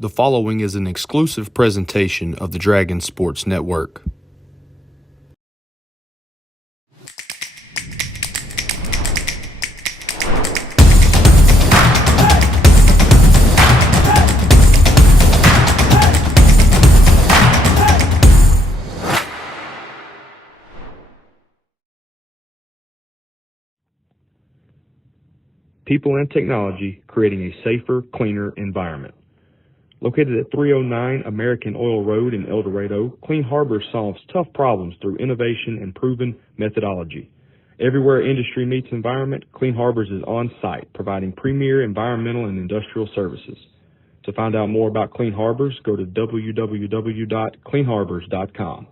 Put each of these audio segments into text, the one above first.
The following is an exclusive presentation of the Dragon Sports Network. People and technology creating a safer, cleaner environment. Located at 309 American Oil Road in El Dorado, Clean Harbors solves tough problems through innovation and proven methodology. Everywhere industry meets environment, Clean Harbors is on site, providing premier environmental and industrial services. To find out more about Clean Harbors, go to www.cleanharbors.com.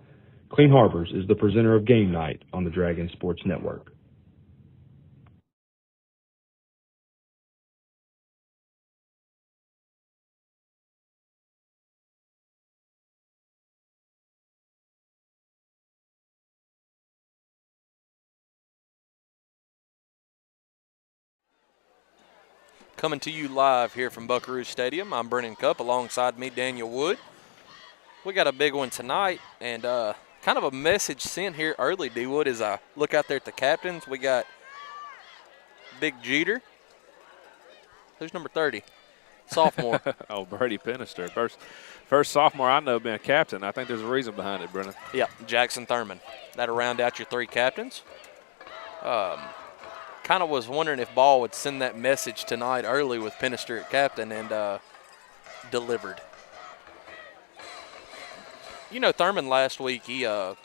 Clean Harbors is the presenter of Game Night on the Dragon Sports Network. Coming to you live here from Buckaroos Stadium. I'm Brennan Cupp. Alongside me, Daniel Wood. We got a big one tonight, and kind of a message sent here early, D. Wood, as I look out there at the captains. We got Big Jeter. Who's number 30? Sophomore. Oh, Brady Penister. First sophomore I know being a captain. I think there's a reason behind it, Brennan. Yeah, Jackson Thurman. That'll round out your three captains. Kind of was wondering if Ball would send that message tonight early with Penister at captain, and delivered. You know, Thurman last week, he was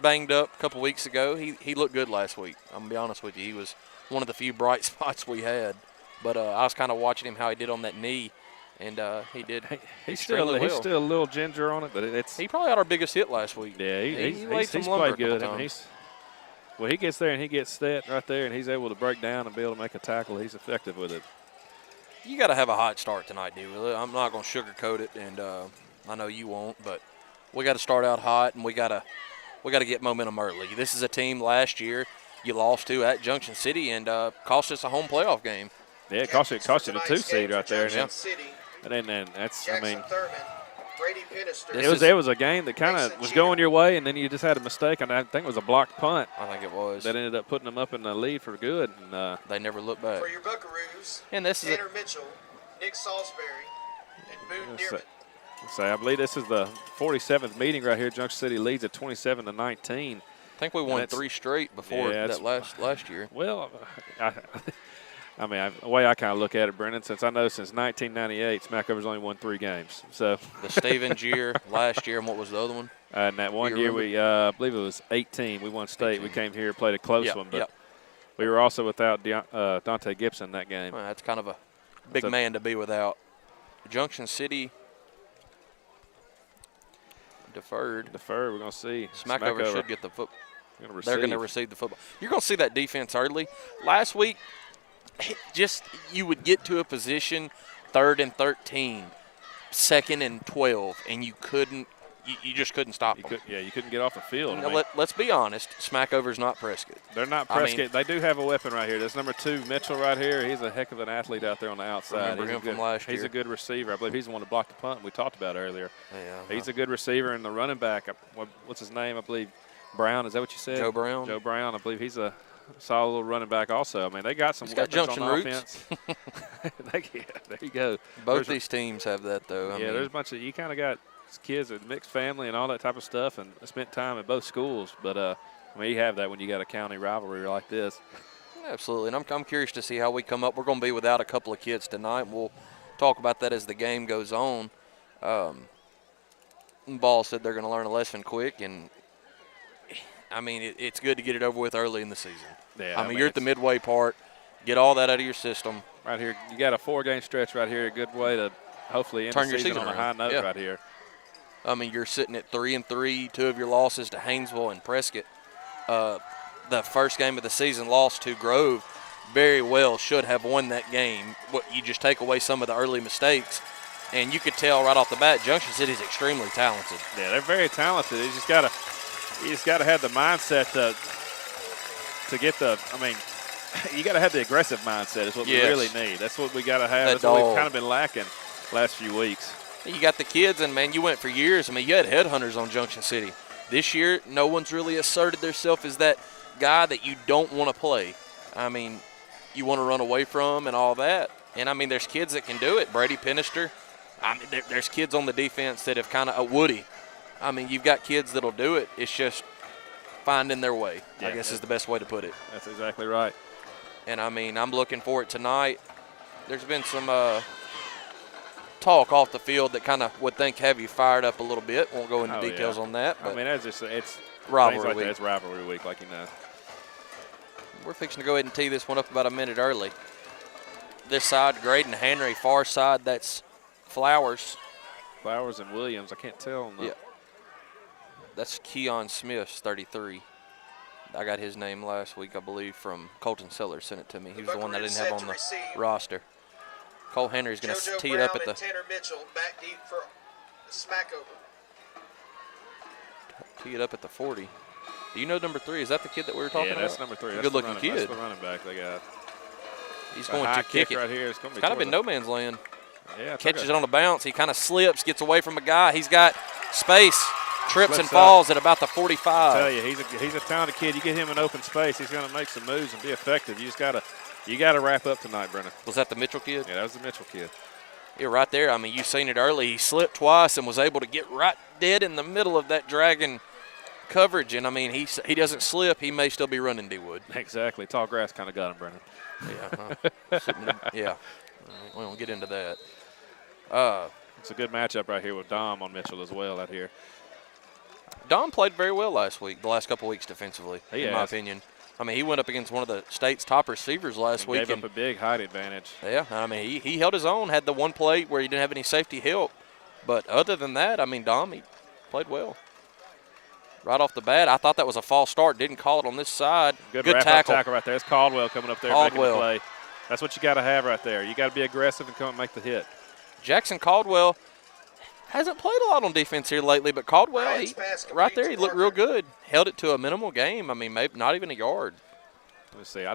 banged up a couple weeks ago. He looked good last week. I'm gonna be honest with you. He was one of the few bright spots we had. But I was kind of watching him how he did on that knee, and he did. He's still a little ginger on it, but he probably had our biggest hit last week. Yeah, he's lumber played good. I mean, well, he gets there and he gets set right there, and he's able to break down and be able to make a tackle. He's effective with it. You got to have a hot start tonight, dude. I'm not going to sugarcoat it, and I know you won't, but we got to start out hot, and we got to get momentum early. This is a team last year you lost to at Junction City and cost us a home playoff game. Yeah, it cost you the 2 seed right there, and then that's it was a game that kind of was going your way, and then you just had a mistake, and I think it was a blocked punt. I think it was. That ended up putting them up in the lead for good. And, they never looked back. For your Buckaroos, and this is Tanner Mitchell, Nick Salisbury, and Boone Dearman. I believe this is the 47th meeting right here. Junction City leads at 27-19. I think we won 3 straight before that last year. Well, I mean, the way I kind of look at it, Brennan, since 1998, Smackover's only won 3 games. So the Stevens year last year, and what was the other one? And that one year we, I believe it was 18. We won state. 18. We came here, played a close one, but we were also without Dante Gibson that game. Well, that's kind of a big man to be without. Junction City deferred. We're going to see. Smackover should get the football. They're going to receive the football. You're going to see that defense early. Last week, you would get to a position 3rd and 13, 2nd and 12, and you just couldn't stop them. You couldn't get off the field. Let's be honest, Smackover's not Prescott. They're not Prescott. They do have a weapon right here. There's number 2, Mitchell, right here. He's a heck of an athlete out there on the outside. Remember him from last year. He's a good receiver. I believe he's the one to block the punt we talked about earlier. Yeah, he's a good receiver, and the running back, what's his name? I believe Brown. Is that what you said? Joe Brown. Joe Brown. I believe he's a solid little running back also. I mean, they got some weapons on offense. There you go. Both these teams have that, though. I mean, there's a bunch of – you kind of got kids with mixed family and all that type of stuff and spent time at both schools. But, I mean, you have that when you got a county rivalry like this. Absolutely, and I'm curious to see how we come up. We're going to be without a couple of kids tonight. We'll talk about that as the game goes on. Ball said they're going to learn a lesson quick, and – I mean, it's good to get it over with early in the season. Yeah, I mean, you're at the midway part. Get all that out of your system. Right here, you got a 4-game stretch right here. A good way to hopefully end Turn the season on a high note right here. I mean, you're sitting at 3-3. 2 of your losses to Haynesville and Prescott. The first game of the season lost to Grove. Very well should have won that game. You just take away some of the early mistakes, and you could tell right off the bat Junction City is extremely talented. Yeah, they're very talented. You just got to have the mindset to get the. I mean, you got to have the aggressive mindset. Is what we really need. That's what we got to have. That's what we've kind of been lacking. last few weeks. You got the kids, and, man, you went for years. I mean, you had headhunters on Junction City. This year, no one's really asserted themselves as that guy that you don't want to play. I mean, you want to run away from and all that. And, I mean, there's kids that can do it. Brady Pinister. I mean, there's kids on the defense that have kind of – Woody. I mean, you've got kids that'll do it. It's just finding their way, I guess is the best way to put it. That's exactly right. And, I mean, I'm looking for it tonight. There's been some talk off the field that kind of would think have you fired up a little bit. Won't go into details on that. But I mean, it's rivalry week. week. It's rivalry week, like you know. We're fixing to go ahead and tee this one up about a minute early. This side, Graydon Henry. Far side, that's Flowers. Flowers and Williams. I can't tell. Yeah. That's Keon Smith's 33. I got his name last week, I believe, from Colton Sellers sent it to me. He was the one that I didn't have on the roster. Cole Henry's going to tee it up at the Tanner Mitchell back deep for Smackover. tee it up at the 40. Do you know number 3? Is that the kid that we were talking about? Yeah, that's number 3. Good-looking kid. That's the running back they got. He's going to kick it. Right here. It's going to be kind of in no man's land. Yeah, catches it on the bounce. He kind of slips, gets away from a guy. He's got space, trips and falls at about the 45. I tell you, he's a talented kid. You get him in open space, he's going to make some moves and be effective. You just got to wrap up tonight, Brennan. Was that the Mitchell kid? Yeah, that was the Mitchell kid. Yeah, right there. I mean, you seen it early. He slipped twice and was able to get right dead in the middle of that dragon coverage. And, I mean, he doesn't slip. He may still be running, D-Wood. Exactly. Tall grass kind of got him, Brennan. Yeah. We won't get into that. It's a good matchup right here with Dom on Mitchell as well out here. Dom played very well last week, the last couple weeks defensively, in my opinion. I mean, he went up against one of the state's top receivers last week. Gave up a big height advantage. Yeah, I mean, he held his own, had the one play where he didn't have any safety help. But other than that, I mean, Dom, he played well. Right off the bat, I thought that was a false start. Didn't call it on this side. Good tackle. right there. It's Caldwell coming up there making the play. That's what you got to have right there. You got to be aggressive and come and make the hit. Jackson Caldwell hasn't played a lot on defense here lately, but Caldwell, right there, he looked real good. Held it to a minimal game. I mean, maybe not even a yard. Let's see. I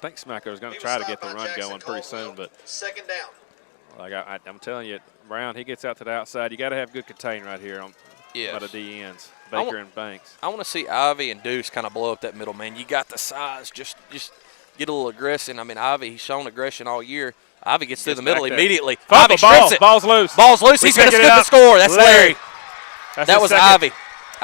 think Smackover is going to try to get the run going pretty soon, but second down. Like I'm telling you, Brown, he gets out to the outside. You got to have good contain right here on by the D ends, Baker and Banks. I want to see Ivy and Deuce kind of blow up that middle, man. You got the size, just get a little aggressive. I mean, Ivy, he's shown aggression all year. Ivy gets through the middle immediately. Ivy strips it. Ball's loose. Ball's loose. He's going to scoop the score. That's Larry. That was Ivy.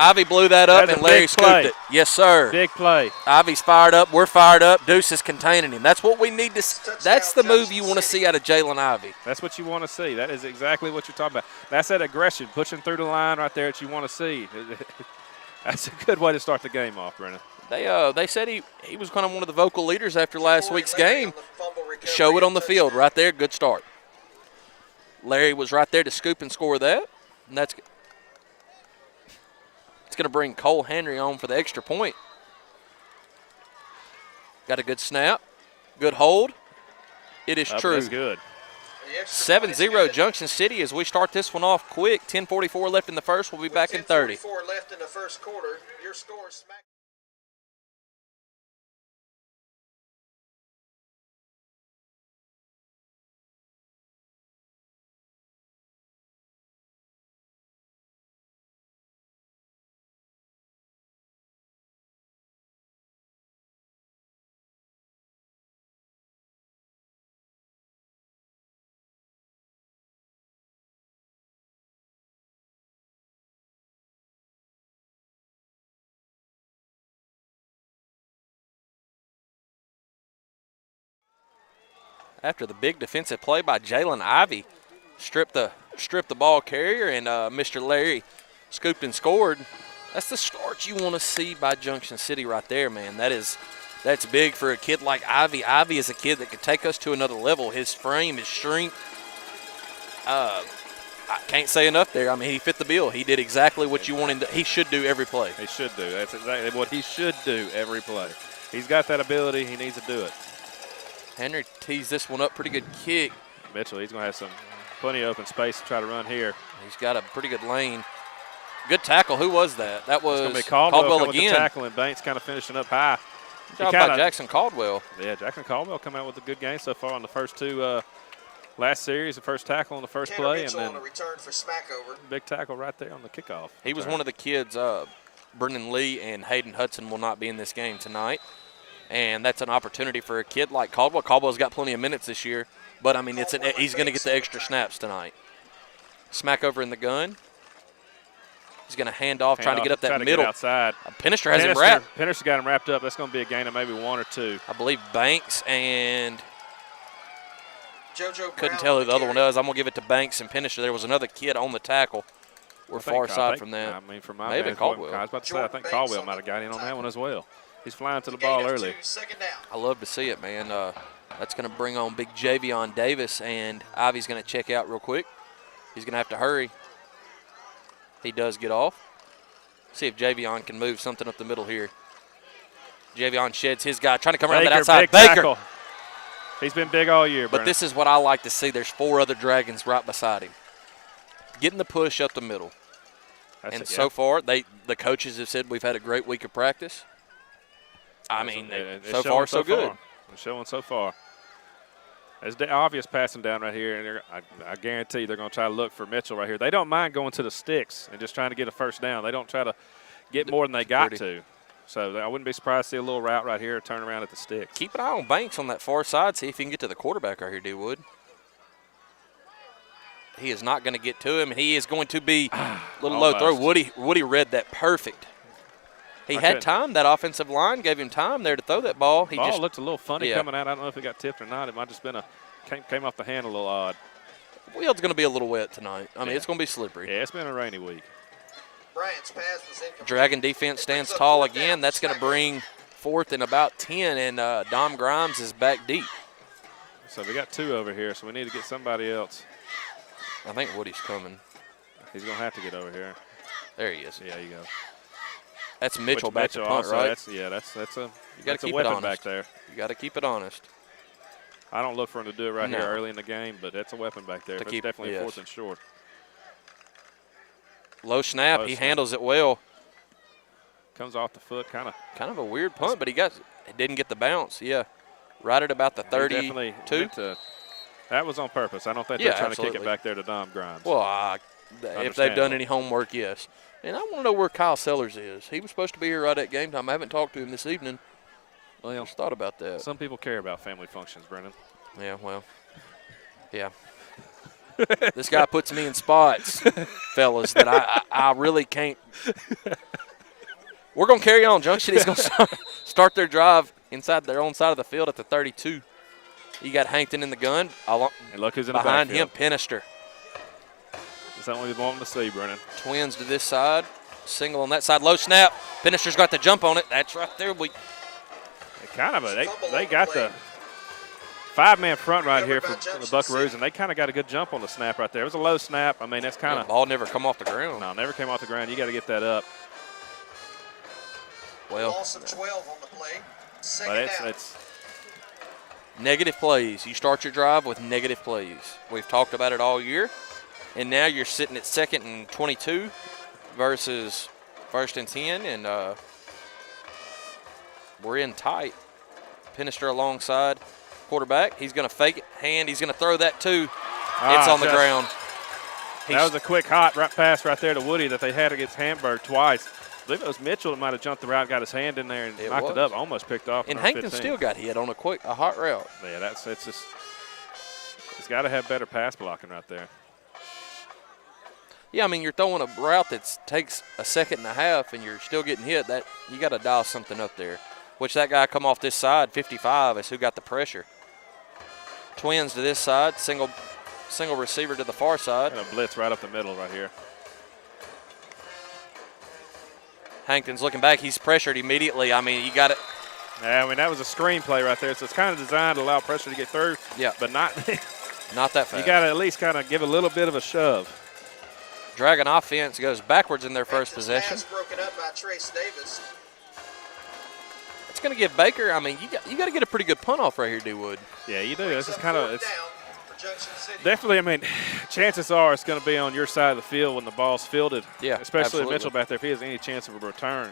Ivy blew that up, and Larry scooped it. Yes, sir. Big play. Ivy's fired up. We're fired up. Deuce is containing him. That's what we need to see. That's the move you want to see out of Jalen Ivy. That's what you want to see. That is exactly what you're talking about. That's that aggression, pushing through the line right there that you want to see. That's a good way to start the game off, Brennan. They said he was kind of one of the vocal leaders after last week's game. Show it on the field right there. Good start. Larry was right there to scoop and score that. And it's going to bring Cole Henry on for the extra point. Got a good snap. Good hold. It is true. That's good. 7-0 Junction City as we start this one off quick. 10:44 left in the first. We'll be back in 30. 10:44 left in the first quarter. Your score is Smack. After the big defensive play by Jalen Ivy, stripped the ball carrier, and Mr. Larry scooped and scored. That's the start you want to see by Junction City right there, man. That's big for a kid like Ivy. Ivy is a kid that could take us to another level. His frame, his strength. I can't say enough there. I mean, he fit the bill. He did exactly what you want him to. He should do every play. He should do. That's exactly what he should do every play. He's got that ability. He needs to do it. Henry tees this one up. Pretty good kick. Mitchell, he's going to have plenty of open space to try to run here. He's got a pretty good lane. Good tackle. Who was that? That was going to be Caldwell again. With the tackle, and Banks kind of finishing up high. Good job by Jackson Caldwell. Yeah, Jackson Caldwell coming out with a good game so far on the first two last series, the first tackle on the first play, and then on a return for Smackover. Big tackle right there on the kickoff. He was one of the kids. Brennan Lee and Hayden Hudson will not be in this game tonight, and that's an opportunity for a kid like Caldwell. Caldwell's got plenty of minutes this year, but I mean, he's going to get the extra snaps tonight. Smackover in the gun. He's going to hand off, trying to get up that middle. Get outside. Penister has him wrapped. Penister got him wrapped up. That's going to be a gain of maybe 1 or 2. I believe Banks and JoJo couldn't tell who the other one was. I'm going to give it to Banks and Penister. There was another kid on the tackle. We're far side from that. I mean, from my maybe Caldwell. I was about to say, I think Caldwell might have got in on that one as well. He's flying to the ball early. I love to see it, man. That's going to bring on big Javion Davis, and Ivy's going to check out real quick. He's going to have to hurry. He does get off. See if Javion can move something up the middle here. Javion sheds his guy, trying to come around that outside. Baker. Tackle. He's been big all year, but this is what I like to see. There's 4 other Dragons right beside him. Getting the push up the middle. So far, the coaches have said we've had a great week of practice. I mean, so far, so good. It's showing so far. There's the obvious passing down right here, and I guarantee they're going to try to look for Mitchell right here. They don't mind going to the sticks and just trying to get a first down. They don't try to get more than they got to. So I wouldn't be surprised to see a little route right here, turn around at the sticks. Keep an eye on Banks on that far side. See if he can get to the quarterback right here, D-Wood. He is not going to get to him. He is going to be a little low throw. Woody read that perfect. He had time. That offensive line gave him time there to throw that ball. The ball looked a little funny coming out. I don't know if it got tipped or not. It might have just been came off the hand a little odd. The wheel's going to be a little wet tonight. I mean, it's going to be slippery. Yeah, it's been a rainy week. Bryant's pass was incomplete. Dragon defense stands tall again. That's going to bring 4th and about 10, and Dom Grimes is back deep. So we got 2 over here, so we need to get somebody else. I think Woody's coming. He's going to have to get over here. There he is. Yeah, you go. That's Mitchell back to punt, right? That's a weapon back there. You got to keep it honest. I don't look for him to do it right here early in the game, but that's a weapon back there. It's definitely 4th and short. Low snap. He handles it well. Comes off the foot, kind of a weird punt, but he didn't get the bounce. Yeah, right at about the 32. That was on purpose. I don't think they're trying to kick it back there to Dom Grimes. Well, if they've done any homework, yes. And I want to know where Kyle Sellers is. He was supposed to be here right at game time. I haven't talked to him this evening. Well, I just thought about that. Some people care about family functions, Brennan. Yeah, well, yeah. This guy puts me in spots, fellas, that I really can't. We're going to carry on. Junction is going to start their drive inside their own side of the field at the 32. You got Hankton in the gun. And look who's in the behind backfield. him, Penister. That's what we want to see, Brennan. Twins to this side. Single on that side. Low snap. Penister's got the jump on it. That's right there. They got the 5-man front right here for the Buckaroos, and they kind of got a good jump on the snap right there. It was a low snap. I mean, that's kind of. The ball never come off the ground. No, never came off the ground. You got to get that up. Well, loss of 12 on the play. But it's negative plays. You start your drive with negative plays. We've talked about it all year, and now you're sitting at 2nd and 22 versus 1st and 10, and we're in tight. Penister alongside quarterback. He's going to fake it, hand. He's going to throw that too. It's on the ground. That was a quick hot pass right there to Woody that they had against Hamburg twice. I believe it was Mitchell that might have jumped the route, got his hand in there and knocked it up, almost picked off. And Hankton still got hit on a hot route. Yeah, it's just he's got to have better pass blocking right there. Yeah, I mean, you're throwing a route that takes a 2.5 seconds and you're still getting hit. That you got to dial something up there. Which that guy come off this side, 55, is who got the pressure. Twins to this side, single receiver to the far side. And a blitz right up the middle right here. Hankton's looking back. He's pressured immediately. I mean, you got it. Yeah, I mean, that was a screen play right there. So it's kind of designed to allow pressure to get through. Yeah. But not not that fast. You got to at least kind of give a little bit of a shove. Dragon offense goes backwards in their first possession. Pass broken up by Trace Davis. It's going to give Baker. I mean, you got to get a pretty good punt off right here, D-Wood. Yeah, you do. This is kind of definitely. I mean, chances are it's going to be on your side of the field when the ball's fielded. Yeah, especially absolutely. Mitchell back there if he has any chance of a return.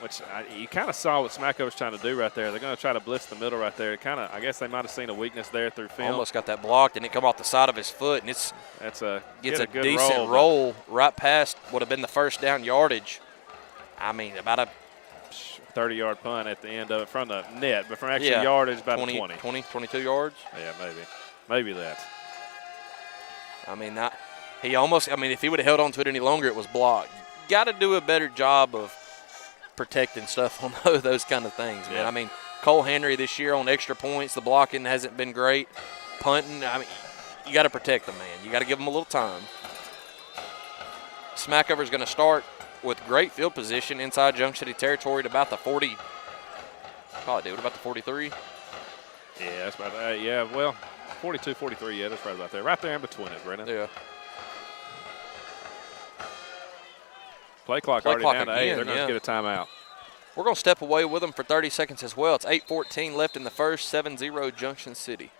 which you kind of saw what Smackover's trying to do right there. They're going to try to blitz the middle right there. Kind of, I guess they might have seen a weakness there through film. Almost got that blocked, and it come off the side of his foot, and gets a good decent roll right past would have been the first down yardage. I mean, about a 30-yard punt at the end of it from the net, but from actual yardage, about 20, 22 yards. Yeah, maybe that. I mean, if he would have held on to it any longer, it was blocked. Got to do a better job of protecting stuff on those kind of things, man. Yeah. I mean, Cole Henry this year on extra points, the blocking hasn't been great. Punting, I mean, you got to protect the man. You got to give him a little time. Smackover's going to start with great field position inside Junction City territory at about the 40. Probably about the 43. Yeah, that's about that. Yeah, well, 42, 43. Yeah, that's right about there. Right there in between it, Brennan. Yeah. Play clock already down to 8. They're going to get a timeout. We're going to step away with them for 30 seconds as well. It's 8:14 left in the first, 7-0 Junction City.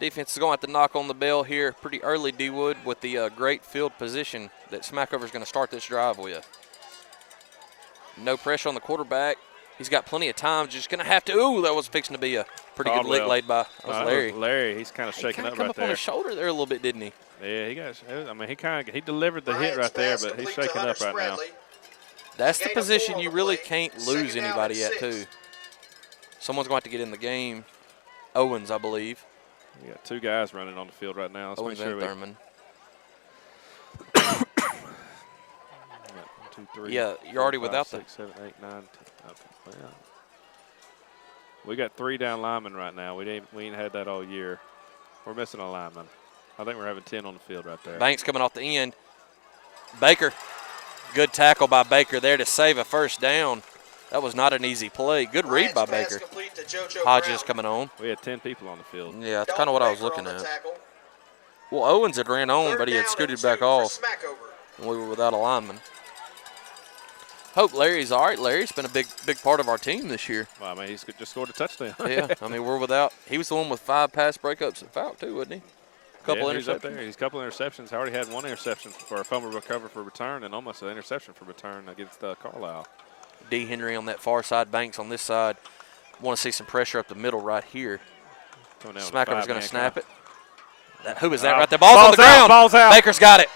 Defense is going to have to knock on the bell here pretty early, D-Wood, with the great field position that Smackover is going to start this drive with. No pressure on the quarterback. He's got plenty of time. Just going to have to. Ooh, that was fixing to be a pretty good lick laid by Larry. Larry, he's kind of shaking up right there. He come up on his shoulder there a little bit, didn't he? Yeah, he got. I mean, he delivered the hit right there, but he's shaking up right now. That's the position you really can't lose anybody at, too. Someone's going to have to get in the game. Owens, I believe. We got 2 guys running on the field right now. Owens and Thurman. 1, 2, 3. Yeah, you're already without 6, 7, 8, 9, 10. Okay. Well, we got 3 down linemen right now. We ain't had that all year. We're missing a lineman. I think we're having 10 on the field right there. Banks coming off the end. Baker. Good tackle by Baker there to save a first down. That was not an easy play. Good read by Baker. Hodges coming on. We had 10 people on the field. Yeah, that's kind of what I was looking at. Well, Owens had ran on, but he had scooted back off. And we were without a lineman. Hope Larry's all right. Larry's been a big part of our team this year. Well, I mean, he's just scored a touchdown. Yeah, I mean, we're without. He was the one with 5 pass breakups at Falk, too, wasn't he? Couple interceptions. He's up there. He's a couple interceptions. I already had 1 interception for a fumble recover for return and almost an interception for return against Carlisle. D. Henry on that far side, Banks on this side. Want to see some pressure up the middle right here. Smackover's going to snap it. Who was that right there? Ball's on the ground. Ball's out. Baker's got it.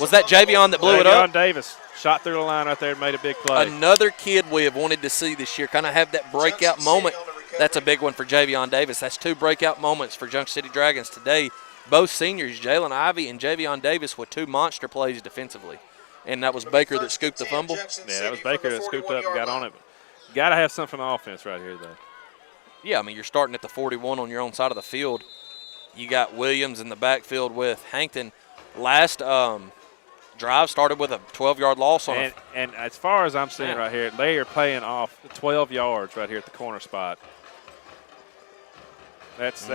Was that Javion that blew it up? Javion Davis shot through the line right there and made a big play. Another kid we have wanted to see this year, kind of have that breakout moment. That's a big one for Javion Davis. That's 2 breakout moments for Junction City Dragons today. Both seniors, Jalen Ivey and Javion Davis, with 2 monster plays defensively. And that was Baker that scooped the fumble? Yeah, that was Baker that scooped up and got on it. Got to have something from the offense right here, though. Yeah, I mean, you're starting at the 41 on your own side of the field. You got Williams in the backfield with Hankton. Last drive started with a 12-yard loss on it. And as far as I'm seeing right here, they are playing off 12 yards right here at the corner spot. That's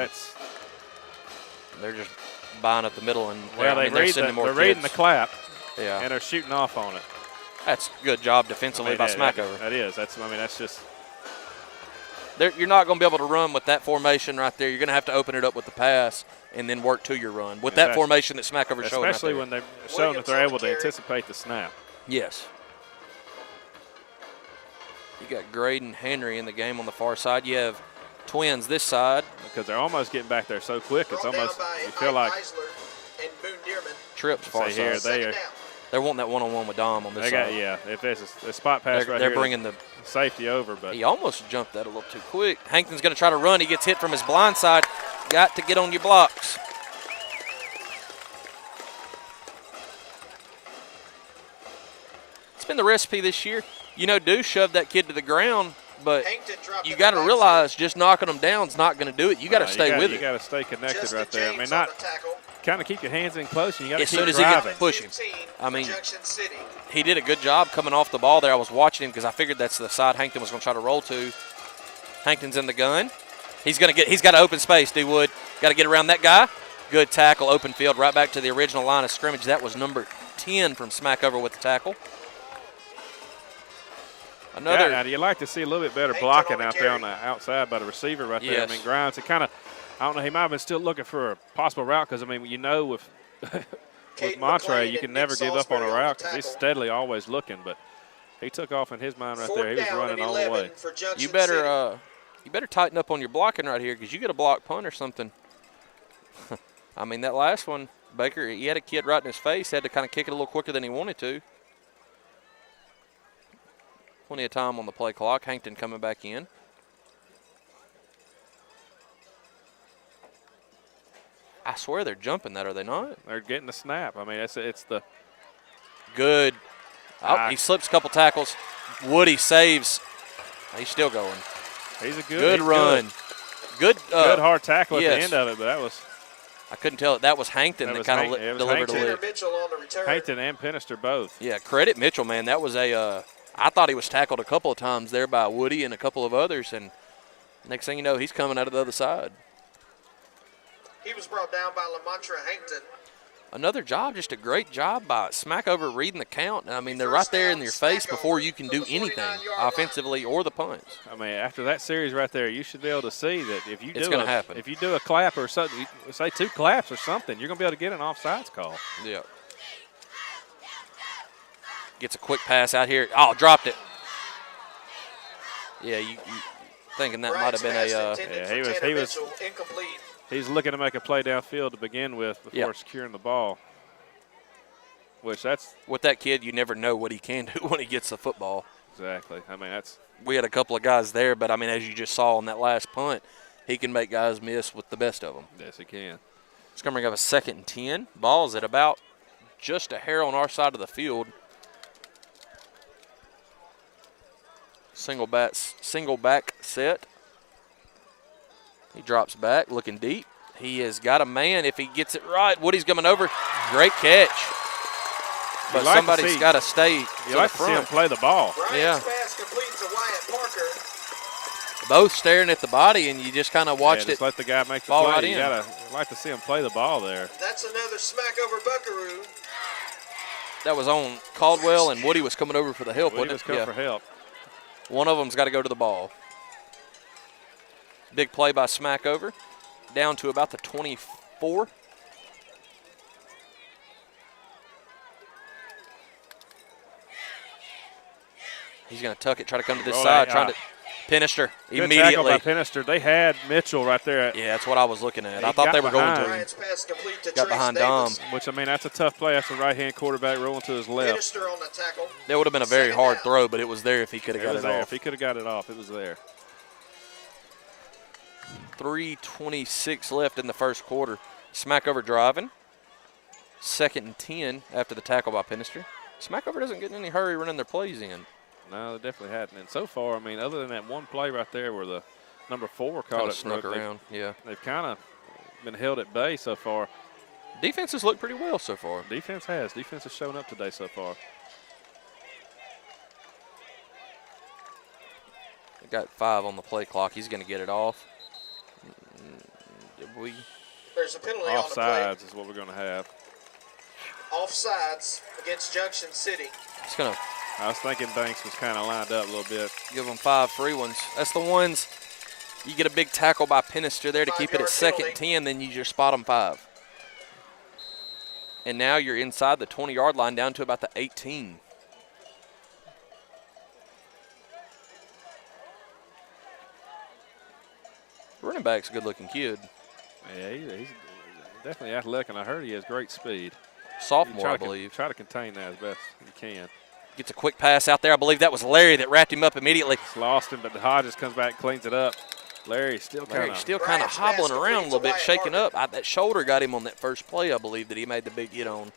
They're just buying up the middle. And they're reading the clap. Yeah. And they're shooting off on it. That's a good job defensively by Smackover. That is. That's just. You're not going to be able to run with that formation right there. You're going to have to open it up with the pass and then work to your run with that formation that Smackover's showing. Especially when they're showing that they're able to anticipate the snap. Yes. You got Graydon Henry in the game on the far side. You have twins this side. Because they're almost getting back there so quick. It's almost, you feel like. Trips far side. Here, They're wanting that one-on-one with Dom on this side. Yeah, if there's a spot pass right they're here, bringing the safety over. But he almost jumped that a little too quick. Hankton's going to try to run. He gets hit from his blind side. Got to get on your blocks. It's been the recipe this year. You know, do shove that kid to the ground, but you got to realize just knocking them down is not going to do it. You got to stay with it. You got to stay connected right there. I mean, not kind of keep your hands in close, and you got to keep driving. As soon as he gets pushing. I mean, he did a good job coming off the ball there. I was watching him because I figured that's the side Hankton was going to try to roll to. Hankton's in the gun. He's got an open space, D. Wood. Got to get around that guy. Good tackle, open field, right back to the original line of scrimmage. That was number 10 from Smackover with the tackle. Now, you like to see a little bit better blocking out there on the outside by the receiver right there. Yes. I mean, Grimes, it kind of, I don't know, he might have been still looking for a possible route because, I mean, you know, with Montre, you can never give up on a route because he's steadily always looking. But he took off in his mind right there. He was running all the way. You better tighten up on your blocking right here because you get a block punt or something. I mean, that last one, Baker, he had a kid right in his face, had to kind of kick it a little quicker than he wanted to. Plenty of time on the play clock. Hankton coming back in. I swear they're jumping that, are they not? They're getting the snap. I mean, it's the good. Oh, he slips a couple tackles. Woody saves. He's still going. He's a good run. Good hard tackle at the end of it, but that was. I couldn't tell. That was Hankton that kind of delivered a lick. Hankton and Pinister both. Yeah, credit Mitchell, man. That was I thought he was tackled a couple of times there by Woody and a couple of others, and next thing you know, he's coming out of the other side. He was brought down by Lamontre Hankton. Another job, just a great job by Smackover reading the count. I mean, they're right there in your face before you can do anything offensively or the punts. I mean, after that series right there, you should be able to see that if you happen. If you do a clap or something, say 2 claps or something, you're going to be able to get an offsides call. Yeah. Gets a quick pass out here. Oh, dropped it. Yeah, you thinking that might have been he was incomplete. He's looking to make a play downfield to begin with before securing the ball. Which that's with that kid, you never know what he can do when he gets the football. Exactly. I mean, we had a couple of guys there, but I mean, as you just saw on that last punt, he can make guys miss with the best of them. Yes, he can. It's going to bring up a 2nd and 10. Ball's at about just a hair on our side of the field. Single back set. He drops back, looking deep. He has got a man if he gets it right. Woody's coming over. Great catch. But somebody's got to stay to the front. To see him play the ball. Yeah. Pass complete to Wyatt Parker. Both staring at the body, and you just kind of watched just let the guy make the ball play. Right you gotta like to see him play the ball there. That's another Smackover Buckaroo. That was on Caldwell, and Woody was coming over for the help. Woody was coming for help. One of them's got to go to the ball. Big play by Smackover. Down to about the 24. He's going to tuck it, try to come to this side, trying to Pinister immediately. Good tackle by Pinister. They had Mitchell right there. Yeah, that's what I was looking at. I thought they were going to him. Got behind Dom. Which, I mean, that's a tough play. That's a right-hand quarterback rolling to his left. Pinister on the tackle. That would have been a very hard throw, but it was there if he could have got it off. If he could have got it off, it was there. 3:26 left in the first quarter. Smackover driving. 2nd and 10 after the tackle by Pinister. Smackover doesn't get in any hurry running their plays in. No, they definitely hadn't. And so far, I mean, other than that one play right there where the number 4 caught it, snuck around. Yeah, they've kind of been held at bay so far. Defense has looked pretty well so far. Defense has. Defense has shown up today so far. They got 5 on the play clock. He's going to get it off. There's a penalty offsides on the play. Is what we're going to have. Offsides against Junction City. It's going to. I was thinking Banks was kind of lined up a little bit. Give them 5 free ones. That's the ones you get a big tackle by Pinister there to keep it at 2nd and 10, then you just spot them 5. And now you're inside the 20-yard line down to about the 18. Running back's a good-looking kid. Yeah, he's definitely athletic, and I heard he has great speed. sophomore, I believe. Try to contain that as best you can. Gets a quick pass out there. I believe that was Larry that wrapped him up immediately. It's lost him, but Hodges comes back and cleans it up. Larry still kind of hobbling around a little bit, shaking up. That shoulder got him on that first play, I believe, that he made the big hit on.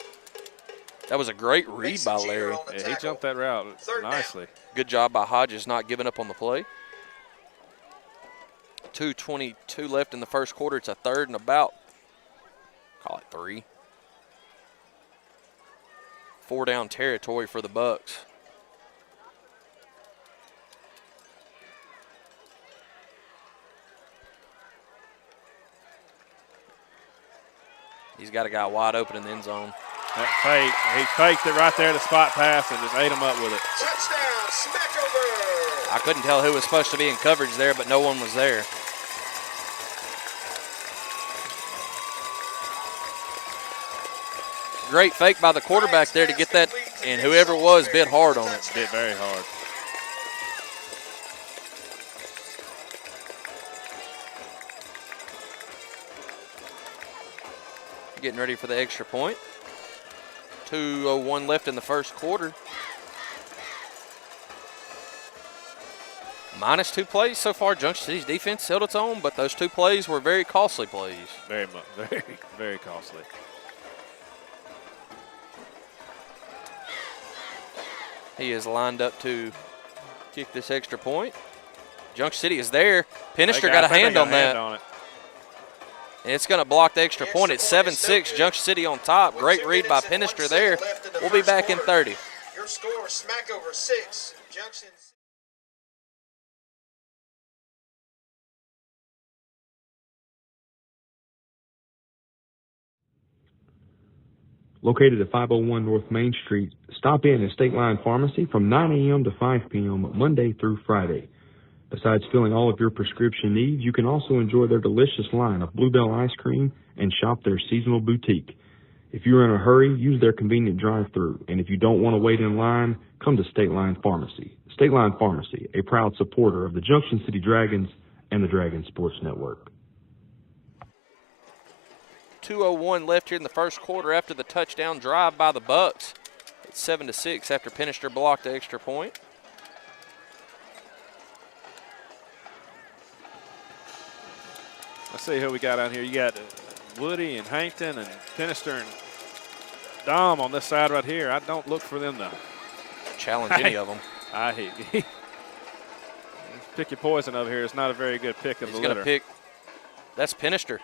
That was a great read by Larry. Yeah, he jumped that route nicely. Good job by Hodges not giving up on the play. 2:22 left in the first quarter. It's a 3rd and about, call it 3. 4 down territory for the Bucks. He's got a guy wide open in the end zone. That fake, he faked it right there, the spot pass, and just ate him up with it. Touchdown, Smackover. I couldn't tell who was supposed to be in coverage there, but no one was there. Great fake by the quarterback there to get that, and whoever it was bit hard on it. Bit very hard. Getting ready for the extra point. 2:01 left in the first quarter. Minus 2 plays so far. Junction City's defense held its own, but those 2 plays were very costly plays. Very much, very costly. He is lined up to kick this extra point. Junction City is there. Pinister got a hand on that. And it's going to block the extra point. It's 7-6, Junction City on top. Great read by Pinister there. We'll be back in 30. Your score, Smackover 6, Junction. Located at 501 North Main Street, stop in at State Line Pharmacy from 9 a.m. to 5 p.m. Monday through Friday. Besides filling all of your prescription needs, you can also enjoy their delicious line of Bluebell ice cream and shop their seasonal boutique. If you're in a hurry, use their convenient drive-thru. And if you don't want to wait in line, come to State Line Pharmacy. State Line Pharmacy, a proud supporter of the Junction City Dragons and the Dragon Sports Network. 2:01 left here in the first quarter after the touchdown drive by the Bucks. It's 7-6 after Pinister blocked the extra point. Let's see who we got out here. You got Woody and Hankton and Pinister and Dom on this side right here. I don't look for them to challenge any of them. I hate pick your poison over here. It's not a very good pick of the litter. He's going to pick. That's Pinister.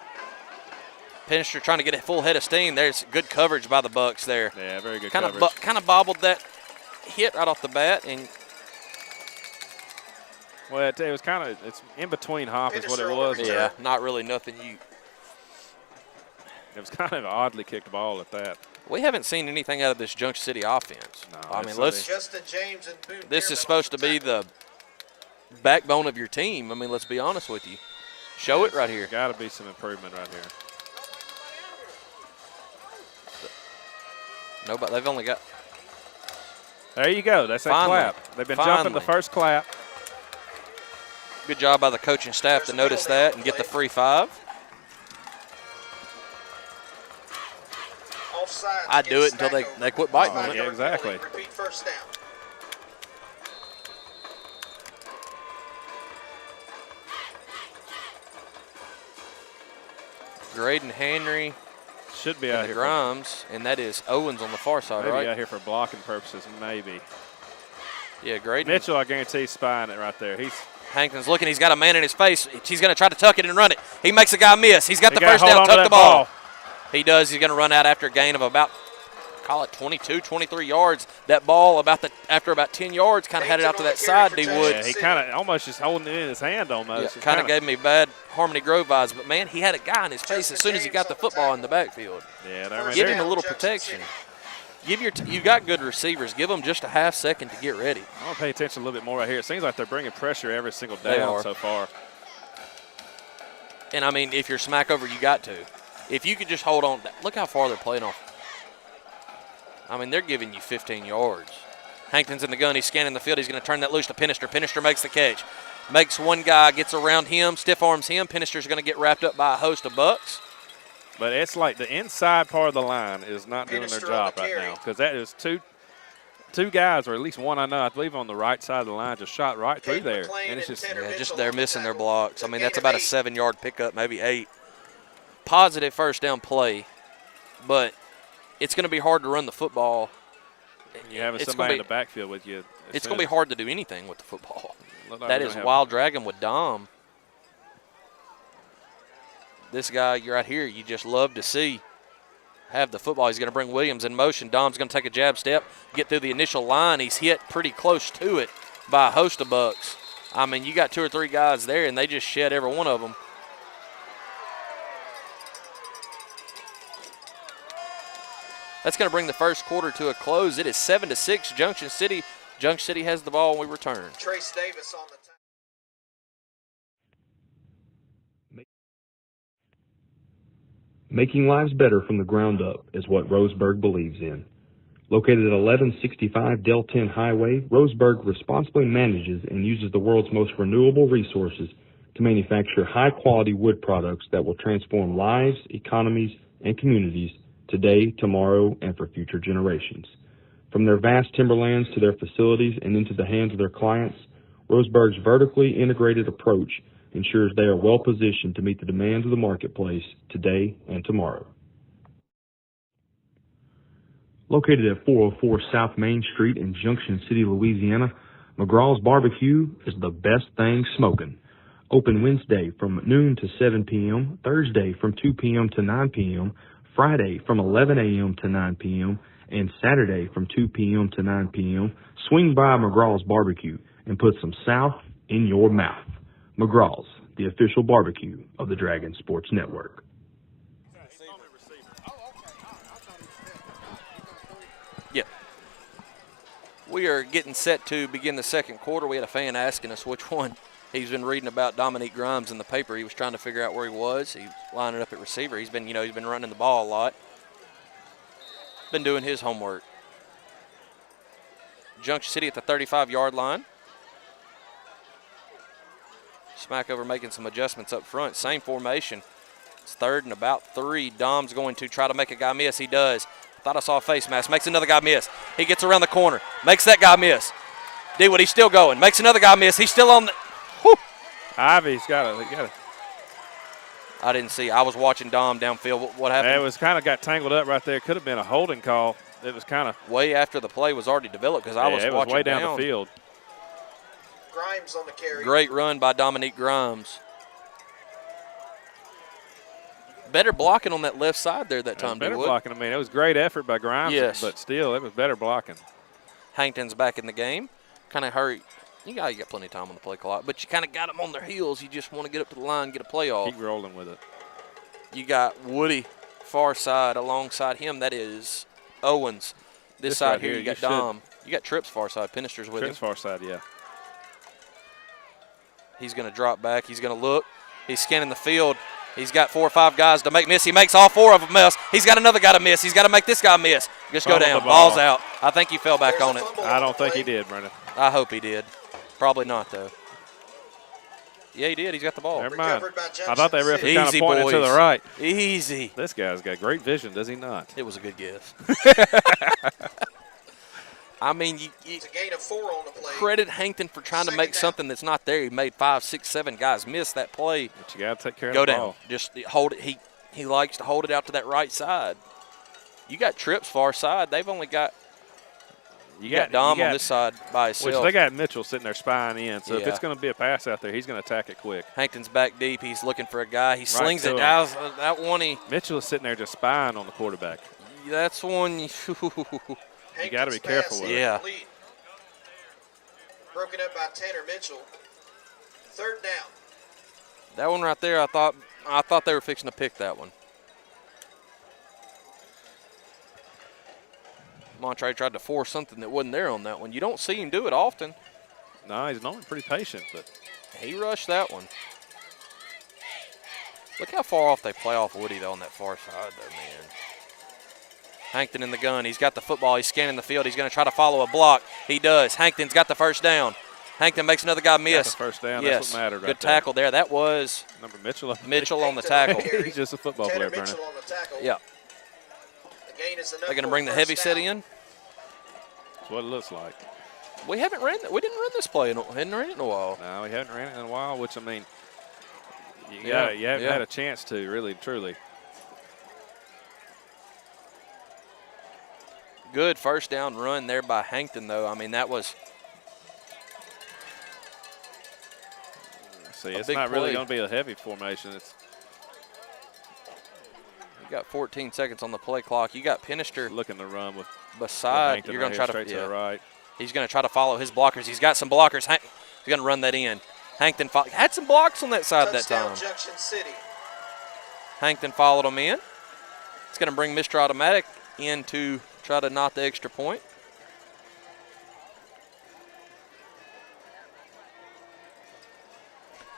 Pinister trying to get a full head of steam. There's good coverage by the Bucks there. Yeah, very good coverage. Kind of bobbled that hit right off the bat. And well, it was kind of, it's in between hop is what it was. Yeah, not really nothing It was kind of an oddly kicked ball at that. We haven't seen anything out of this Junction City offense. No, I mean, Justin James and Boone this is supposed to be the backbone of your team. I mean, let's be honest with you. Show it right here. Got to be some improvement right here. Nobody. They've only got. There you go. That's that clap. They've been jumping the first clap. Good job by the coaching staff to notice that and get the free 5. I'd do it until they quit biting on it. Yeah, exactly. Repeat first down. Graydon Henry. Should be out here. Grimes, and that is Owens on the far side, right? Maybe out here for blocking purposes, maybe. Yeah, Graydon. Mitchell, I guarantee, he's spying it right there. Hankton's looking. He's got a man in his face. He's going to try to tuck it and run it. He makes a guy miss. He's got the first down. Tuck the ball. He does. He's going to run out after a gain of about, call it 22, 23 yards. That ball after about 10 yards kind of had it out to that side, D. Wood. Yeah, he kind of almost just holding it in his hand almost. Yeah, kind of gave me bad Harmony Grove vibes. But, man, he had a guy in his face as soon as he got the football in the backfield. Yeah, give him a little protection. You got good receivers. Give them just a half second to get ready. I want to pay attention a little bit more right here. It seems like they're bringing pressure every single down so far. And, I mean, if you're Smackover, you got to. If you could just hold on. Look how far they're playing off. I mean, they're giving you 15 yards. Hankton's in the gun. He's scanning the field. He's going to turn that loose to Pinister. Pinister makes the catch. Makes one guy, gets around him, stiff arms him. Pinister's going to get wrapped up by a host of Bucks. But it's like the inside part of the line is not doing their Minister job on the right carry. now because that is two guys, or at least one I know, I believe on the right side of the line, just shot right through Caden there. McLean And it's and just Tanner Yeah, just Mitchell they're on the missing their tackle. blocks. I Good mean, gain that's of about a 8. 7-yard pickup, maybe 8. Positive first down play, but it's going to be hard to run the football. you having It's somebody gonna in the backfield with you. It's going to be hard to do anything with the football. That is wild. Wild Dragon with Dom. This guy right here, you just love to see have the football. He's going to bring Williams in motion. Dom's going to take a jab step, get through the initial line. He's hit pretty close to it by a host of Bucks. I mean, you got 2 or 3 guys there, and they just shed every one of them. That's going to bring the first quarter to a close. It is 7-6, Junction City. Junction City has the ball when we return. Trace Davis on the tackle. Making lives better from the ground up is what Roseburg believes in. Located at 1165 Del 10 Highway, Roseburg responsibly manages and uses the world's most renewable resources to manufacture high-quality wood products that will transform lives, economies, and communities today, tomorrow, and for future generations. From their vast timberlands to their facilities and into the hands of their clients, Roseburg's vertically integrated approach ensures they are well positioned to meet the demands of the marketplace today and tomorrow. Located at 404 South Main Street in Junction City, Louisiana, McGraw's Barbecue is the best thing smoking. Open Wednesday from noon to 7 p.m., Thursday from 2 p.m. to 9 p.m., Friday from 11 a.m. to 9 p.m., and Saturday from 2 p.m. to 9 p.m. Swing by McGraw's Barbecue and put some South in your mouth. McGraw's, the official barbecue of the Dragon Sports Network. Yeah. We are getting set to begin the second quarter. We had a fan asking us which one. He's been reading about Dominique Grimes in the paper. He was trying to figure out where he was. He was lining up at receiver. He's been running the ball a lot. Been doing his homework. Junction City at the 35-yard line. Smackover making some adjustments up front. Same formation. It's 3rd and about 3. Dom's going to try to make a guy miss. He does. Thought I saw a face mask. Makes another guy miss. He gets around the corner. Makes that guy miss. D-Wood, he's still going. Makes another guy miss. He's still on the. Whew. Ivy's got it. I didn't see. I was watching Dom downfield. What happened? It was kind of got tangled up right there. Could have been a holding call. It was kind of way after the play was already developed because I was watching way down the field. Grimes on the carry. Great run by Dominique Grimes. Better blocking on that left side there that time, Better D-Wood. blocking. I mean, it was great effort by Grimes, Yes. but still, it was better blocking. Hankton's back in the game. Kind of hurry. You got plenty of time on the play clock, but you kind of got them on their heels. You just want to get up to the line, get a play off. Keep rolling with it. You got Woody far side alongside him. That is Owens. This side right here, here, you got you Dom. You got Tripp's far side. Pinister's with Tripp's him. far side, yeah. He's going to drop back. He's going to look. He's scanning the field. He's got 4 or 5 guys to make miss. He makes all 4 of them miss. He's got another guy to miss. He's got to make this guy miss. Just go down. Ball's out. I think he fell back on it. I don't think he did, Brendan. I hope he did. Probably not, though. Yeah, he did. He's got the ball. Never mind. I thought that referee kind of Easy, pointed to boys. the right. Easy. This guy's got great vision, does he not? It was a good guess. I mean, It's a gain of 4 on the play. credit Hankton for trying to make something that's not there. He made 5, 6, 7 guys miss that play. But you got to take care of Go the down. ball. Just hold it. He likes to hold it out to that right side. You got Tripp's far side. They've only got you got Dom on this side by himself. Which they got Mitchell sitting there spying in. So if Yeah. it's going to be a pass out there, he's going to attack it quick. Hankton's back deep. He's looking for a guy. He slings to it him. down. That one, Mitchell is sitting there just spying on the quarterback. that's one. You got to be careful with it. Yeah. Broken up by Tanner Mitchell. 3rd down. That one right there, I thought they were fixing to pick that one. Montre tried to force something that wasn't there on that one. You don't see him do it often. No, he's normally pretty patient, but He rushed that one. Look how far off they play off Woody, though, on that far side, though, man. Hankton in the gun. He's got the football. He's scanning the field. He's going to try to follow a block. He does. Hankton's got the first down. Hankton makes another guy miss. Got the first down. Yes. That's what mattered right Good there. tackle there. That was Number Mitchell. Mitchell on the tackle. He's just a football Tanner player, Mitchell Brennan. on the tackle. Yeah. The gain is enough They're going to for bring the first heavy down. set in. That's what it looks like. We didn't run this play hadn't ran it in a while. No, we haven't ran it in a while, which, I mean, you haven't yeah. had a chance to, really, truly. Good first down run there by Hankton, though. I mean, that was See, a it's big not really play. going to be a heavy formation. It's you got 14 seconds on the play clock. You got Pinister looking to run with beside. Hankton You're right going to try here, straight to the right. He's going to try to follow his blockers. He's got some blockers. He's going to run that in. Hankton had some blocks on that side that Touchdown, time. Junction City. Hankton followed him in. It's going to bring Mr. Automatic in to try to knock the extra point.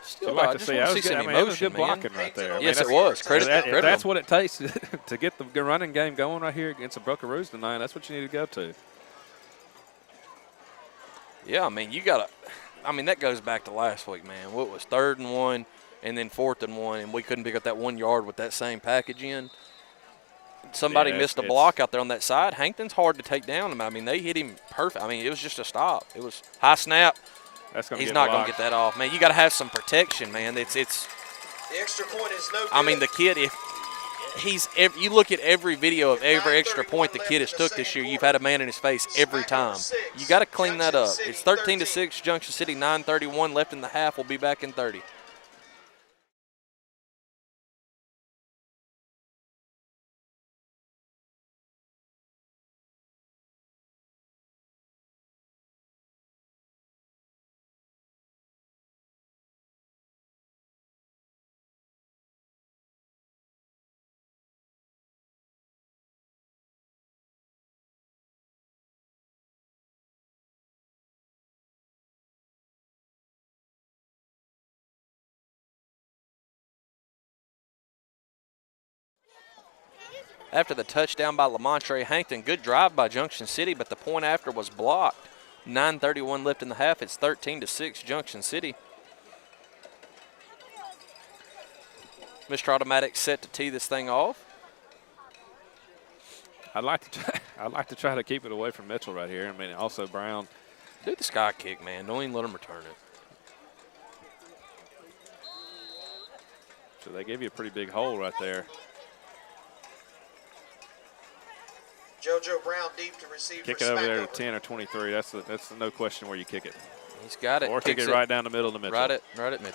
Still, Like I to just see, want I to was see some good, I mean, it was emotion, good man. blocking right there. I mean, Yes, it that's- was. Credit If that's him. what it takes to get the running game going right here against the Buckaroos tonight, that's what you need to go to. Yeah, I mean, that goes back to last week, man. What was 3rd and 1 and then 4th and 1, and we couldn't pick up that 1 yard with that same package in. Somebody Yeah, missed a block out there on that side. Hankton's hard to take down. I mean, they hit him perfect. I mean, it was just a stop. It was high snap. That's going to He's get not blocked. going to get that off. Man, you got to have some protection, man. It's The extra point is no good. I mean, the kid, you look at every video of every extra point the kid has took this year, you've had a man in his face every time. You got to clean that up. It's 13-6, Junction City, 9:31 left in the half. We'll be back in 30. After the touchdown by Lamontre Hankton, good drive by Junction City, but the point after was blocked. 9:31 left in the half. It's 13-6 Junction City. Mr. Automatic set to tee this thing off. I'd like to try to keep it away from Mitchell right here. I mean, also Brown. Do the sky kick, man. Don't even let him return it. So they give you a pretty big hole right there. JoJo Brown deep to receive Kick for it over there to Smackover. 10 or 23. That's no question where you kick it. He's got it. Or kick Kicks it right down the middle to Mitchell. Right at Mitchell.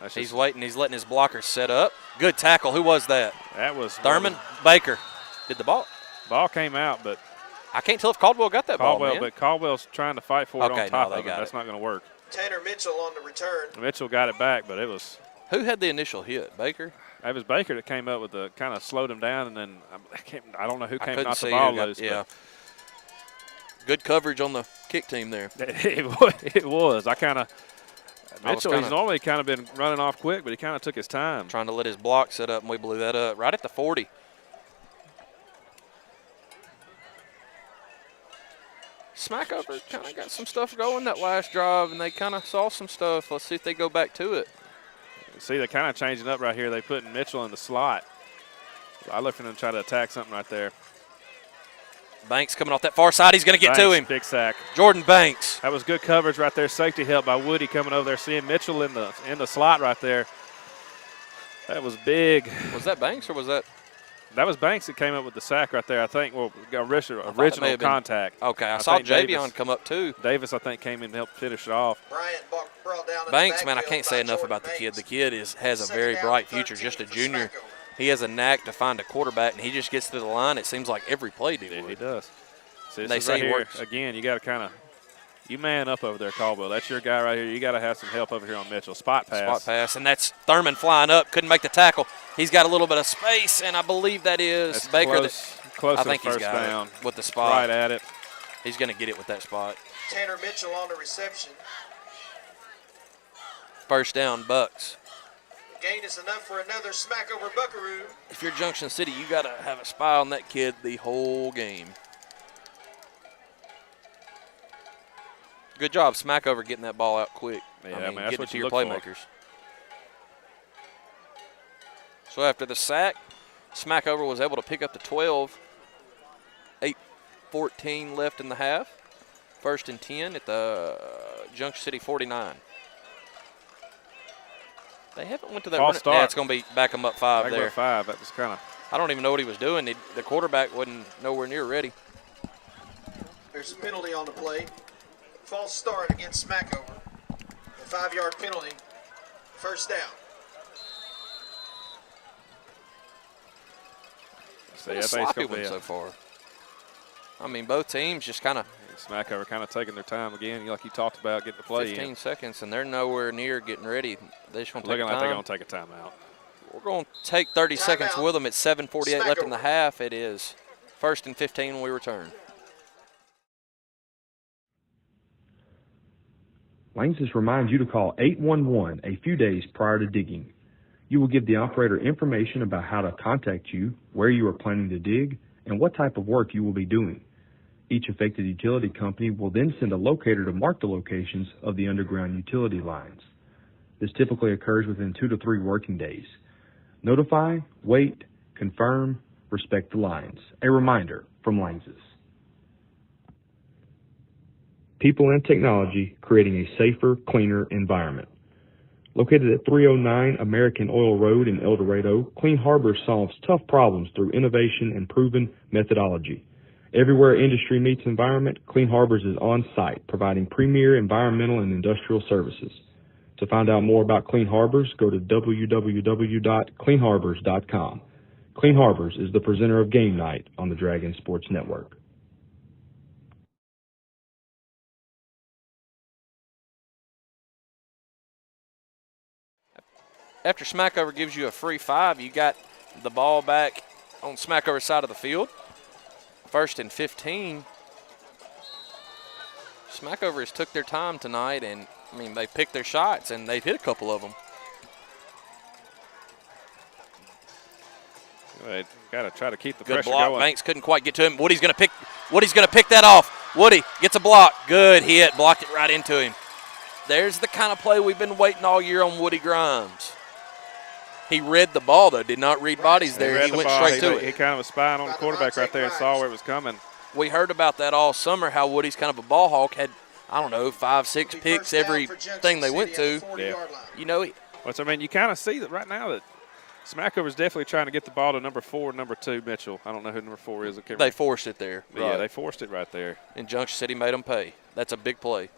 That's He's just- waiting. He's letting his blockers set up. Good tackle. Who was that? That was Thurman Baker. Did the ball? Ball came out, but I can't tell if Caldwell got that ball, man. but Caldwell's trying to fight for it Okay, on top no, they of it. got That's it. not going to work. Tanner Mitchell on the return. Mitchell got it back, but it was Who had the initial hit? Baker? Baker that came up with the kind of slowed him down, and then I don't know who I came couldn't knocked the see ball who got- loose. yeah. Good coverage on the kick team there. But it was. Mitchell, he's normally kind of been running off quick, but he kind of took his time. Trying to let his block set up, and we blew that up right at the 40. Smackover kind of got some stuff going that last drive, and they kind of saw some stuff. Let's see if they go back to it. See, they're kind of changing up right here. They putting Mitchell in the slot. I look for them to try to attack something right there. Banks coming off that far side. He's going to get to Banks, him. Big sack. Jordan Banks. That was good coverage right there. Safety help by Woody coming over there, seeing Mitchell in the slot right there. That was big. Was that Banks or was that? That was Banks that came up with the sack right there. I think. Well, original may have been- contact. Okay, I saw think Javion Davis- come up too. Davis, I think, came in to help finish it off. Bryant brought down in the Banks, man, I backfield can't say by enough Jordan about the kid. Banks. The kid has a Second very down, bright future, 13 just a for junior. Smackover. He has a knack to find a quarterback, and he just gets to the line. It seems like every play, Yeah, he dude. does. See, And this they is say right he here. works. Again, you got to kind of you man up over there, Caldwell. That's your guy right here. You got to have some help over here on Mitchell. Spot pass. Spot pass, and that's Thurman flying up. Couldn't make the tackle. He's got a little bit of space, and I believe that is That's Baker. close I to think the he's first got down. it with the spot. Right at it. He's going to get it with that spot. Tanner Mitchell on the reception. First down, Bucks. Gain is enough for another Smackover Buckaroo. If you're Junction City, you got to have a spy on that kid the whole game. Good job, Smackover, getting that ball out quick. Yeah, I mean that's getting what it to you your look for. playmakers. So after the sack, Smackover was able to pick up the 12. 8:14 left in the half. 1st and 10 at the Junction City 49. They haven't went to that False run. start. Yeah, it's going to be back them up 5 Back there. up 5. That was kind of. I don't even know what he was doing. The quarterback wasn't nowhere near ready. There's a penalty on the play. False start against Smackover. A 5-yard penalty. First down. So Been yeah, a I think it's sloppy going to one be so far. I mean, both teams just kind of Smackover kind of taking their time again, like you talked about, getting the play 15 in. seconds, and they're nowhere near getting ready. They just want to take Looking like time. they're going to take a timeout. We're going to take 30 seconds Timeout. with them. It's 7:48 left in the Smackover. half. It is 1st and 15 when we return. Lanxess reminds you to call 811 a few days prior to digging. You will give the operator information about how to contact you, where you are planning to dig, and what type of work you will be doing. Each affected utility company will then send a locator to mark the locations of the underground utility lines. This typically occurs within 2 to 3 working days. Notify, wait, confirm, respect the lines. A reminder from Lanxess. People and technology creating a safer, cleaner environment. Located at 309 American Oil Road in El Dorado, Clean Harbors solves tough problems through innovation and proven methodology. Everywhere industry meets environment, Clean Harbors is on site, providing premier environmental and industrial services. To find out more about Clean Harbors, go to www.cleanharbors.com. Clean Harbors is the presenter of Game Night on the Dragon Sports Network. After Smackover gives you a free 5, you got the ball back on Smackover's side of the field. 1st and 15. Smackover has took their time tonight, and I mean they picked their shots and they've hit a couple of them. Right, got to try to keep the Good pressure block. going. Banks couldn't quite get to him. Woody's going to pick that off. Woody gets a block. Good hit. Blocked it right into him. There's the kind of play we've been waiting all year on Woody Grimes. He read the ball, though, did not read bodies there. He went straight to He it. kind of was spying on the quarterback right there and saw where it was coming. We heard about that all summer, how Woody's kind of a ball hawk, had, I don't know, 5, 6 picks every thing they went to. Yeah. You know, Well, so, I mean, you kind of see that right now that Smackover's definitely trying to get the ball to number 4, number 2, Mitchell. I don't know who number 4 is. they forced it there. Right. Yeah, they forced it right there. And Junction City made them pay. That's a big play.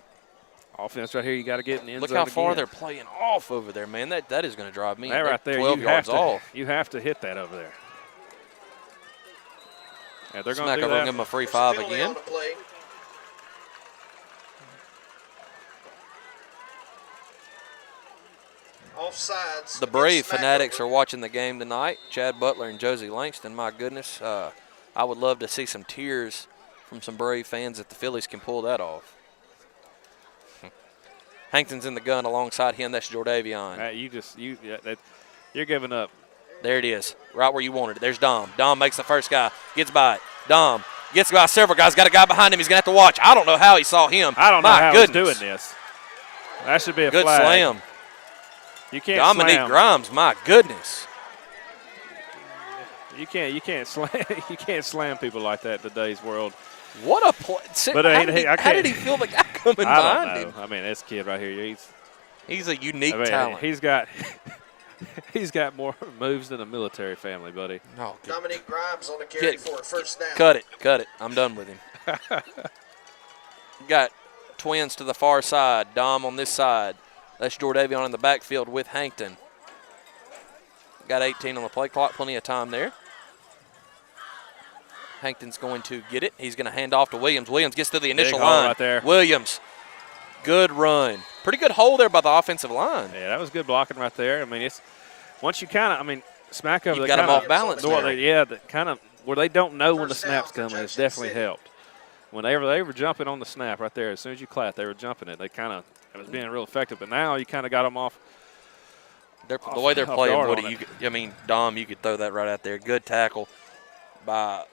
Offense right here, you got to get in the end zone. Look how far again. they're playing off over there, man. That is going to drive me. That right there, 12 yards off. You have to hit that over there. Yeah, they're going to do Smackover that. give him a free 5 Penalty again. on the play. Offsides. The Brave against fanatics Smackover. are watching the game tonight. Chad Butler and Josie Langston. My goodness, I would love to see some tears from some Brave fans if the Phillies can pull that off. Hankton's in the gun alongside him. That's Jordavion. You're giving up. There it is, right where you wanted it. There's Dom. Dom makes the first guy, gets by it. Dom gets by several guys, got a guy behind him. He's going to have to watch. I don't know how he saw him. I don't know My how goodness. he's doing this. That should be a Good flag. slam. You can't Dominique slam. Grimes, my goodness. You can't slam. You can't slam people like that in today's world. What a play. But how did he feel the guy coming I behind don't him? know. I mean, this kid right here, He's a unique I mean, talent. he's got more moves than a military family, buddy. Oh, good. Dominique Grimes on the carry for a first down. Cut it. I'm done with him. Got twins to the far side. Dom on this side. That's Jordavion in the backfield with Hankton. Got 18 on the play clock. Plenty of time there. Hankton's going to get it. He's going to hand off to Williams. Williams gets to the initial Big hole line. right there. Williams, good run. Pretty good hole there by the offensive line. Yeah, that was good blocking right there. I mean, it's once you kind of, I mean, Smackover. You got him off balance Well, now. yeah, the kind of where they don't know when the First down snap's for coming. It's Junction definitely City. helped. Whenever they were jumping on the snap right there, as soon as you clapped, they were jumping it. They kind of it was being real effective. But now you kind of got them off. The way they're off playing, guard Woody, on it. Dom, you could throw that right out there. Good tackle by –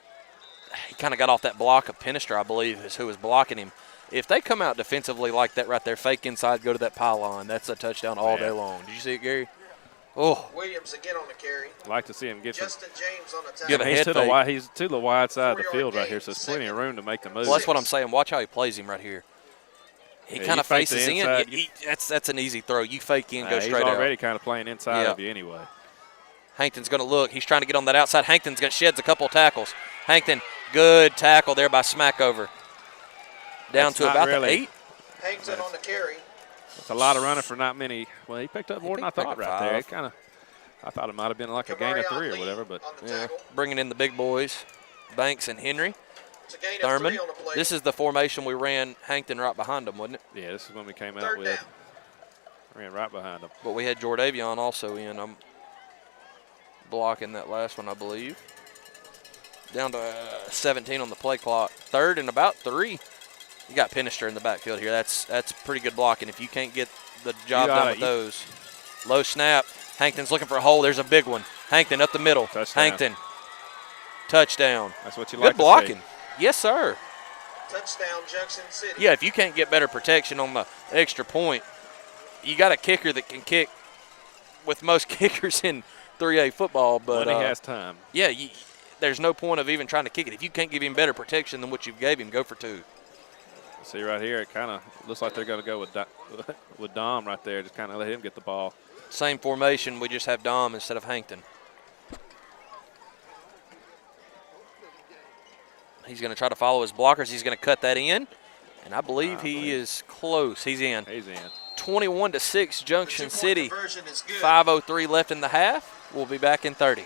he kind of got off that block of Pinister, I believe, is who was blocking him. If they come out defensively like that right there, fake inside, go to that pylon, that's a touchdown all day long. Did you see it, Gary? Oh. Williams again on the carry. Like to see him get Justin James on the tackle. Give a head fake. He's to the wide side of the field right here, so there's plenty of room to make the move. Well, that's what I'm saying. Watch how he plays him right here. He kind of faces in. That's an easy throw. You fake in, go straight out. He's already kind of playing inside of you anyway. Hankton's going to look. He's trying to get on that outside. Hankton's going to sheds a couple tackles. Hankton, good tackle there by Smackover. Down to about the 8. Hankton on the carry. It's a lot of running for not many. Well, he picked up more than I thought right there. It I thought it might have been like a gain of 3 or whatever, but bringing in the big boys, Banks and Henry. Thurman. This is the formation we ran Hankton right behind him, wasn't it? Yeah, this is when we came out with. Ran right behind him. But we had Jordavion also in. I'm blocking that last one, I believe. Down to 17 on the play clock. 3rd and about 3. You got Pinister in the backfield here. That's pretty good blocking. If you can't get the job done with those. Low snap. Hankton's looking for a hole. There's a big one. Hankton up the middle. Touchdown. Hankton. Touchdown. That's what you like to see. Good blocking. Yes, sir. Touchdown, Junction City. Yeah, if you can't get better protection on the extra point, you got a kicker that can kick with most kickers in 3A football. But when he has time. Yeah, there's no point of even trying to kick it. If you can't give him better protection than what you gave him, go for 2. See right here, it kind of looks like they're going to go with Dom right there. Just kind of let him get the ball. Same formation, we just have Dom instead of Hankton. He's going to try to follow his blockers. He's going to cut that in, and I believe he is close. He's in. He's in. 21-6, Junction City. 5:03 left in the half. We'll be back in 30.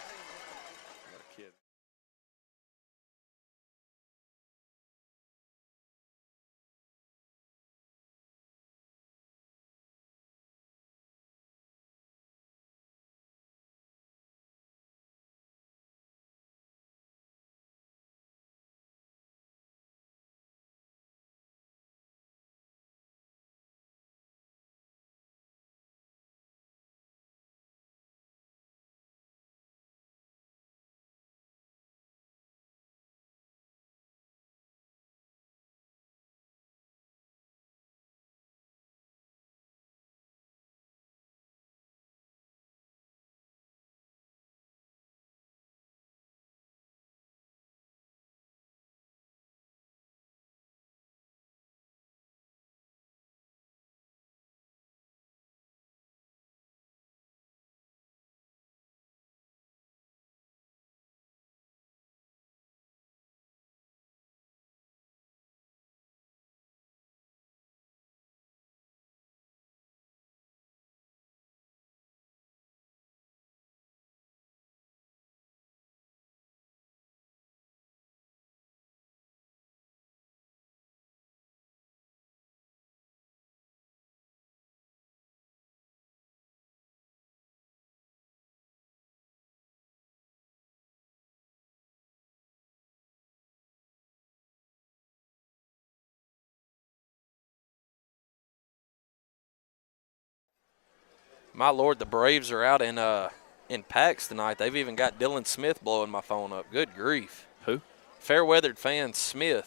My Lord, the Braves are out in packs tonight. They've even got Dylan Smith blowing my phone up. Good grief. Who? Fair-weathered fan Smith.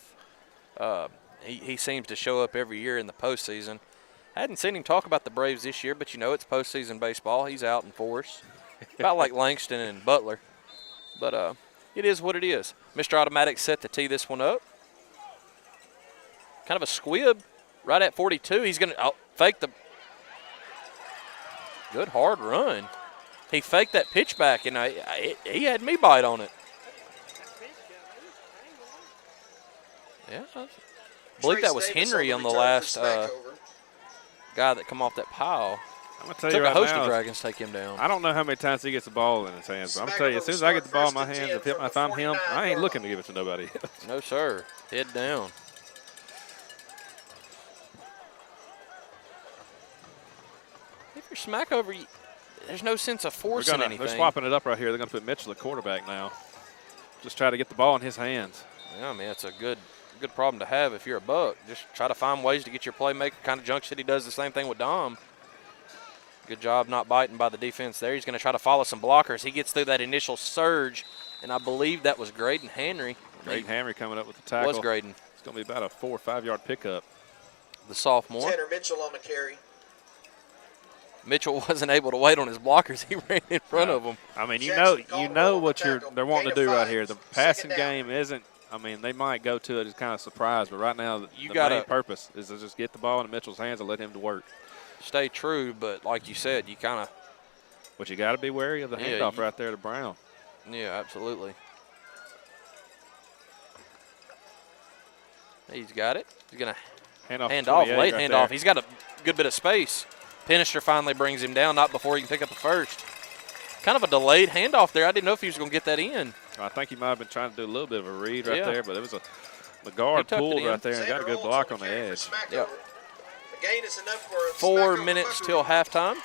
He seems to show up every year in the postseason. I hadn't seen him talk about the Braves this year, but you know it's postseason baseball. He's out in force. About like Langston and Butler. But it is what it is. Mr. Automatic set to tee this one up. Kind of a squib right at 42. He's going to fake the good hard run. He faked that pitch back, and he had me bite on it. Yeah, I believe that was Henry on the last guy that come off that pile. I'm going to tell you right now. Took a host now, of Dragons to take him down. I don't know how many times he gets the ball in his hands, but I'm going to tell you, as soon as I get the ball in my hands, if I'm him, I ain't looking to give it to nobody else. No, sir. Head down. If you're Smackover, there's no sense of forcing anything. They're swapping it up right here. They're going to put Mitchell at quarterback now. Just try to get the ball in his hands. Yeah, I mean, it's a good problem to have if you're a Buck. Just try to find ways to get your playmaker. Kind of Junction City does the same thing with Dom. Good job not biting by the defense there. He's going to try to follow some blockers. He gets through that initial surge, and I believe that was Graydon Henry. Graydon Henry coming up with the tackle. Was Graydon. It's going to be about a 4 or 5 yard pickup. the sophomore. Tanner Mitchell on the carry. Mitchell wasn't able to wait on his blockers. He ran in front of them. I mean, Jackson you know on what the tackle. they're wanting to Gain do of right 5. here. The passing Second down. game isn't. I mean, they might go to it as kind of surprise, but right now the gotta- main purpose is to just get the ball in Mitchell's hands and let him to work. Stay true, but like you said, you kind of. But you got to be wary of the Yeah, handoff right there to Brown. Yeah, absolutely. He's got it. He's going to hand off, late right hand there. off. He's got a good bit of space. Penister finally brings him down, not before he can pick up the first. Kind of a delayed handoff there. I didn't know if he was going to get that in. I think he might have been trying to do a little bit of a read right Yeah. there, but it was the guard tucked it pulled in. right there and got a good block on the carry for edge. Smackover. Yep. The gain is enough for 4 Smackover minutes Buckaroo. till halftime.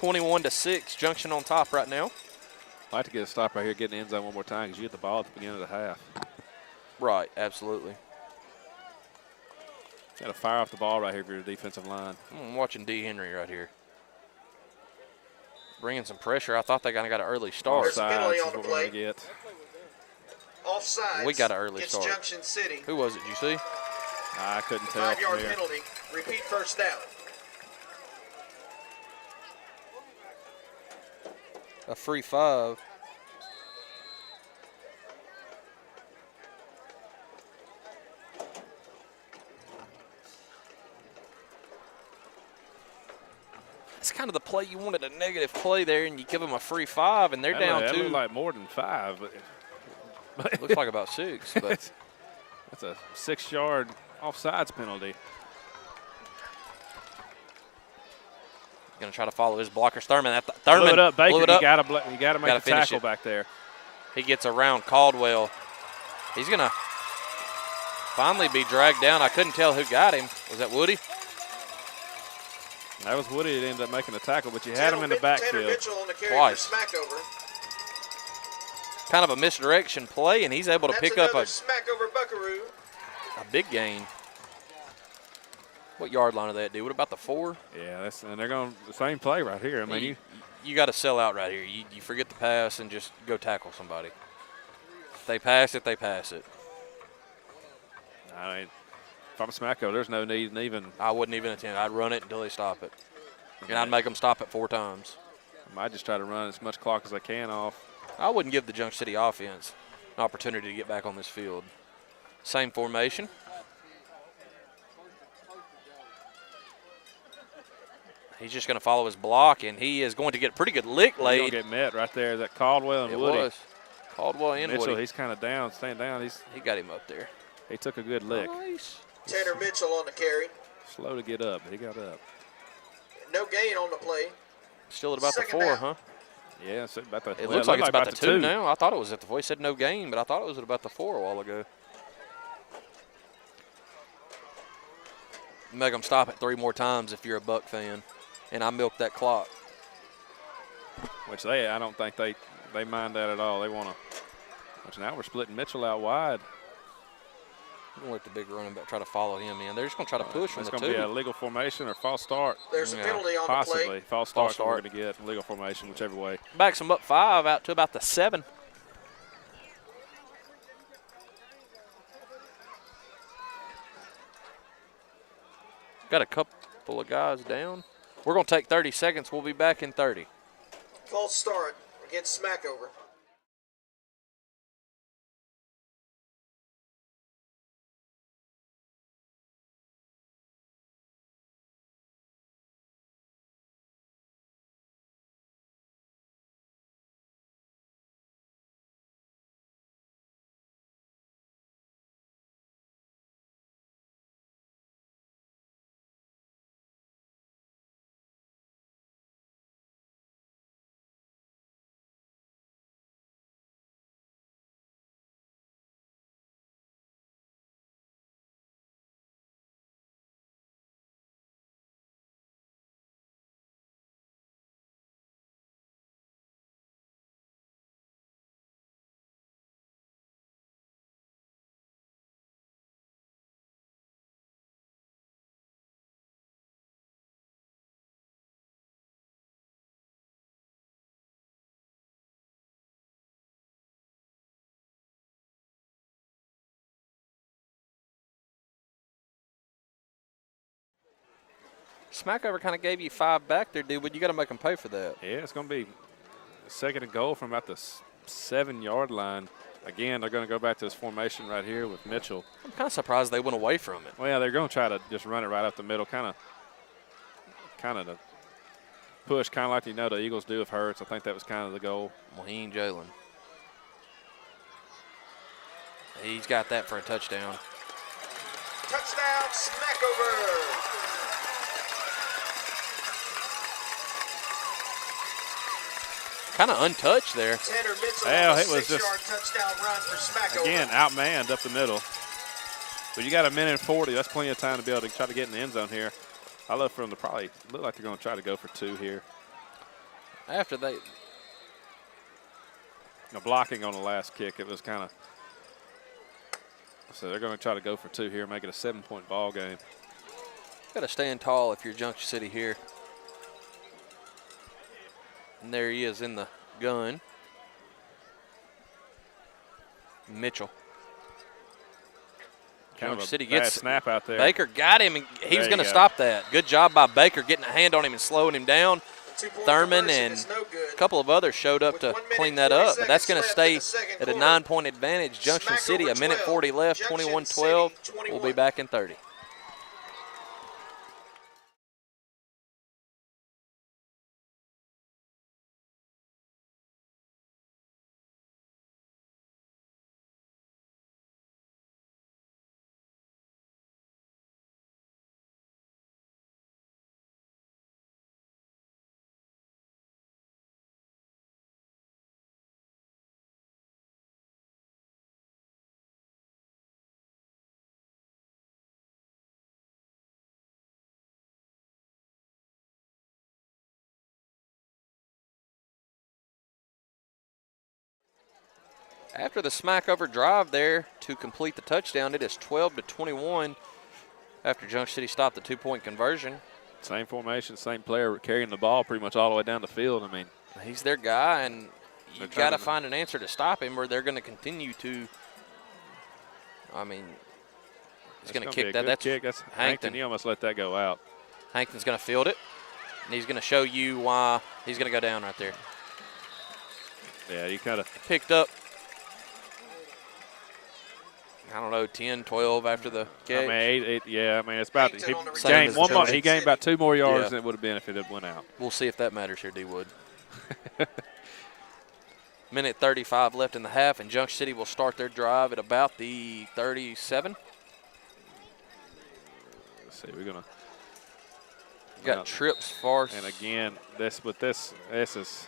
21-6, Junction on top right now. I'd like to get a stop right here, get in the end zone one more time because you get the ball at the beginning of the half. Right, absolutely. Got to fire off the ball right here for your defensive line. I'm watching D. Henry right here. Bringing some pressure. I thought they kind of got an early start. There's a Offsides penalty is on what the we're going play. to get. Offsides. We got an early against start. Junction City. Who was it, did you see? I couldn't tell. 5-yard from here. penalty. Repeat first down. A free 5. It's kind of the play you wanted, a negative play there, and you give them a free 5, and they're down That 2. looked like more than 5. But Looks like about 6, but that's a 6-yard offsides penalty. going to try to follow his blocker. Thurman Blew it up, Baker. blew it up. You got to make Gotta a finish tackle it. back there. He gets around Caldwell. He's going to finally be dragged down. I couldn't tell who got him. Was that Woody? That was Woody that ended up making the tackle, but you had him in the Tanner backfield. Mitchell on the carry Twice. for Smackover. Kind of a misdirection play, and he's able to That's pick up another a Smackover Buckaroo. big gain. What yard line are they at, dude? What about the 4? Yeah, and they're going the same play right here. I mean, You got to sell out right here. You forget the pass and just go tackle somebody. If they pass it, they pass it. I mean, if I'm Smacko, there's no need in even. I wouldn't even attempt. I'd run it until they stop it. And I'd make them stop it 4 times. I might just try to run as much clock as I can off. I wouldn't give the Junction City offense an opportunity to get back on this field. Same formation. He's just going to follow his block, and he is going to get a pretty good lick He's going laid. to get met right there. That Caldwell and It Woody. was. Caldwell and Mitchell, Woody. he's kind of down, staying down. He got him up there. He took a good lick. Nice. Tanner Mitchell on the carry. Slow to get up, but he got up. No gain on the play. Still at about the Second 4, down. huh? Yeah, it's about the. It well, looks like it's looked about the 2 now. I thought it was at the 4. He said no gain, but I thought it was at about the 4 a while ago. Make them stop it 3 more times if you're a Buck fan, and I milked that clock. Which I don't think they mind that at all. They want to. Which now we're splitting Mitchell out wide. I'm going to let the big running back try to follow him in. They're just going to try to push from It's the going to 2. be a legal formation or false start. There's a Yeah, penalty on the Possibly. play. False start. We're start. going to get legal formation, whichever way. Backs them up 5 out to about the 7. Got a couple of guys down. We're going to take 30 seconds. We'll be back in 30. False start against Smackover. Smackover kind of gave you 5 back there, dude, but you got to make them pay for that. Yeah, it's going to be second and goal from about the 7-yard line. Again, they're going to go back to this formation right here with Mitchell. I'm kind of surprised they went away from it. Well, yeah, they're going to try to just run it right up the middle, kind of to push, kind of like the Eagles do if Hurts. I think that was kind of the goal. Well, he ain't Jalen. He's got that for a touchdown. Touchdown, Smackover. Kind of untouched there. Tanner Mitchell Well, on a it was 6-yard touchdown run for Smackover. Again, outmanned up the middle. But you got a minute and 40. That's plenty of time to be able to try to get in the end zone here. I love for them to probably look like they're going to try to go for 2 here. After they Blocking on the last kick, it was kind of. So they're going to try to go for 2 here, make it a 7-point ball game. got to stand tall if you're Junction City here. And there he is in the gun. Mitchell. Kind Junction of a City bad gets snap out there. Baker got him, and he was There going you to go. stop that. Good job by Baker getting a hand on him and slowing him down. The 2-point Thurman conversion and is no good. a couple of others showed up With to 1 minute clean and that 40 up, but that's going to seconds left in stay the second at a quarter. 9-point advantage. Junction Smackover City, a minute 12, 40 left, Junction 21-12. City, We'll be 21. back in 30. After the Smackover drive there to complete the touchdown, it is 12-21 after Junction City stopped the 2-point conversion. Same formation, same player carrying the ball pretty much all the way down the field. I mean, He's their guy, and you They're got trying to to- find an answer to stop him, or they're going to continue to. I mean, he's that's going to gonna be kick a that. good That's kick. That's Hankton. He almost let that go out. Hankton's going to field it, and he's going to show you why he's going to go down right there. Yeah, you kind of. Picked up, I don't know, 10, 12 after the I catch. mean, yeah. I mean, it's about Hankton on the he return. gained Same as one more. Junction He gained about 2 more yards Yeah. than it would have been if it had went out. We'll see if that matters here, D-Wood. Minute 35 left in the half, and Junction City will start their drive at about the 37. Let's see, we're gonna. Got Well, trips far. And again, this is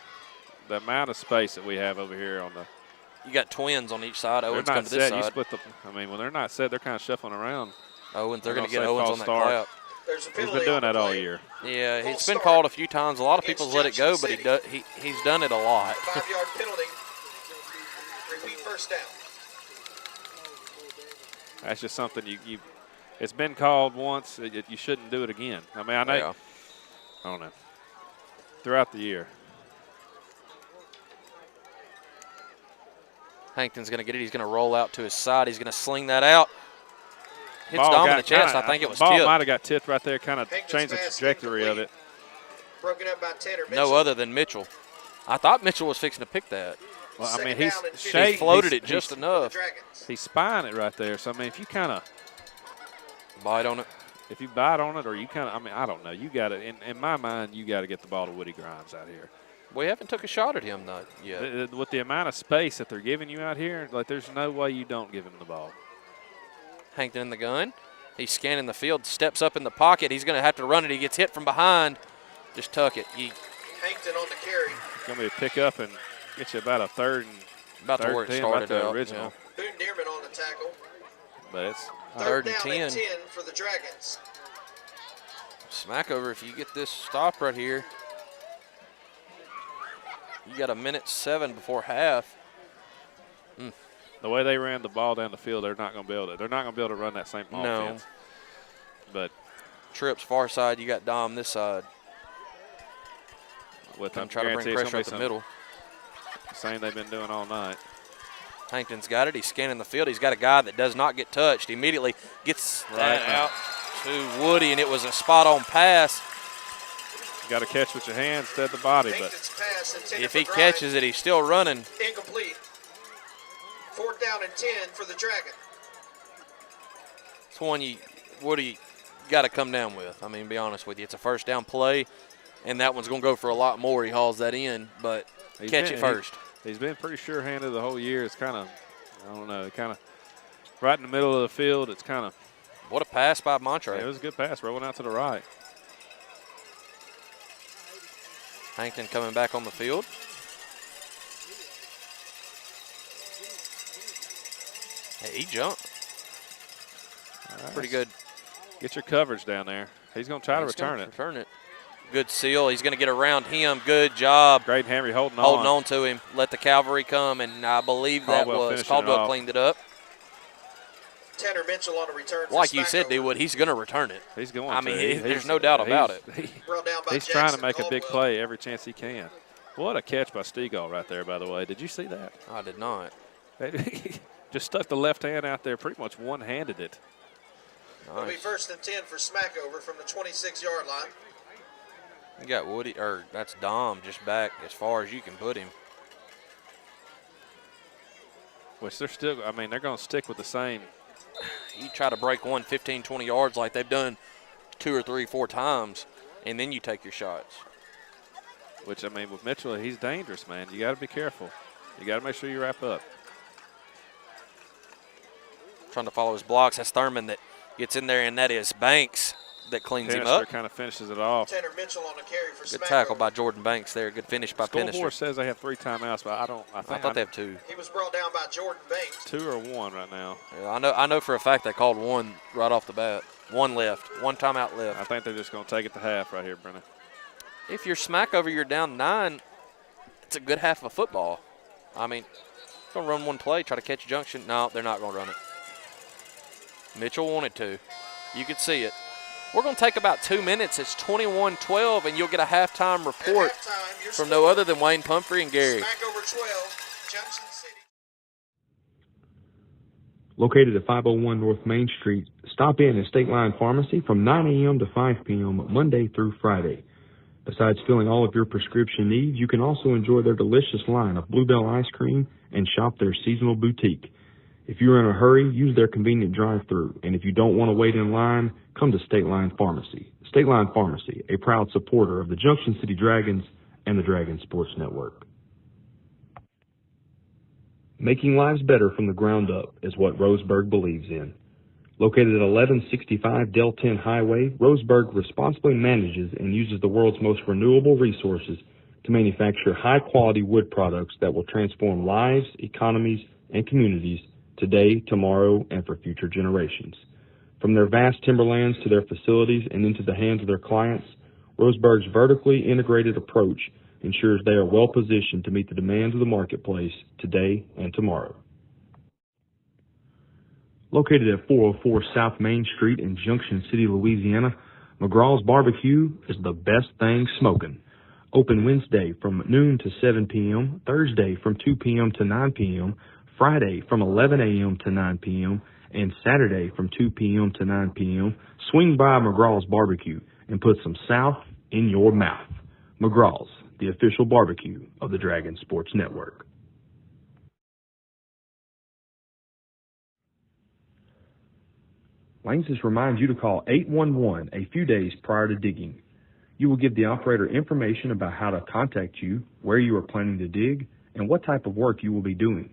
the amount of space that we have over here on the. You got twins on each side. They're Owens come not to this set. You side. split the. I mean, when they're not set, they're kind of shuffling around. Owens, they're They're going to gonna get say Owens false on that start. clap. There's a He's penalty been doing on the that all play. year. Yeah, Full it's been start called a few times. A lot of against people's let it go, Junction but City. he's done it a lot. 5-yard penalty. Repeat first down. That's just something you. It's been called once. You shouldn't do it again. I mean, I know. Yeah. I don't know. Throughout the year. Hankton's going to get it. He's going to roll out to his side. He's going to sling that out. Hits Ball Dom in got the chest. kinda- I think it was ball tipped. might have got tipped right there, kind of Hankton's changed the pass trajectory of incomplete. it. Broken up by Tanner Mitchell. No other than Mitchell. I thought Mitchell was fixing to pick that. Well, I mean, Second he's down and 50. He floated he's- it just he's- enough. Dragons. He's spying it right there. So I mean, if you kind of, Bite on it. if you bite on it, or you kind of, I mean, I don't know. You got to, in my mind, you got to get the ball to Woody Grimes out here. We haven't took a shot at him not yet. With the amount of space that they're giving you out here, like there's no way you don't give him the ball. Hankton in the gun. He's scanning the field, steps up in the pocket. He's going to have to run it. He gets hit from behind. Just tuck it. Hankton on the carry. It's gonna be a pickup and get you about a third and About to where it 10, started about the out. original. Boone Dearman on the tackle. But it's Third and down 10. 10 for the Dragons. Smackover, if you get this stop right here, you got a minute 7 before half. the way they ran the ball down the field. They're not gonna be able to. They're not gonna be able to run that same No. offense. But Trips far side, you got Dom this side. with I'm them, trying to bring pressure up the middle. Same they've been doing all night. Hankton's got it. He's scanning the field. He's got a guy that does not get touched. He immediately gets that Right now. out to Woody, and it was a spot-on pass. got to catch with your hands instead of the body. But if he catches it, he's still running. Incomplete. 4th down and 10 for the Dragon. It's one you got to come down with. I mean, be honest with you. It's a first down play, and that one's going to go for a lot more. He hauls that in, but catch it first. He's been pretty sure-handed the whole year. It's kind of, I don't know, kind of right in the middle of the field. It's kind of. What a pass by Montre. Yeah, it was a good pass, rolling out to the right. Hankton coming back on the field. Hey, he jumped. Right. Pretty good. Get your coverage down there. He's going to try to return it. Good seal. He's going to get around him. Good job. Great Henry holding on to him. Let the cavalry come, and I believe Caldwell cleaned it up. Tanner Mitchell on a return. Like you said, D-Wood, he's going to return it. He's going to. I mean, there's no doubt about it. He's trying to make a big play every chance he can. What a catch by Stegall right there, by the way. Did you see that? I did not. Just stuck the left hand out there, pretty much one-handed it. Nice. It'll be 1st and 10 for Smackover from the 26-yard line. You got Woody, or that's Dom just back as far as you can put him. Which they're still, I mean, they're going to stick with the same. You try to break 15, 20 yards like they've done 2 or 3, 4 times, and then you take your shots. Which, I mean, with Mitchell, he's dangerous, man. You got to be careful. You got to make sure you wrap up. Trying to follow his blocks. That's Thurman that gets in there, and that is Banks that cleans him up. Kind of finishes it off. Tanner Mitchell on the carry for Good tackle by Jordan Banks there. Good finish by Pinnister. Scoreboard says they have 3 timeouts, but I thought they have 2. He was brought down by Jordan Banks. 2 or 1 right now. Yeah, I know for a fact they called 1 right off the bat. 1 left. 1 timeout left. I think they're just going to take it to half right here, Brennan. If you're Smackover, you're down 9. It's a good half of football. I mean, going to run 1 play, try to catch Junction. No, they're not going to run it. Mitchell wanted to. You could see it. We're going to take about 2 minutes. It's 21-12, and you'll get a halftime report from no other than Wayne Pumphrey and Gary. Smackover 12, Junction City. Located at 501 North Main Street, stop in at State Line Pharmacy from 9 a.m. to 5 p.m. Monday through Friday. Besides filling all of your prescription needs, you can also enjoy their delicious line of Bluebell ice cream and shop their seasonal boutique. If you're in a hurry, use their convenient drive-thru. And if you don't want to wait in line, come to State Line Pharmacy. State Line Pharmacy, a proud supporter of the Junction City Dragons and the Dragon Sports Network. Making lives better from the ground up is what Roseburg believes in. Located at 1165 Del 10 Highway, Roseburg responsibly manages and uses the world's most renewable resources to manufacture high-quality wood products that will transform lives, economies, and communities today, tomorrow, and for future generations. From their vast timberlands to their facilities and into the hands of their clients, Roseburg's vertically integrated approach ensures they are well positioned to meet the demands of the marketplace today and tomorrow. Located at 404 South Main Street in Junction City, Louisiana, McGraw's Barbecue is the best thing smoking. Open Wednesday from noon to 7 p.m., Thursday from 2 p.m. to 9 p.m., Friday from 11 a.m. to 9 p.m., and Saturday from 2 p.m. to 9 p.m. Swing by McGraw's Barbecue and put some South in your mouth. McGraw's, the official barbecue of the Dragon Sports Network. Lanxess reminds you to call 811 a few days prior to digging. You will give the operator information about how to contact you, where you are planning to dig, and what type of work you will be doing.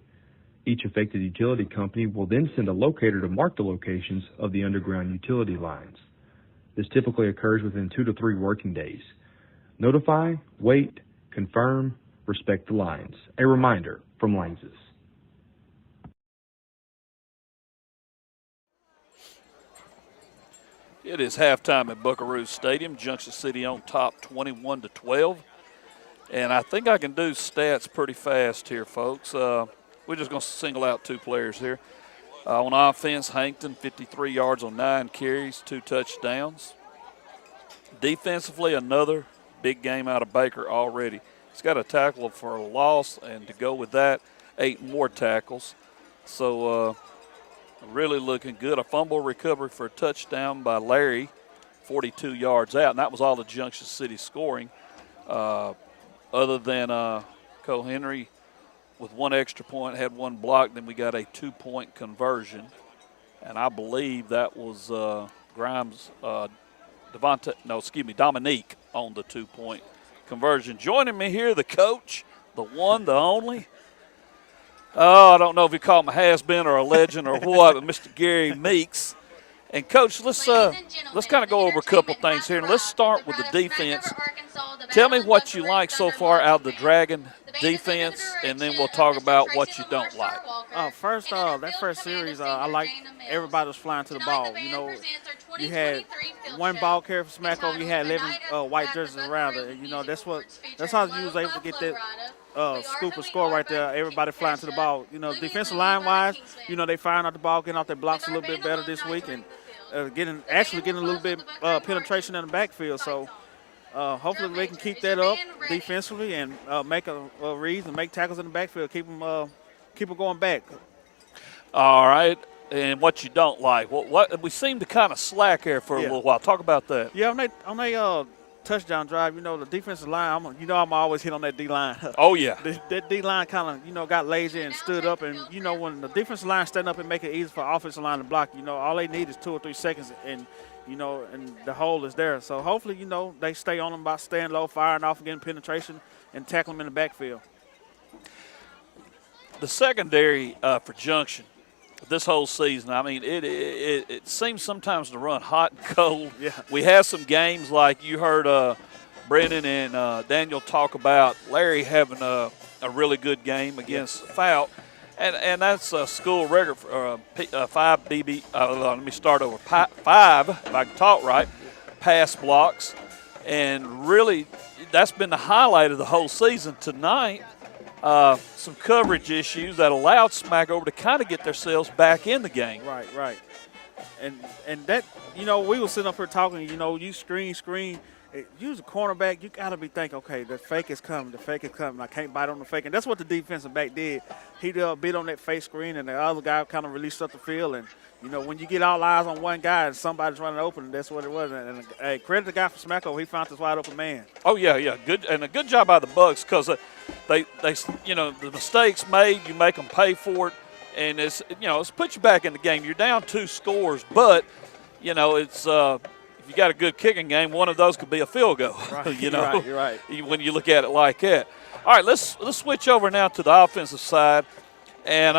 Each affected utility company will then send a locator to mark the locations of the underground utility lines. This typically occurs within 2 to 3 working days. Notify, wait, confirm, respect the lines. A reminder from Lanxess. It is halftime at Buckaroos Stadium. Junction City on top 21-12. And I think I can do stats pretty fast here, folks. We're just going to single out 2 players here. On offense, Hankton, 53 yards on 9 carries, 2 touchdowns. Defensively, another big game out of Baker already. He's got a tackle for a loss, and to go with that, 8 more tackles. So really looking good. A fumble recovery for a touchdown by Larry 42 yards out, and that was all the Junction City scoring. Other than Cole Henry with one extra point, had one block, then we got a 2-point conversion. And I believe that was Grimes, Dominique on the 2-point conversion. Joining me here, the coach, the one, the only. Oh, I don't know if you call him a has-been or a legend or what, but Mr. Gary Meeks. And, Coach, let's kind of go over a couple things here. And let's start with the defense. Tell me what you like so far out of the Dragon defense, and then we'll talk about what you don't like. First, that first series, I like everybody was flying to the ball. You know, you had one ball carrier for Smackover. You had 11 white jerseys around it. And, you know, that's how you was able to get that scoop of score right there. Everybody flying to the ball. You know, defensive line-wise, you know, they firing out the ball, getting off their blocks a little bit better this week, and getting a little bit penetration in the backfield. So hopefully we can keep that up defensively and make a reads and make tackles in the backfield. Keep them going back. All right. And what you don't like? What we seem to kind of slack here for a little while. Talk about that. Yeah, on they touchdown drive, you know, the defensive line, I'm always hit on that D-line. Oh, yeah. That D-line kind of, you know, got lazy and stood up. And, you know, when the defensive line stand up and make it easy for offensive line to block, you know, all they need is 2 or 3 seconds and, you know, and the hole is there. So, hopefully, you know, they stay on them by staying low, firing off, and getting penetration, and tackling them in the backfield. The secondary for Junction this whole season, I mean, it seems sometimes to run hot and cold. Yeah. We have some games like you heard Brendan and Daniel talk about Larry having a really good game against Fout. And that's a school record for 5 BB. Let me start over. 5, if I can talk right, pass blocks. And really, that's been the highlight of the whole season. Tonight, some coverage issues that allowed Smackover to kind of get themselves back in the game. Right. And that, you know, we were sitting up here talking, you know, you screen. Use a cornerback, you got to be thinking, okay, the fake is coming. I can't bite on the fake. And that's what the defensive back did. He bit on that fake screen, and the other guy kind of released up the field. And, you know, when you get all eyes on one guy and somebody's running open, that's what it was. And hey, credit the guy for Smackover. He found this wide open man. Oh, yeah. Good, and a good job by the Bucks because they, you know, the mistakes made, you make them pay for it. And it's put you back in the game. You're down 2 scores, but, you know, it's you got a good kicking game, one of those could be a field goal. Right, you know, you're right. When you look at it like that. All right, let's switch over now to the offensive side, and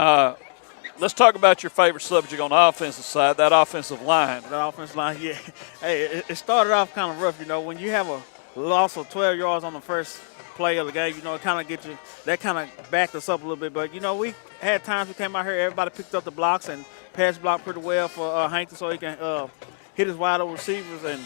let's talk about your favorite subject on the offensive side, that offensive line. That offensive line, yeah. Hey, it started off kind of rough, you know. When you have a loss of 12 yards on the first play of the game, you know, it kind of gets you. That kind of backed us up a little bit, but you know, we had times we came out here, everybody picked up the blocks and pass blocked pretty well for Hankton, so he can. Hit his wide open receivers, and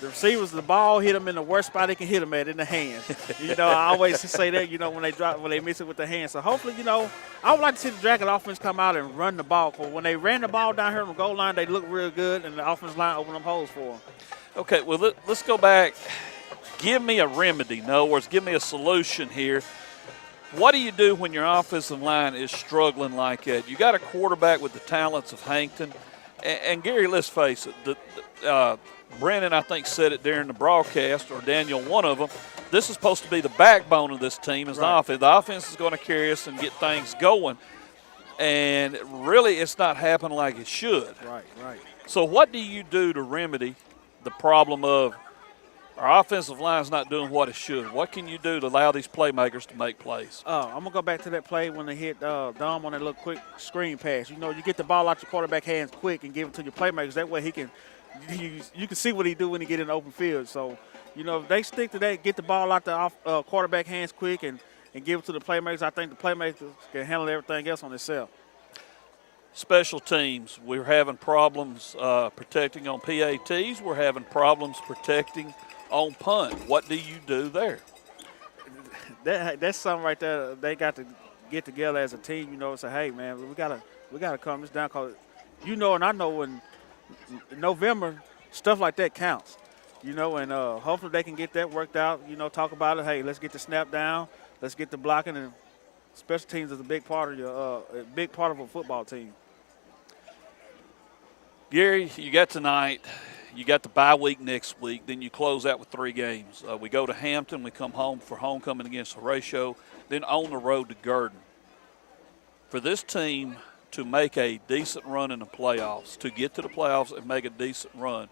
the receivers, the ball hit them in the worst spot they can hit them at, in the hands. You know, I always say that, you know, when they miss it with the hands. So hopefully, you know, I would like to see the Dragon offense come out and run the ball. For when they ran the ball down here on the goal line, they looked real good, and the offensive line opened up holes for them. Okay, well, let's go back. Give me a remedy. In other words, give me a solution here. What do you do when your offensive line is struggling like that? You got a quarterback with the talents of Hankton. And Gary, let's face it, Brennan, I think, said it during the broadcast, or Daniel, one of them, this is supposed to be the backbone of this team is the offense. The offense is going to carry us and get things going. And really, it's not happening like it should. Right. So what do you do to remedy the problem of our offensive line is not doing what it should? What can you do to allow these playmakers to make plays? I'm going to go back to that play when they hit Dom on that little quick screen pass. You know, you get the ball out your quarterback hands quick and give it to your playmakers. That way you can see what he do when he get in the open field. So, you know, if they stick to that, get the ball out the quarterback hands quick and give it to the playmakers, I think the playmakers can handle everything else on themselves. Special teams, we're having problems protecting on PATs. We're having problems protecting on punt. What do you do there? That's something right there. They got to get together as a team, you know, and say, hey, man, we gotta calm this down, because you know, and I know in November stuff like that counts, you know, and hopefully they can get that worked out. You know, talk about it. Hey, let's get the snap down, let's get the blocking, and special teams is a big part of a football team. Gary, you got tonight. You got the bye week next week. Then you close out with 3 games. We go to Hampton. We come home for homecoming against Horatio. Then on the road to Gurdon. For this team to make a decent run in the playoffs, to get to the playoffs and make a decent run,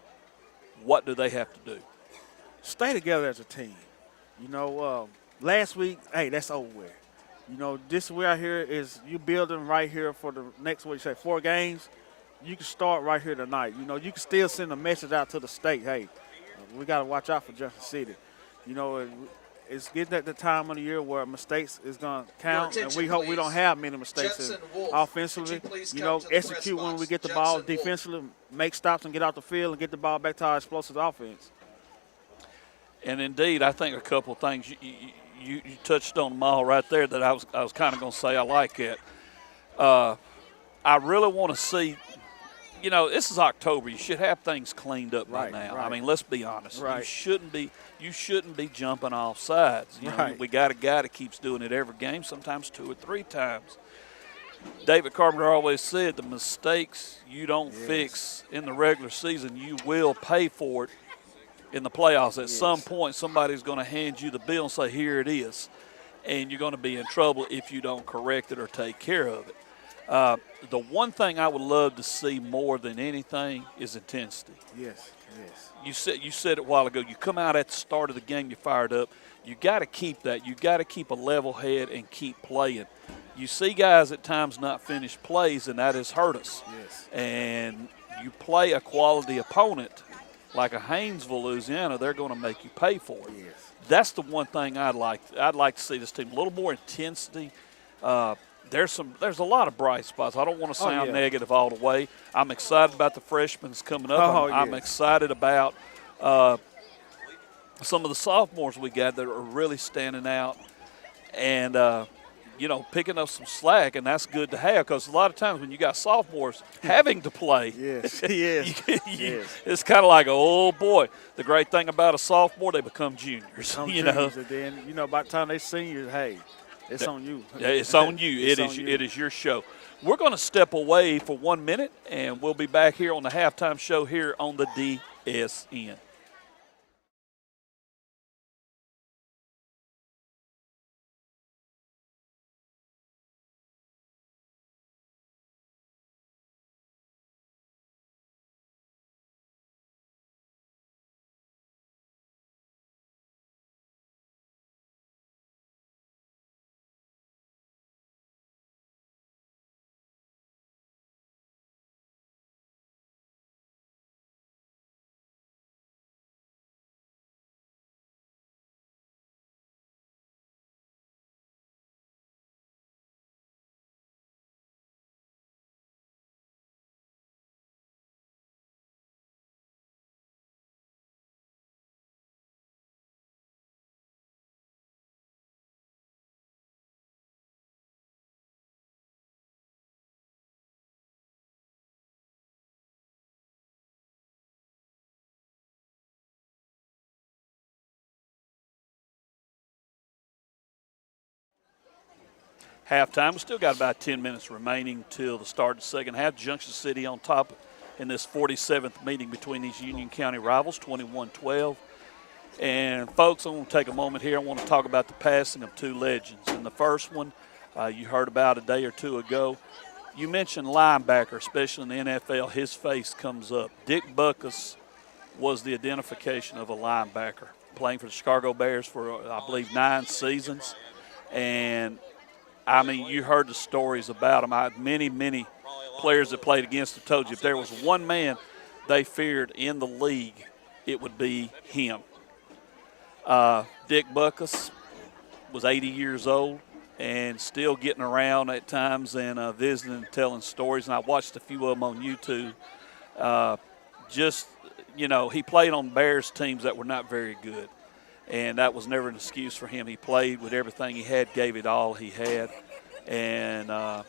what do they have to do? Stay together as a team. Last week, hey, that's over with. This way out here is you building right here for the next, 4 games. You can start right here tonight. You can still send a message out to the state, hey, we got to watch out for Junction City. It's getting at the time of the year where mistakes is going to count, and we hope we don't have many mistakes offensively. Execute when we get the ball defensively, make stops and get out the field and get the ball back to our explosive offense. And indeed, I think a couple of things you touched on them all right there that I was kind of going to say I like it. I really want to see. This is October. You should have things cleaned up by now. Right. I mean, let's be honest. Right. You shouldn't be jumping off sides. Right. We got a guy that keeps doing it every game, sometimes 2 or 3 times. David Carpenter always said the mistakes you don't fix in the regular season, you will pay for it in the playoffs. At some point, somebody's going to hand you the bill and say, here it is. And you're going to be in trouble if you don't correct it or take care of it. The one thing I would love to see more than anything is intensity. Yes. You said it a while ago. You come out at the start of the game, you're fired up. You got to keep that. You got to keep a level head and keep playing. You see guys at times not finish plays, and that has hurt us. Yes. And you play a quality opponent like a Haynesville, Louisiana, they're going to make you pay for it. Yes. That's the one thing I'd like to see this team a little more intensity. There's a lot of bright spots. I don't want to sound negative all the way. I'm excited about the freshmen coming up. I'm excited about some of the sophomores we got that are really standing out and, picking up some slack, and that's good to have because a lot of times when you got sophomores having to play, it's kind of like, oh, boy. The great thing about a sophomore, they become juniors. And then, by the time they seniors, hey, it's on you. It's on you. It is your show. We're going to step away for 1 minute, and we'll be back here on the halftime show here on the DSN. Halftime. We still got about 10 minutes remaining till the start of the second half. Junction City on top in this 47th meeting between these Union County rivals, 21-12. And, folks, I'm going to take a moment here. I want to talk about the passing of 2 legends. And the first one you heard about a day or 2 ago. You mentioned linebacker, especially in the NFL. His face comes up. Dick Buckaroos was the identification of a linebacker, playing for the Chicago Bears for, I believe, 9 seasons. And I mean, you heard the stories about him. Many players that played against him told you if there was one man they feared in the league, it would be him. Dick Buckaroos was 80 years old and still getting around at times and visiting and telling stories. And I watched a few of them on YouTube. He played on Bears teams that were not very good. And that was never an excuse for him. He played with everything he had, gave it all he had. And an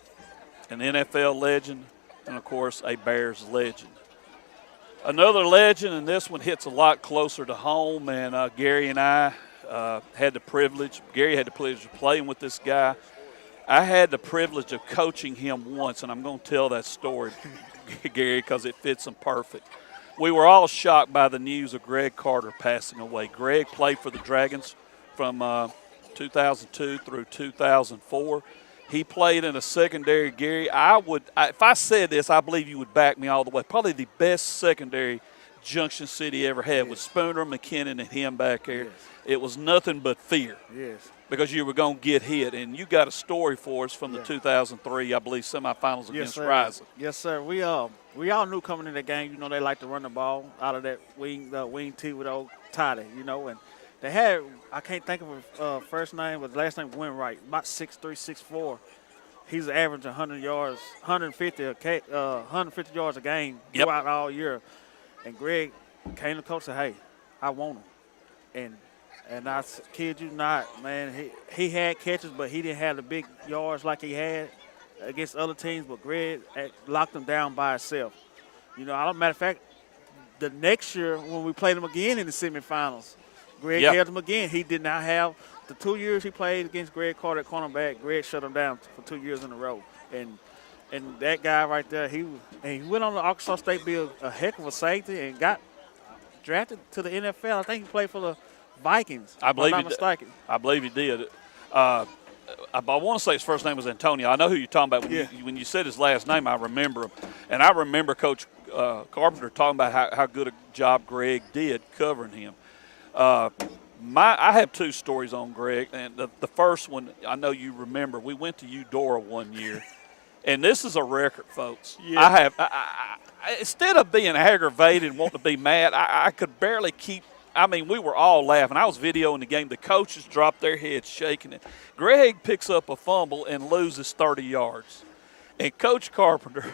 NFL legend, and, of course, a Bears legend. Another legend, and this one hits a lot closer to home, and Gary and I had the privilege. Gary had the privilege of playing with this guy. I had the privilege of coaching him once, and I'm going to tell that story, Gary, because it fits him perfect. We were all shocked by the news of Greg Carter passing away. Greg played for the Dragons from 2002 through 2004. He played in a secondary, Gary. If I said this, I believe you would back me all the way. Probably the best secondary Junction City ever had with Spooner, McKinnon, and him back there. Yes. It was nothing but fear. Yes. Because you were going to get hit. And you got a story for us from the 2003, I believe, semifinals against Rising. Yes, sir. We all knew coming in the game, they like to run the ball out of that wing tee with old Toddy, and they had, I can't think of his first name, but last name went right, about 6'3", 6'4". He's averaging 100 yards, 150 yards a game throughout all year. And Greg came to the coach and said, hey, I want him. And I kid you not, man, he had catches, but he didn't have the big yards like he had against other teams, but Greg locked him down by himself. Matter of fact, the next year when we played him again in the semifinals, Greg held him again. He did not have the 2 years he played against Greg Carter at cornerback. Greg shut him down for 2 years in a row. And that guy right there, he went on to Arkansas State, be a heck of a safety, and got drafted to the NFL. I think he played for the Vikings. I believe if I'm not mistaken. I believe he did. I want to say his first name was Antonio. I know who you're talking about. When you said his last name, I remember him. And I remember Coach Carpenter talking about how good a job Greg did covering him. I have two stories on Greg. And the first one, I know you remember, we went to Eudora one year. And this is a record, folks. Yeah. Instead of being aggravated and wanting to be mad, I could barely keep. We were all laughing. I was videoing the game. The coaches dropped their heads, shaking it. Greg picks up a fumble and loses 30 yards. And Coach Carpenter,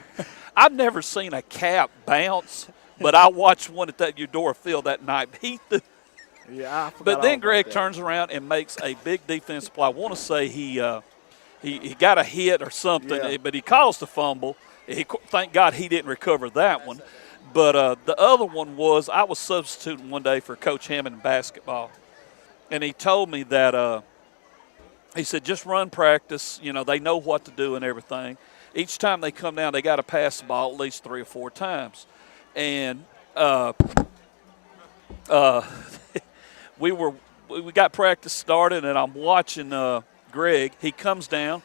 I've never seen a cap bounce, but I watched one at that Eudora field that night. But then Greg turns around and makes a big defensive play. I want to say he got a hit or something, but he caused a fumble. Thank God he didn't recover that one. But the other one was I was substituting one day for Coach Hammond in basketball. And he told me that he said, just run practice. They know what to do and everything. Each time they come down, they got to pass the ball at least 3 or 4 times. And we got practice started, and I'm watching Greg. He comes down.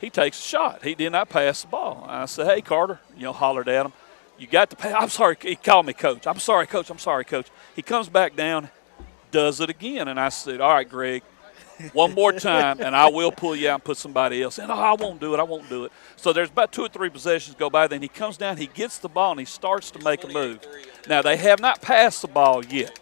He takes a shot. He did not pass the ball. I said, hey, Carter, hollered at him. You got to pass. I'm sorry. He called me coach. I'm sorry, coach. I'm sorry, coach. He comes back down, does it again. And I said, all right, Greg, one more time, and I will pull you out and put somebody else in. Oh, I won't do it. I won't do it. So there's about 2 or 3 possessions go by. Then he comes down. He gets the ball, and he starts to make a move. Now, they have not passed the ball yet.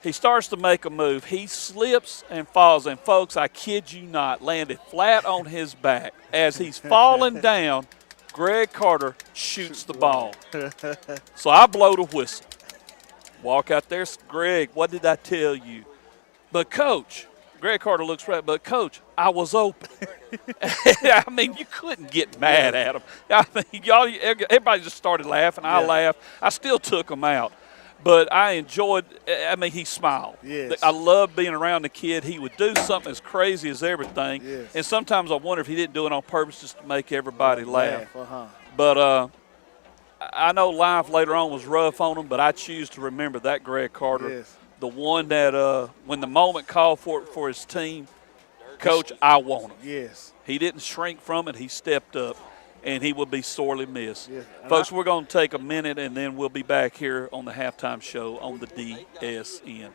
He starts to make a move. He slips and falls. And, folks, I kid you not, landed flat on his back. As he's falling down, Greg Carter shoots the ball. So I blow the whistle. Walk out there. Greg, what did I tell you? But, Coach, Greg Carter looks right, but, Coach, I was open. You couldn't get mad at him. Everybody just started laughing. I laughed. I still took him out. But I enjoyed, he smiled. Yes. I loved being around the kid. He would do something as crazy as everything. Yes. And sometimes I wonder if he didn't do it on purpose just to make everybody laugh. Uh-huh. But I know life later on was rough on him, but I choose to remember that Greg Carter, the one that when the moment called for his team, Coach, I want him. Yes. He didn't shrink from it. He stepped up. And he will be sorely missed. Yes. Folks, we're going to take a minute, and then we'll be back here on the halftime show on the DSN.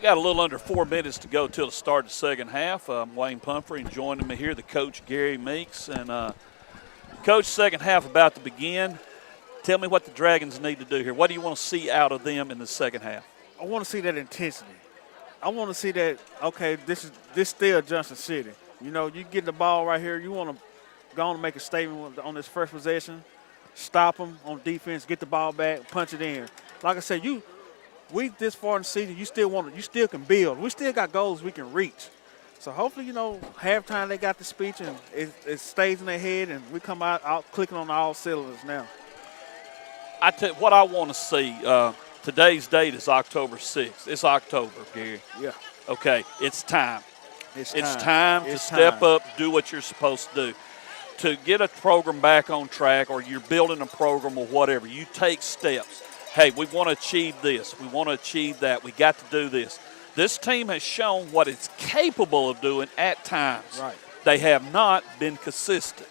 We got a little under 4 minutes to go till the start of the second half. I'm Wayne Pumphrey, and joining me here, the coach, Gary Meeks. And, Coach, second half about to begin. Tell me what the Dragons need to do here. What do you want to see out of them in the second half? I want to see that intensity. I want to see that, okay, this still Junction City. You know, you get the ball right here. You want to go on and make a statement on this first possession, stop them on defense, get the ball back, punch it in. Like I said, we this far in the season, you still can build. We still got goals we can reach. So hopefully, you know, halftime they got the speech and it stays in their head, and we come out clicking on all cylinders now. What I want to see, today's date is October 6th. It's October, Gary. Yeah. Okay, it's time. It's time to step up, do what you're supposed to do. To get a program back on track, or you're building a program or whatever, you take steps. Hey, we want to achieve this. We want to achieve that. We got to do this. This team has shown what it's capable of doing at times. Right. They have not been consistent.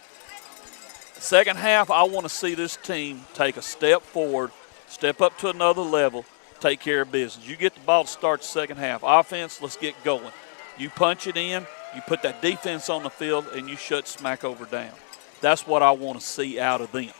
Second half, I want to see this team take a step forward, step up to another level, take care of business. You get the ball to start the second half. Offense, let's get going. You punch it in, you put that defense on the field, and you shut Smackover down. That's what I want to see out of them.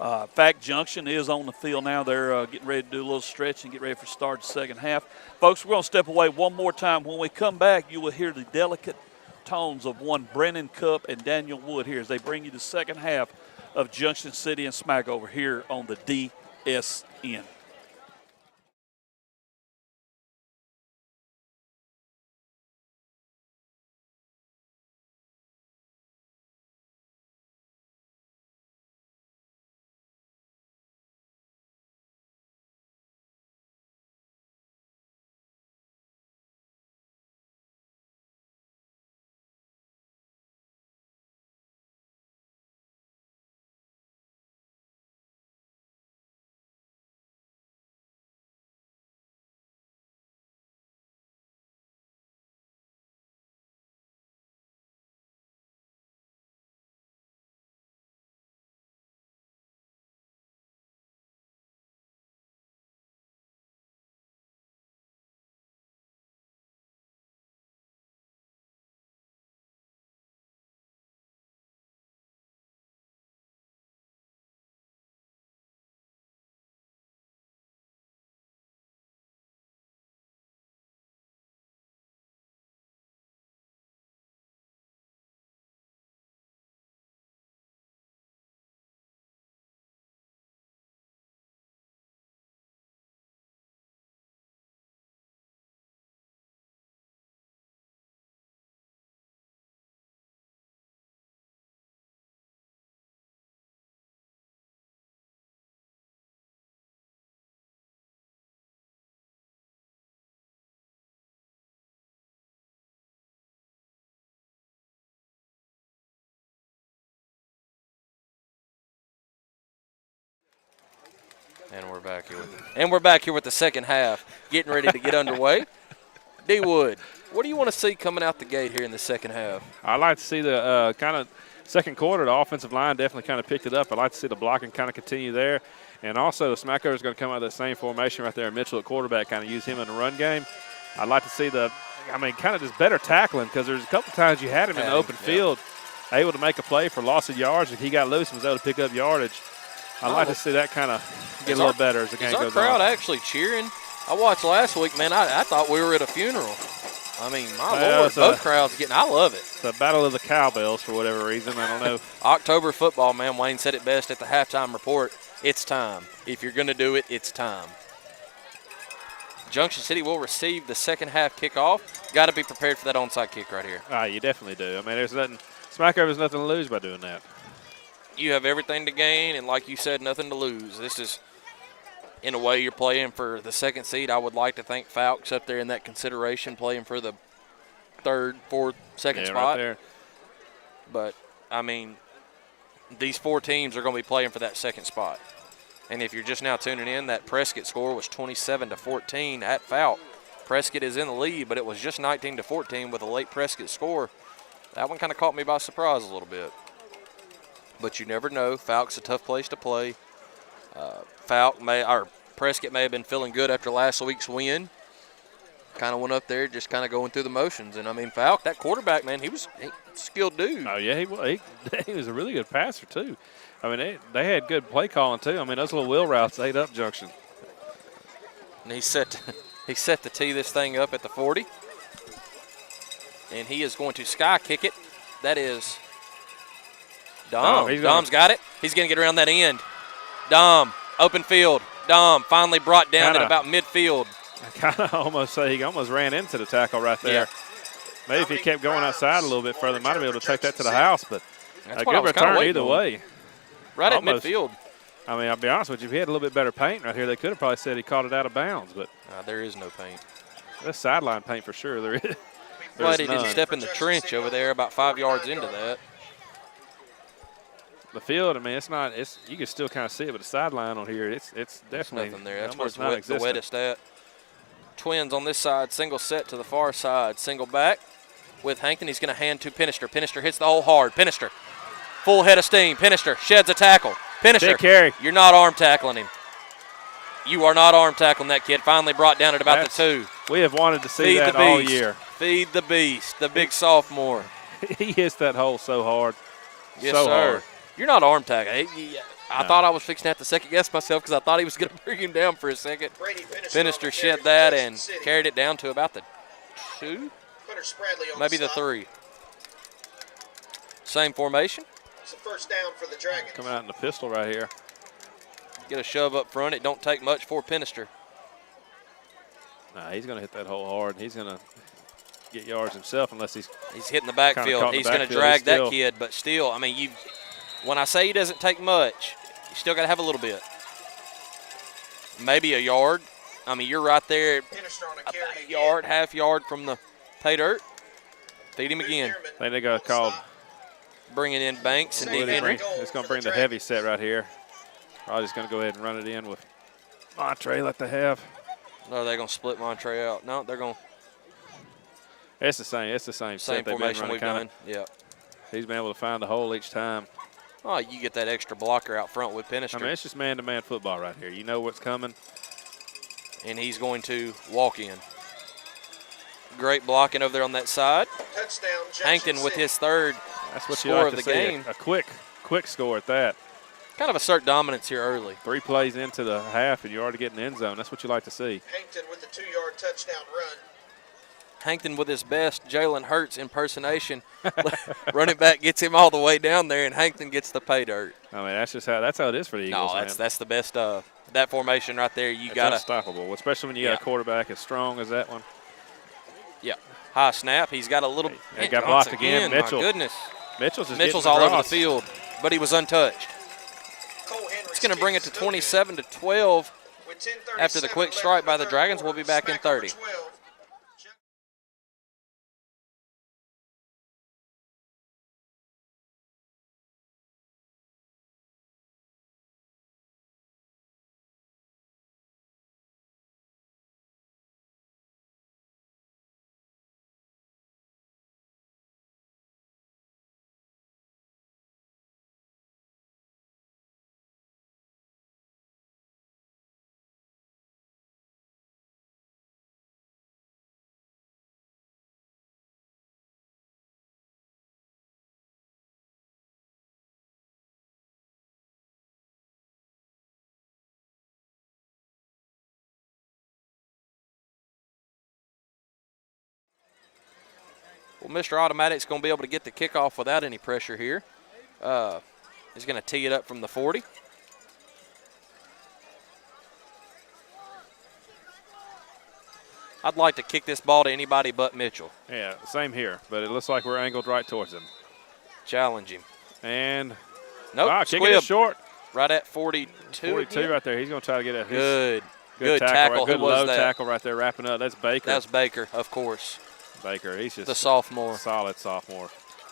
In fact, Junction is on the field now. They're getting ready to do a little stretch and get ready for start the second half. Folks, we're going to step away one more time. When we come back, you will hear the delicate tones of one Brennan Cup and Daniel Wood here as they bring you the second half of Junction City and Smackover here on the DSN. And we're back here with the second half, getting ready to get underway. D. Wood, what do you want to see coming out the gate here in the second half? I like to see the kind of second quarter, the offensive line definitely kind of picked it up. I like to see the blocking kind of continue there. And also the Smackover is going to come out of that same formation right there. Mitchell at quarterback, kind of use him in the run game. I'd like to see kind of just better tackling, because there's a couple times you had him in the open field, able to make a play for loss of yards. If he got loose and was able to pick up yardage, I'd like to see that kind of get a little better as the game goes on. Is our crowd actually cheering? I watched last week, man. I thought we were at a funeral. I mean, my Lord, both crowds getting – I love it. It's a battle of the cowbells for whatever reason. I don't know. October football, man. Wayne said it best at the halftime report. It's time. If you're going to do it, it's time. Junction City will receive the second half kickoff. Got to be prepared for that onside kick right here. You definitely do. I mean, there's nothing – Smackover's nothing to lose by doing that. You have everything to gain, and like you said, nothing to lose. This is, in a way, you're playing for the second seed. I would like to think Falk's up there in that consideration, playing for the third, fourth, second spot. Right there. But, I mean, these four teams are going to be playing for that second spot. And if you're just now tuning in, that Prescott score was 27-14 at Falk. Prescott is in the lead, but it was just 19-14 with a late Prescott score. That one kind of caught me by surprise a little bit. But you never know. Falk's a tough place to play. Prescott may have been feeling good after last week's win. kind of went up there just kind of going through the motions. And, I mean, Falk, that quarterback, man, he was a skilled dude. Oh, yeah, he was a really good passer, too. I mean, they had good play calling, too. I mean, those little wheel routes ate up Junction. And he's set to tee this thing up at the 40. And he is going to sky kick it. That is Dom. Dom's got it. He's going to get around that end. Dom, open field. Dom finally brought down at about midfield. I kind of almost say he almost ran into the tackle right there. Yeah. Maybe if he kept going outside a little bit further, might have been able to take that to the house. But a good return either way. Right at midfield. I mean, I'll be honest with you, if he had a little bit better paint right here, they could have probably said he caught it out of bounds. But there is no paint. That's sideline paint for sure. There is. Glad he didn't step in the trench over there about 5 yards into that. The field, I mean, you can still kind of see it, but the sideline on here, it's definitely nothing there. That's where it's the wettest at. Twins on this side, single set to the far side, single back with Hankton. He's going to hand to Pinister. Pinister hits the hole hard. Pinister, full head of steam. Pinister sheds a tackle. Pinister, you're not arm tackling him. You are not arm tackling that kid. Finally brought down at about the 2. We have wanted to see that all year. Feed the beast, the big sophomore. He hits that hole so hard. Yes, so sir. Hard. You're not arm tackling. I thought I was fixing to have to second guess myself because I thought he was going to bring him down for a second. Pinister shed that and carried it down to about the 2, maybe the 3. Same formation. It's a first down for the Dragons. Coming out in the pistol right here. Get a shove up front. It don't take much for Pinister. Nah, he's going to hit that hole hard. He's going to get yards himself unless he's hitting the backfield. He's going to drag that kid, but still, I mean, when I say he doesn't take much, you still got to have a little bit. Maybe a yard. I mean, you're right there, about a yard, half yard from the pay dirt. Feed him again. I think they got called. Bringing in Banks and Dean Henry. It's going to bring the heavy set right here. Probably just going to go ahead and run it in with Montre, let they have. No, they're going to split Montre out. No, they're going to. It's the same. It's the same set formation we've done. Yeah. He's been able to find the hole each time. Oh, you get that extra blocker out front with Pinister. I mean, it's just man-to-man football right here. You know what's coming. And he's going to walk in. Great blocking over there on that side. Touchdown, Hankton with his third score of the game. A quick score at that. Kind of assert dominance here early. 3 plays into the half, and you're already getting the end zone. That's what you like to see. Hankton with the 2-yard touchdown run. Hankton with his best Jalen Hurts impersonation. Running back gets him all the way down there, and Hankton gets the pay dirt. I mean, that's how it is for the Eagles. No, that's the best that formation right there. You got unstoppable, especially when you got a quarterback as strong as that one. Yeah, high snap. He's got a little. He got blocked again. Mitchell. My goodness. Mitchell's all over the field, but he was untouched. It's going to bring it to 27-12 after the quick strike by the Dragons. We'll be back in 30. Well, Mr. Automatic's going to be able to get the kickoff without any pressure here. He's going to tee it up from the 40. I'd like to kick this ball to anybody but Mitchell. Yeah, same here, but it looks like we're angled right towards him. Challenge him. And nope, wow, kicking it short. Right at 42. 42 right there. He's going to try to get a good tackle. Right, good low tackle right there, wrapping up. That's Baker. That's Baker, of course. Baker, he's just the sophomore. Solid sophomore.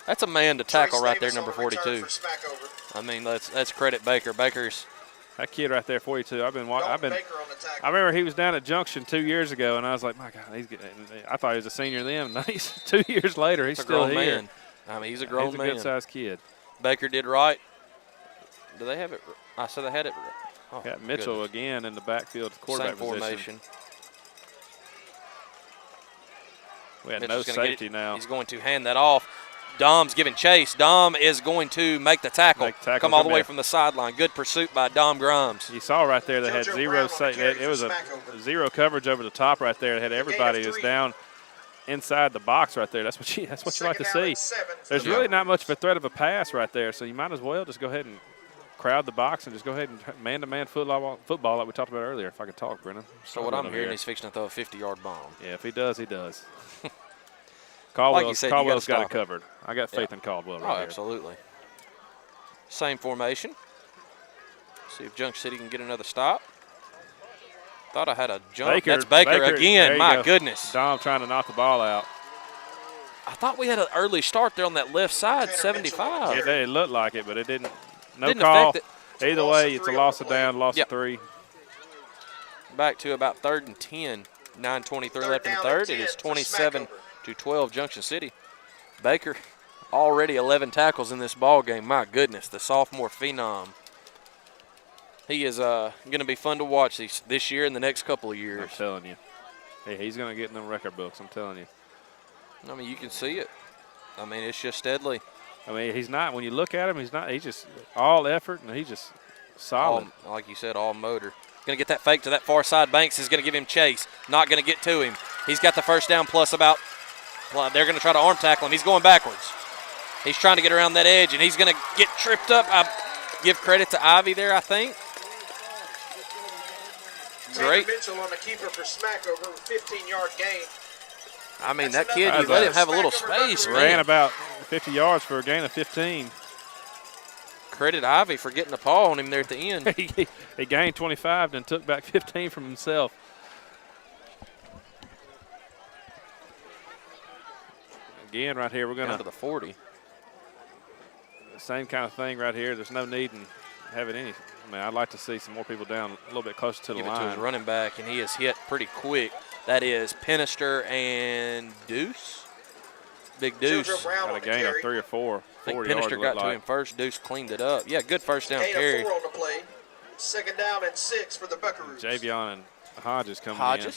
That's a man to tackle right there, number 42. I mean, that's credit Baker. That kid right there, 42. I remember he was down at Junction 2 years ago, and I was like, my God, I thought he was a senior then. He's 2 years later, he's still here. Man. I mean, he's a grown man. He's a good-sized kid. Baker did right. Do they have it? I said they had it. Oh, got Mitchell again in the backfield, quarterback Same formation. We had Mitchell's no gonna safety now. He's going to hand that off. Dom's giving chase. Dom is going to make the tackle. Come all the way from the sideline. Good pursuit by Dom Grimes. You saw right there they had zero it was a zero coverage over the top right there. It had everybody just down inside the box right there. That's what you like to see. There's really not much of a threat of a pass right there, so you might as well just go ahead and crowd the box and just go ahead and man-to-man football like we talked about earlier. If I could talk, Brennan. So what I'm hearing, he's fixing to throw a 50-yard bomb. Yeah, if he does, he does. Caldwell's got it covered. I got faith in Caldwell right here. Absolutely. Same formation. See if Junction City can get another stop. Thought I had a jump. That's Baker again. My goodness. Dom trying to knock the ball out. I thought we had an early start there on that left side, 75. It looked like it, but it didn't. No Didn't call. affect it. Either way, it's a loss of down, loss of 3. Back to about 3rd and 10. 9:23 left in the third. It is 27-12 Junction City. Baker already 11 tackles in this ball game. My goodness, the sophomore phenom. He is going to be fun to watch this year and the next couple of years. I'm telling you. Hey, he's going to get in them record books, I'm telling you. I mean, you can see it. I mean, it's just steadily. I mean, he's not, when you look at him, he's just all effort, and he's just solid. Like you said, all motor. Going to get that fake to that far side. Banks is going to give him chase. Not going to get to him. He's got the first down plus about, they're going to try to arm tackle him. He's going backwards. He's trying to get around that edge, and he's going to get tripped up. I give credit to Ivy there, I think. Great. Mitchell on the keeper for Smackover, 15-yard gain. I mean, that kid, you let him have a little space, man. Ran about 50 yards for a gain of 15. Credit Ivy for getting the paw on him there at the end. He gained 25 and took back 15 from himself. Again, right here, we're going to the 40. Same kind of thing right here. There's no need in having any. I mean, I'd like to see some more people down a little bit closer to the line. Give it to his running back, and he is hit pretty quick. That is Penister and Deuce. Big Deuce. Got a gain of 3 or 4. I think Penister got to him first. Deuce cleaned it up. Yeah, good first down carry. 4 on the play. 2nd down and 6 for the Buckaroos. Javion and Hodges coming in.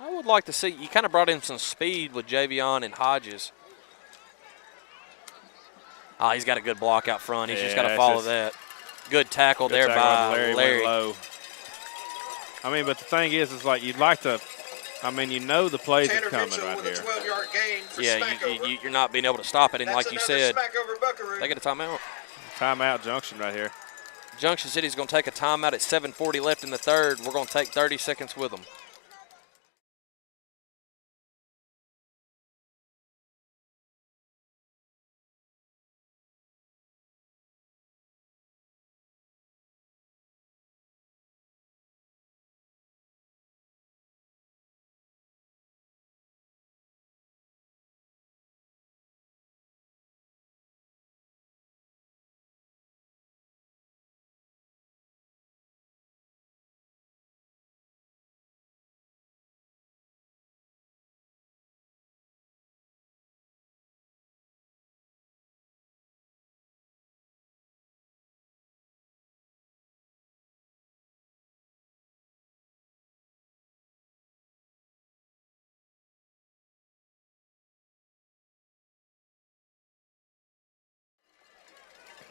I would like to see, you kind of brought in some speed with Javion and Hodges. Oh, he's got a good block out front. He's just got to follow that. Good tackle there by Larry. I mean, but the thing is like you'd like to, I mean, you know the plays are coming right here. Yeah, you're not being able to stop it. And like you said, they get a timeout. Timeout Junction right here. Junction City's going to take a timeout at 7:40 left in the third. We're going to take 30 seconds with them.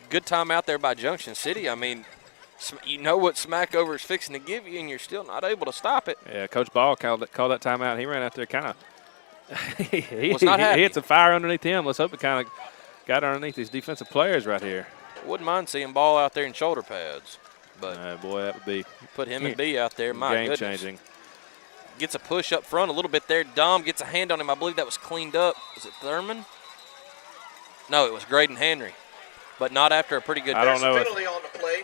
Good timeout there by Junction City. I mean, you know what Smackover is fixing to give you, and you're still not able to stop it. Yeah, Coach Ball called that timeout. He ran out there kind of he happy. hit some fire underneath him. Let's hope it kind of got underneath these defensive players right here. Wouldn't mind seeing Ball out there in shoulder pads. But boy, that would be. Put him and B out there. My goodness. Game-changing. Gets a push up front a little bit there. Dom gets a hand on him. I believe that was cleaned up. Was it Thurman? No, it was Graydon Henry. But not after a pretty good. I don't know. Penalty on the play.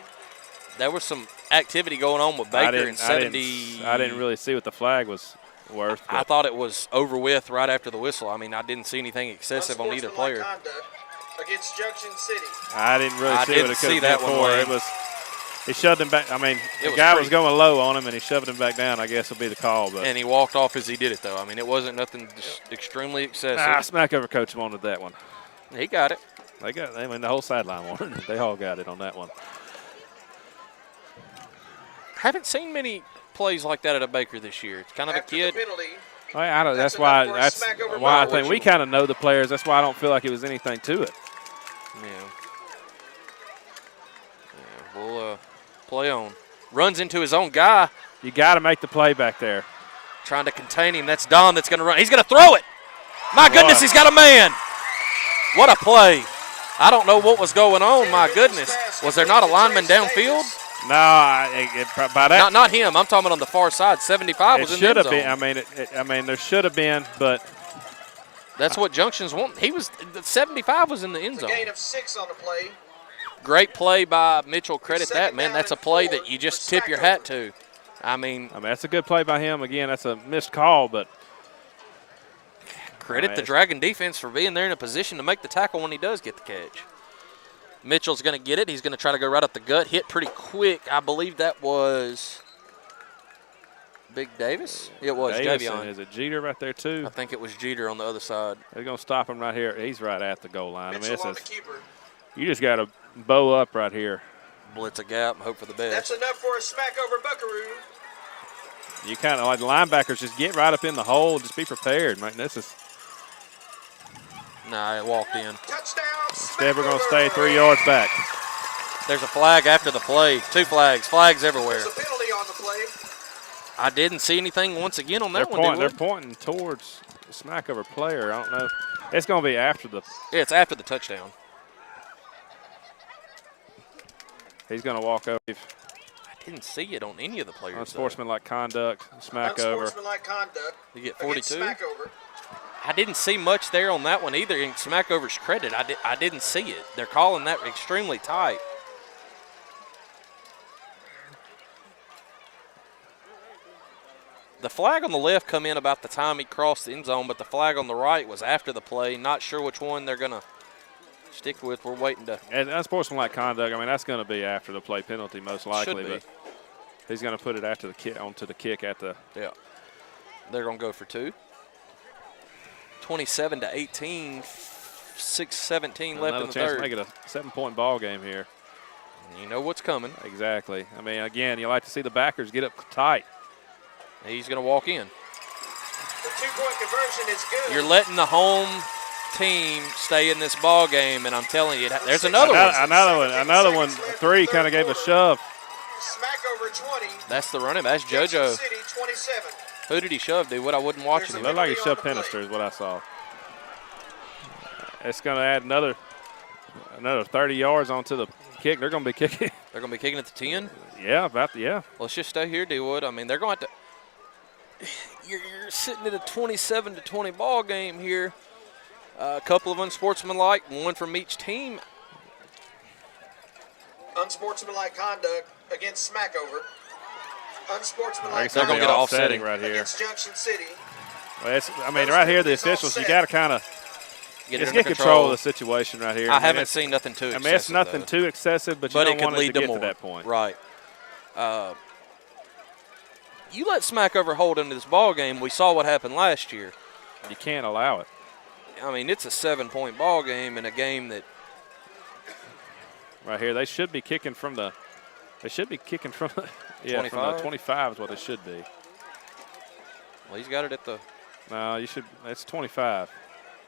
There was some activity going on with Baker in 70. I didn't really see what the flag was worth. I thought it was over with right after the whistle. I mean, I didn't see anything excessive on either player. Against Junction City. I didn't really see what it could have been for. It was. He shoved him back. I mean, the guy was going low on him, and he shoved him back down. I guess will be the call. But and he walked off as he did it, though. I mean, it wasn't nothing just extremely excessive. Smackover coach wanted that one. He got it. I mean, the whole sideline won. They all got it on that one. Haven't seen many plays like that at a Baker this year. It's kind of After a kid. the penalty, That's enough why for a Smackover I ball. think we kind of know the players. That's why I don't feel like it was anything to it. Yeah, we'll play on. Runs into his own guy. You got to make the play back there. Trying to contain him. That's Don that's going to run. He's going to throw it. My goodness, he's got a man. What a play. I don't know what was going on. My goodness. Was there not a lineman downfield? No, by that. Not him. I'm talking on the far side. 75 was in the end zone. It should have been. I mean, there should have been, but. That's what Junction's want. 75 was in the end zone. Gain of 6 on the play. Great play by Mitchell. Credit that, man. That's a play that you just tip your hat to. I mean, that's a good play by him. Again, that's a missed call, but. Credit the Dragon defense for being there in a position to make the tackle when he does get the catch. Mitchell's going to get it. He's going to try to go right up the gut. Hit pretty quick. I believe that was Big Davis. It was Javion. Is it Jeter right there, too? I think it was Jeter on the other side. They're going to stop him right here. He's right at the goal line. Mitchell on the keeper. You just got to bow up right here. Blitz a gap and hope for the best. That's enough for a Smackover Buckaroo. You kind of like the linebackers just get right up in the hole. Just be prepared, man. This is. Nah, it walked in. Touchdown. Instead, we're going to stay 3 yards back. There's a flag after the play. 2 flags. Flags everywhere. There's a penalty on the play. I didn't see anything once again on that one. They're pointing towards the Smackover player. I don't know. It's going to be after the. Yeah, it's after the touchdown. He's going to walk over. I didn't see it on any of the players. Unsportsmanlike conduct, Smackover. Unsportsmanlike conduct. You get 42. Smackover. I didn't see much there on that one either. In Smackover's credit, I didn't see it. They're calling that extremely tight. The flag on the left come in about the time he crossed the end zone, but the flag on the right was after the play. Not sure which one they're going to stick with. We're waiting to. And unsportsmanlike conduct, I mean, that's going to be after the play penalty most likely. Should be. But he's going to put it after the kick, onto the kick at the. Yeah. They're going to go for 2. 27-18, 6:17 left in the third. To make it a 7-point ball game here. You know what's coming. Exactly. I mean, again, you like to see the backers get up tight. He's going to walk in. The 2-point conversion is good. You're letting the home team stay in this ball game, and I'm telling you, there's another one. Another one. 3 kind of gave a shove. Smackover 20. That's the running. That's JoJo. City 27. Who did he shove, dude? What I wasn't watching him. Looked like he shoved Penister is what I saw. It's going to add another 30 yards onto the kick. They're going to be kicking. They're going to be kicking at the 10? Yeah, Let's just stay here, D-Wood. I mean, they're going to have to – you're sitting at a 27-20 ball game here. A couple of unsportsmanlike, one from each team. Unsportsmanlike conduct against Smackover. Unsportsmanlike They're going to get offsetting right here against Junction City. Well, right here, the officials, you got to kind of get control of the situation right here. I haven't seen nothing too excessive. I mean, it's nothing too excessive, but you don't want it to get to that point. Right. You let Smackover hold into this ball game. We saw what happened last year. You can't allow it. I mean, it's a 7-point ball game in a game that. Right here, they should be kicking from the. They should be kicking from the. Yeah, 25? from the 25 is what it should be. Well, he's got it at the. No, you should. It's 25.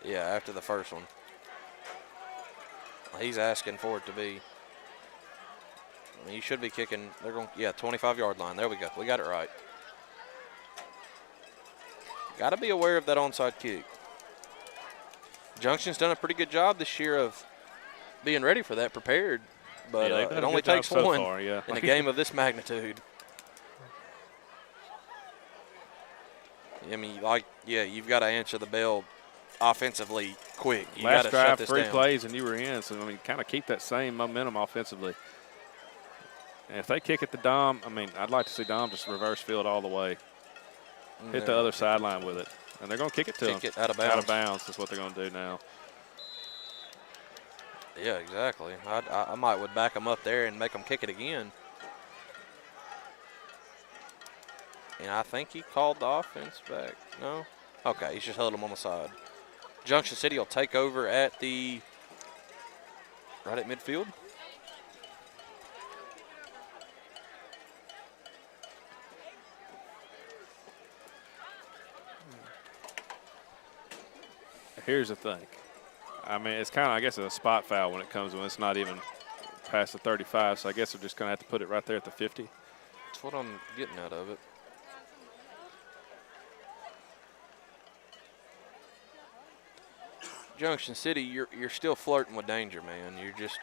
Yeah, after the first one. Well, he's asking for it to be. I mean, you should be kicking. They're going. Yeah, 25-yard line. There we go. We got it right. Got to be aware of that onside kick. Junction's done a pretty good job this year of being ready for that, prepared. But it only takes one in a game of this magnitude. I mean, you've got to answer the bell offensively quick. You got to shut this down. 3 plays and you were in, so I mean, kind of keep that same momentum offensively. And if they kick at the Dom, I mean, I'd like to see Dom just reverse field all the way. Hit the other sideline with it. And they're going to kick it to him. Kick it out of bounds. Out of bounds is what they're going to do now. Yeah, exactly. I might would back them up there and make them kick it again. And I think he called the offense back. No? Okay, he's just held them on the side. Junction City will take over at the Right at midfield. Here's the thing. I mean, it's kind of, I guess, it's a spot foul when it's not even past the 35, so I guess we're just going to have to put it right there at the 50. That's what I'm getting out of it. Junction City, you're still flirting with danger, man. You're just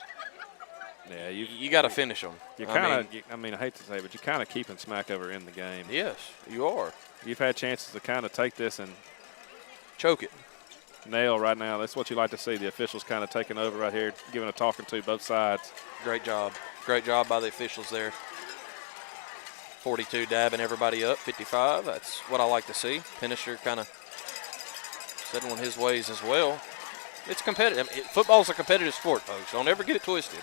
you got to finish them. You kind of, I mean, I hate to say it, but you're kind of keeping Smackover in the game. Yes, you are. You've had chances to kind of take this and choke it. Nail right now. That's what you like to see. The officials kind of taking over right here, giving a talking to both sides. Great job. Great job by the officials there. 42 dabbing everybody up, 55. That's what I like to see. Pinisher kind of settling his ways as well. It's competitive. Football's a competitive sport, folks. Don't ever get it twisted.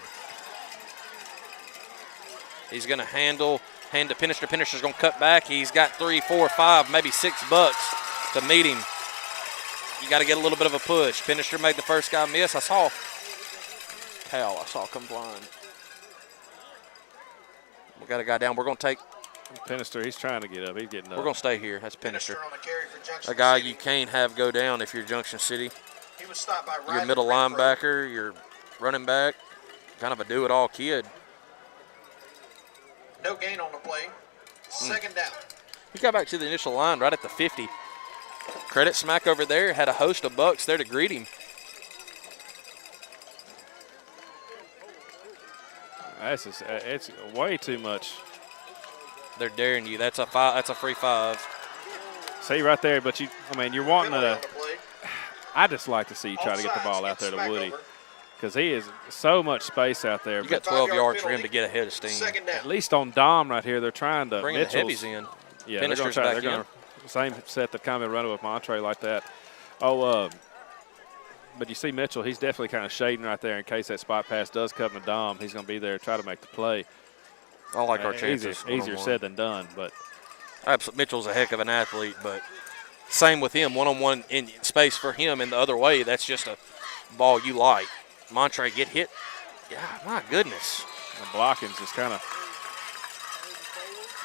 He's going to hand to Pinisher. Pinisher's going to cut back. He's got 3, 4, 5, maybe 6 bucks to meet him. You got to get a little bit of a push. Pinisher made the first guy miss. I saw come blind. We got a guy down. We're going to take. Pinisher, he's trying to get up. He's getting up. We're going to stay here. That's Pinisher. A guy you can't have go down if you're Junction City. He was stopped by your middle linebacker, your running back, kind of a do-it-all kid. No gain on the play. Second down. He got back to the initial line right at the 50. Credit Smackover there. Had a host of bucks there to greet him. It's way too much. They're daring you. That's a free 5. See right there, but you're wanting to. I just like to see you try to get the ball out there to Woody, because he is so much space out there. You got 12 yards for him to get ahead of steam. At least on Dom right here, they're trying to. Bringing the heavies in. Yeah, they're going to try. They're going to same set that kind of running with Montre like that. But you see Mitchell, he's definitely kind of shading right there in case that spot pass does come to Dom. He's going to be there to try to make the play. I like our chances. Easier said than done, but. Mitchell's a heck of an athlete, but same with him, one-on-one in space for him and the other way. That's just a ball you like. Montre get hit. Yeah, my goodness. The blocking's just kind of.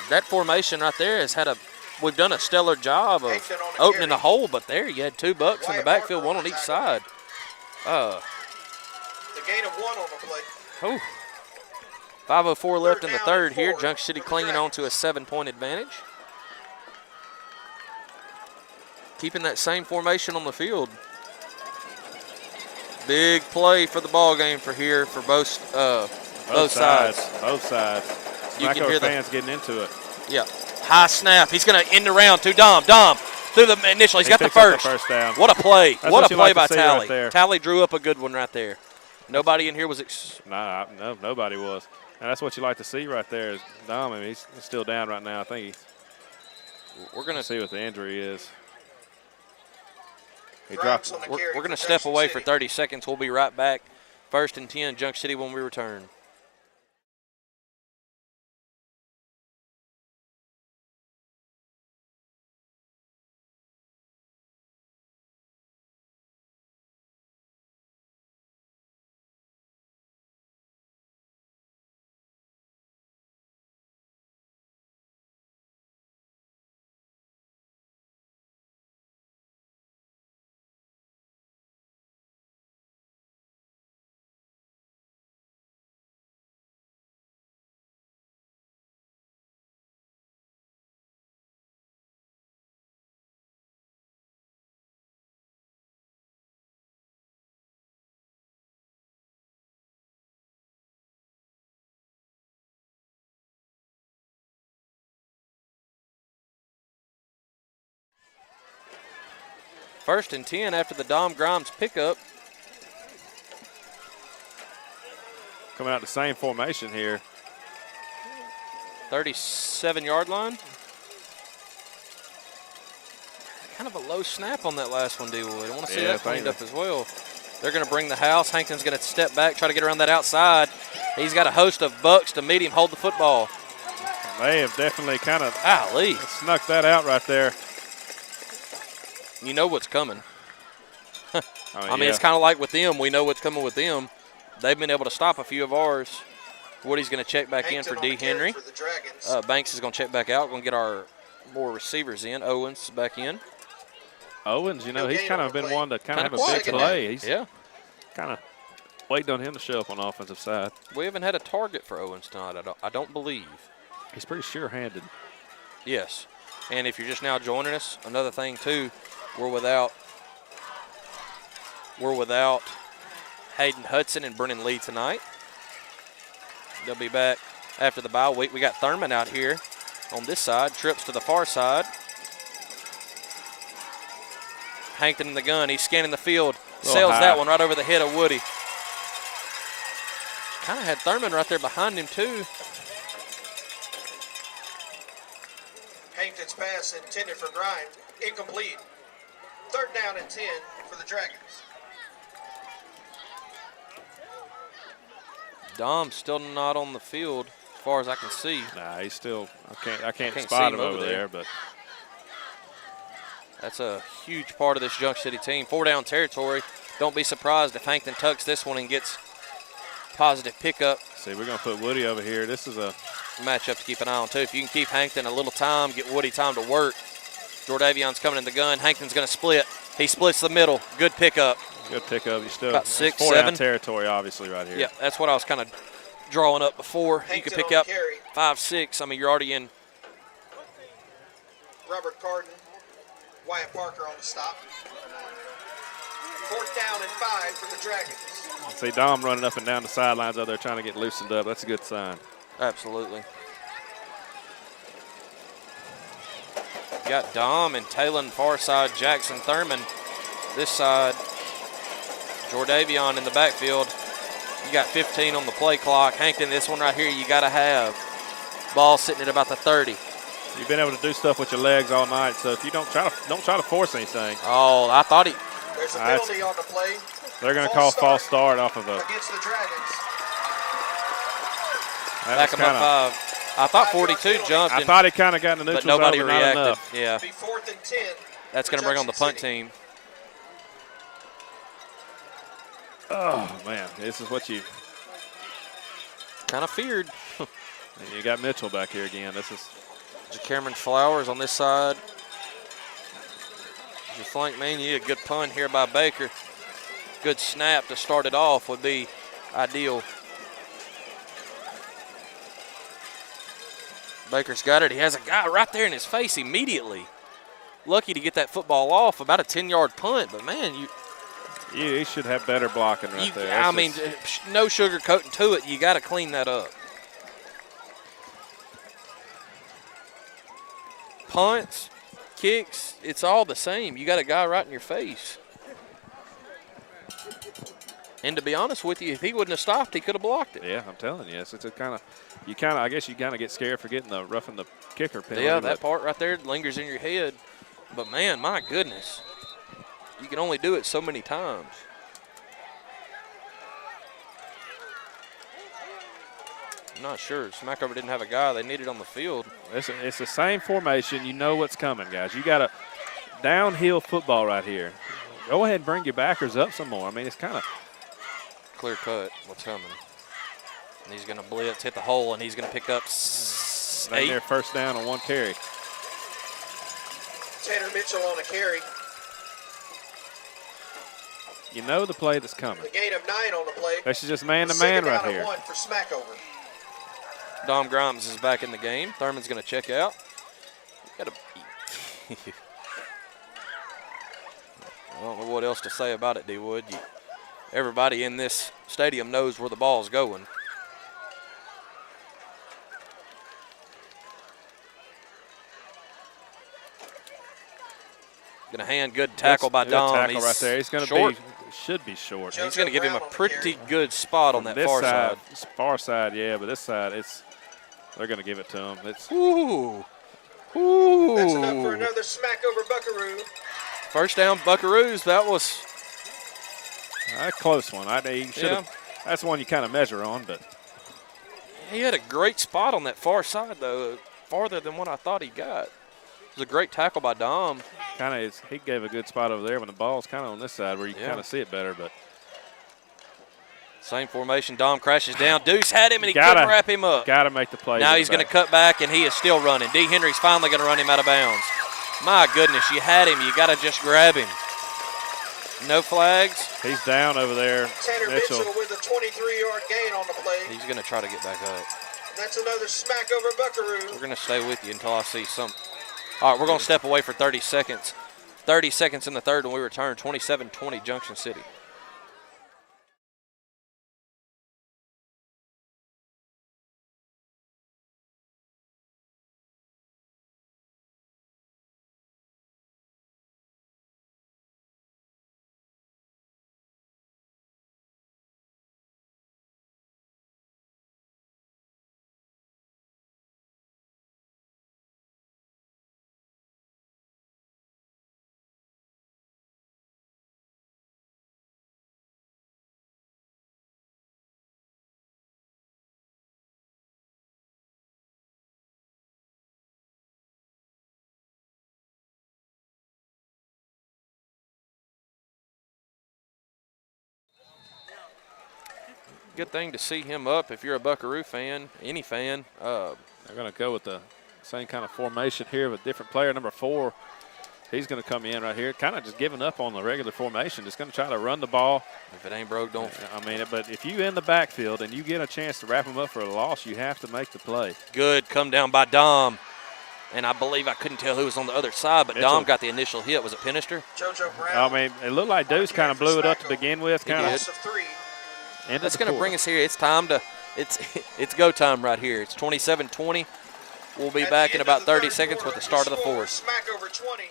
That formation right there has had we've done a stellar job of opening the hole, but there you had 2 bucks in the backfield, 1 on each side. The gain of 1 on the play. 5:04 left in the third here. Junction City clinging on to a 7-point advantage. Keeping that same formation on the field. Big play for the ball game for both sides. Both sides. You can hear the fans getting into it. Yeah. High snap. He's going to end the round to Dom. Dom through the initial. He's got the first. Down. What a play. What a play by Tally. Right Tally drew up a good one right there. Nobody in here was. No, nobody was. And that's what you like to see right there is Dom. I mean, he's still down right now. I think we're going to see what the injury is. He dropped. We're going to step away for 30 seconds. We'll be right back. 1st and 10, Junction City when we return. First and 10 after the Dom Grimes pickup. Coming out the same formation here. 37-yard line. Kind of a low snap on that last one, D-Wood. I want to see that cleaned up as well. They're going to bring the house. Hankton's going to step back, try to get around that outside. He's got a host of bucks to meet him, hold the football. They have definitely kind of snuck that out right there. You know what's coming. I mean, it's kind of like with them. We know what's coming with them. they've been able to stop a few of ours. Woody's going to check back in for D. Henry. Banks is going to check back out. Going to get our more receivers in. Owens is back in. Owens, you know, he's kind of been one to kind of have a big play. He's kind of waiting on him to show up on the offensive side. We haven't had a target for Owens tonight, I don't believe. He's pretty sure-handed. Yes. And if you're just now joining us, another thing, too, we're without Hayden Hudson and Brennan Lee tonight. They'll be back after the bye week. We got Thurman out here on this side, trips to the far side. Hankton in the gun. He's scanning the field. Sails that one right over the head of Woody. Kind of had Thurman right there behind him, too. Hankton's pass intended for Grime. Incomplete. 3rd down and 10 for the Dragons. Dom's still not on the field as far as I can see. Nah, he's still, I can't spot him over there, but. That's a huge part of this Junction City team. 4-down territory. Don't be surprised if Hankton tucks this one and gets positive pickup. See, we're going to put Woody over here. This is a matchup to keep an eye on, too. If you can keep Hankton a little time, get Woody time to work. Jordavion's coming in the gun. Hankton's going to split. He splits the middle. Good pickup. Good pickup. He's still about 6, 4-down territory, obviously, right here. Yeah, that's what I was kind of drawing up before. Hankton, you could pick up 5, 6. I mean, you're already in. Robert Carden. Wyatt Parker on the stop. 4th down and 5 for the Dragons. See Dom running up and down the sidelines out there trying to get loosened up. That's a good sign. Absolutely. Got Dom and Talon far side, Jackson Thurman this side. Jordavion in the backfield. You got 15 on the play clock. Hankton, this one right here you got to have. Ball sitting at about the 30. You've been able to do stuff with your legs all night, so if you don't try to force anything. Oh, I thought he. There's a penalty on the play. They're going to call false start off of a. Against the Dragons. Back him up 5. I thought 42 jumped. I thought he kind of got in the neutral but nobody zone, reacted. Not enough. Yeah. Be 4th and 10. That's going to bring on the punt team. Oh man, this is what you kind of feared. And you got Mitchell back here again. This is Cameron Flowers on this side. Your flank man, you need a good punt here by Baker. Good snap to start it off would be ideal. Baker's got it. He has a guy right there in his face immediately. Lucky to get that football off, about a 10-yard punt, but man, he should have better blocking right there. I mean, no sugarcoating to it. You got to clean that up. Punts, kicks, it's all the same. You got a guy right in your face. And to be honest with you, if he wouldn't have stopped, he could have blocked it. Yeah, I'm telling you, it's a I guess you kind of get scared for getting the roughing the kicker penalty. Yeah, that part right there lingers in your head. But man, my goodness, you can only do it so many times. I'm not sure. Smackover didn't have a guy they needed on the field. It's the same formation. You know what's coming, guys. You got a downhill football right here. Go ahead and bring your backers up some more. I mean, it's kind of clear cut what's coming. And he's going to blitz, hit the hole, and he's going to pick up 8. Their first down on 1 carry. Tanner Mitchell on a carry. You know the play that's coming. The gain of 9 on the play. This is just man-to-man right here. 1 for Smackover. Dom Grimes is back in the game. Thurman's going to check out. I don't know what else to say about it, D-Wood. Everybody in this stadium knows where the ball's going. Going to hand, good tackle by Dom. Tackle right there. He's going to be, should be short. He's going to give him a pretty good spot on that far side. Far side, yeah, but this side, they're going to give it to him. Ooh. That's enough for another Smackover Buckaroo. First down, Buckaroos. That was a close one. That's one you kind of measure on, but he had a great spot on that far side, though, farther than what I thought he got. It was a great tackle by Dom. He gave a good spot over there when the ball's kind of on this side where you kind of see it better. But Same formation. Dom crashes down. Deuce had him, and he couldn't wrap him up. Got to make the play. Now he's going to cut back, and he is still running. D. Henry's finally going to run him out of bounds. My goodness, you had him. You got to just grab him. No flags. He's down over there. Tanner Mitchell with a 23-yard gain on the play. He's going to try to get back up. That's another Smackover Buckaroo. We're going to stay with you until I see some. All right, we're going to step away for 30 seconds. 30 seconds in the third when we return. 27-20 Junction City. Good thing to see him up if you're a Buckaroo fan, any fan. They're going to go with the same kind of formation here with different player. Number 4, he's going to come in right here, kind of just giving up on the regular formation. Just going to try to run the ball. If it ain't broke, don't. I mean, but if you in the backfield and you get a chance to wrap him up for a loss, you have to make the play. Good come down by Dom. And I believe I couldn't tell who was on the other side, but Dom got the initial hit. Was it Pinister? JoJo Brown. I mean, it looked like Deuce kind of blew it up to begin with. That's going to bring us here. It's time to – it's go time right here. It's 27-20. We'll be back in about 30 seconds with the start of the fourth. Smackover 20.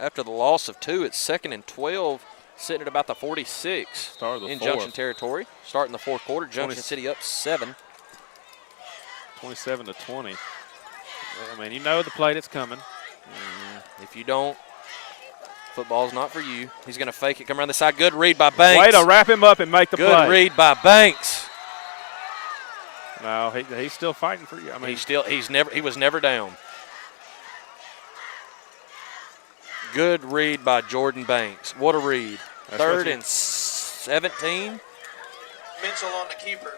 After the loss of 2, it's 2nd and 12, sitting at about the 46 in Junction territory. Starting the fourth quarter, Junction City up 7. 27-20. I mean, you know the play that's coming. If you don't, football's not for you. He's going to fake it, come around the side. Good read by Banks. Way to wrap him up and make the play. Good read by Banks. No, he's still fighting for you. I mean, he was never down. Good read by Jordan Banks. What a read. 3rd and 17. Mitchell on the keeper.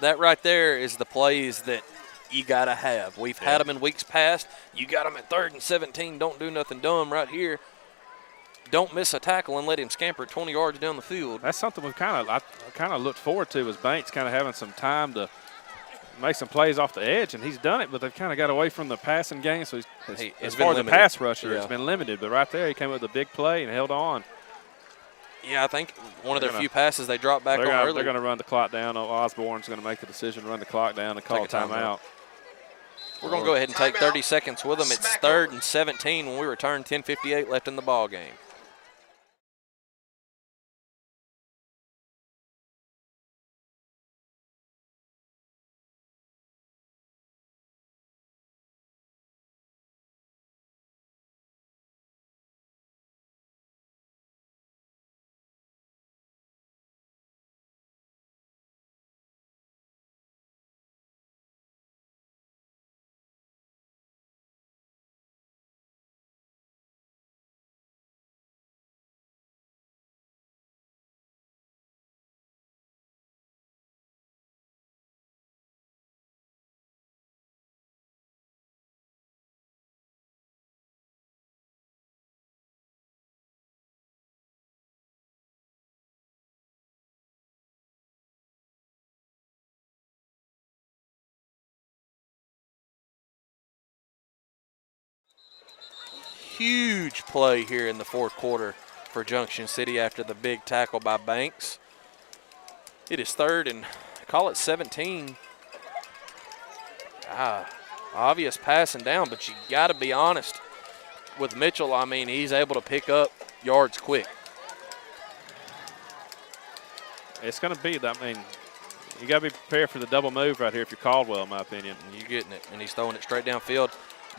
That right there is the plays that you got to have. We've had them in weeks past. You got them at 3rd and 17. Don't do nothing dumb right here. Don't miss a tackle and let him scamper 20 yards down the field. That's something I kind of looked forward to, was Banks kind of having some time to make some plays off the edge, and he's done it, but they've kind of got away from the passing game, so as far as the pass rusher, it's been limited. But right there, he came up with a big play and held on. Yeah, I think one of their few passes they dropped back on early. They're going to run the clock down. Osborne's going to make the decision, run the clock down, and call a timeout. We're going to go ahead and take 30 seconds with them. It's 3rd and 17 when we return, 10:58 left in the ball game. huge play here in the fourth quarter for Junction City after the big tackle by Banks. It is 3rd and call it 17. Obvious passing down, but you got to be honest with Mitchell. I mean, he's able to pick up yards quick. It's going to be, I mean, you got to be prepared for the double move right here if you're Caldwell, in my opinion. You're getting it, and he's throwing it straight downfield.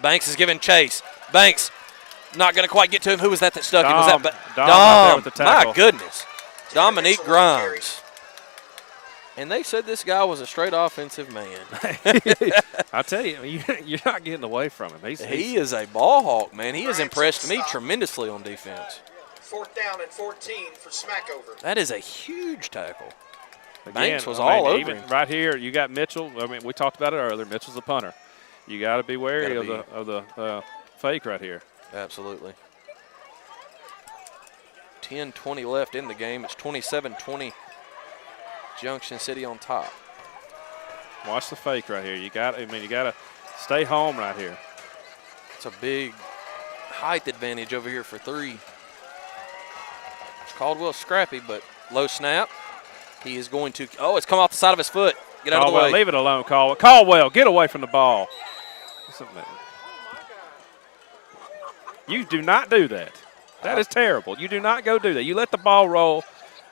Banks is giving chase. Banks not going to quite get to him. Who was that stuck him? Was that Dom right there with the tackle. My goodness. Dominique Grimes. And they said this guy was a straight offensive man. I'll tell you, you're not getting away from him. He is a ball hawk, man. He has impressed me tremendously on defense. 4th down and 14 for Smackover. That is a huge tackle. Again, Banks was all over even him. Right here, you got Mitchell. I mean, we talked about it earlier. Mitchell's the punter. You got to be wary of the fake right here. Absolutely. 10-20 left in the game. It's 27-20. Junction City on top. Watch the fake right here. You got to stay home right here. It's a big height advantage over here for 3. Caldwell scrappy, but low snap. He is going to, it's come off the side of his foot. Get out of the way. Leave it alone, Caldwell. Caldwell, get away from the ball. You do not do that. That is terrible. You do not go do that. You let the ball roll.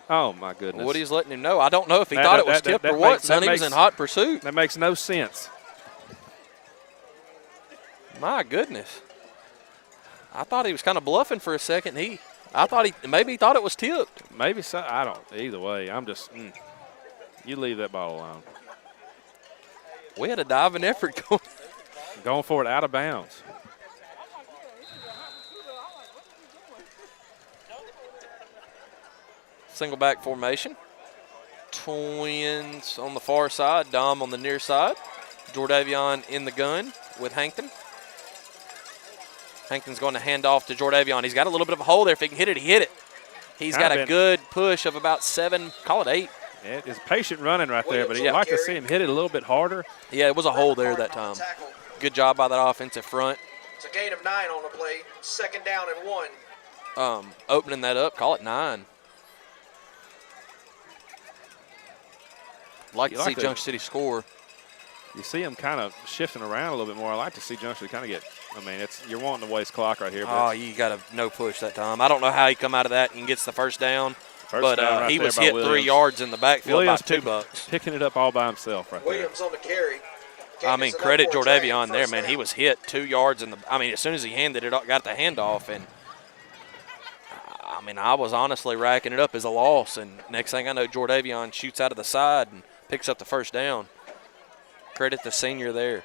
Oh, my goodness. Woody's letting him know. I don't know if he thought it was tipped or what, son. He was in hot pursuit. That makes no sense. My goodness. I thought he was kind of bluffing for a second. I thought maybe he thought it was tipped. Maybe so. I don't. Either way, I'm just, you leave that ball alone. We had a diving effort going for it out of bounds. Single back formation. Twins on the far side, Dom on the near side. Jordavion in the gun with Hankton. Hankton's going to hand off to Jordavion. He's got a little bit of a hole there. If he can hit it, he hit it. He's got a good push of about 7, call it 8. It is patient running right there, but you'd like to see him hit it a little bit harder. Yeah, it was a hole there that time. Good job by that offensive front. It's a gain of 9 on the play. 2nd down and 1. Opening that up, call it 9. Like to see Junction City score. You see him kind of shifting around a little bit more. I like to see Junction kind of get, you're wanting to waste clock right here. But you got a no push that time. I don't know how he come out of that and gets the first down. But he was hit 3 yards in the backfield by $2. Picking it up all by himself right Williams there. on the carry. Credit Jordavion there, man. He was hit 2 yards in the – as soon as he handed it up, got the handoff. And, I was honestly racking it up as a loss. And next thing I know, Jordavion shoots out of the side and picks up the first down. Credit the senior there.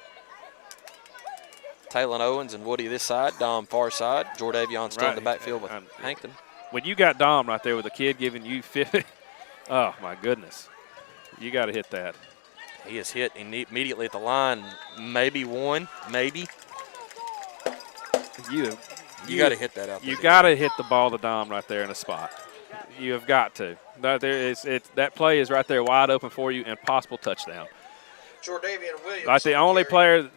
Taylon Owens and Woody this side, Dom far side. Jordavion still in the backfield with Hankton. When you got Dom right there with a kid giving you 50, oh, my goodness. You got to hit that. He is hit immediately at the line. Maybe one, maybe. You got to hit that out there. You got to hit the ball to Dom right there in a spot. You have got to. That play is right there wide open for you and possible touchdown. Jordavion Williams. Like the only player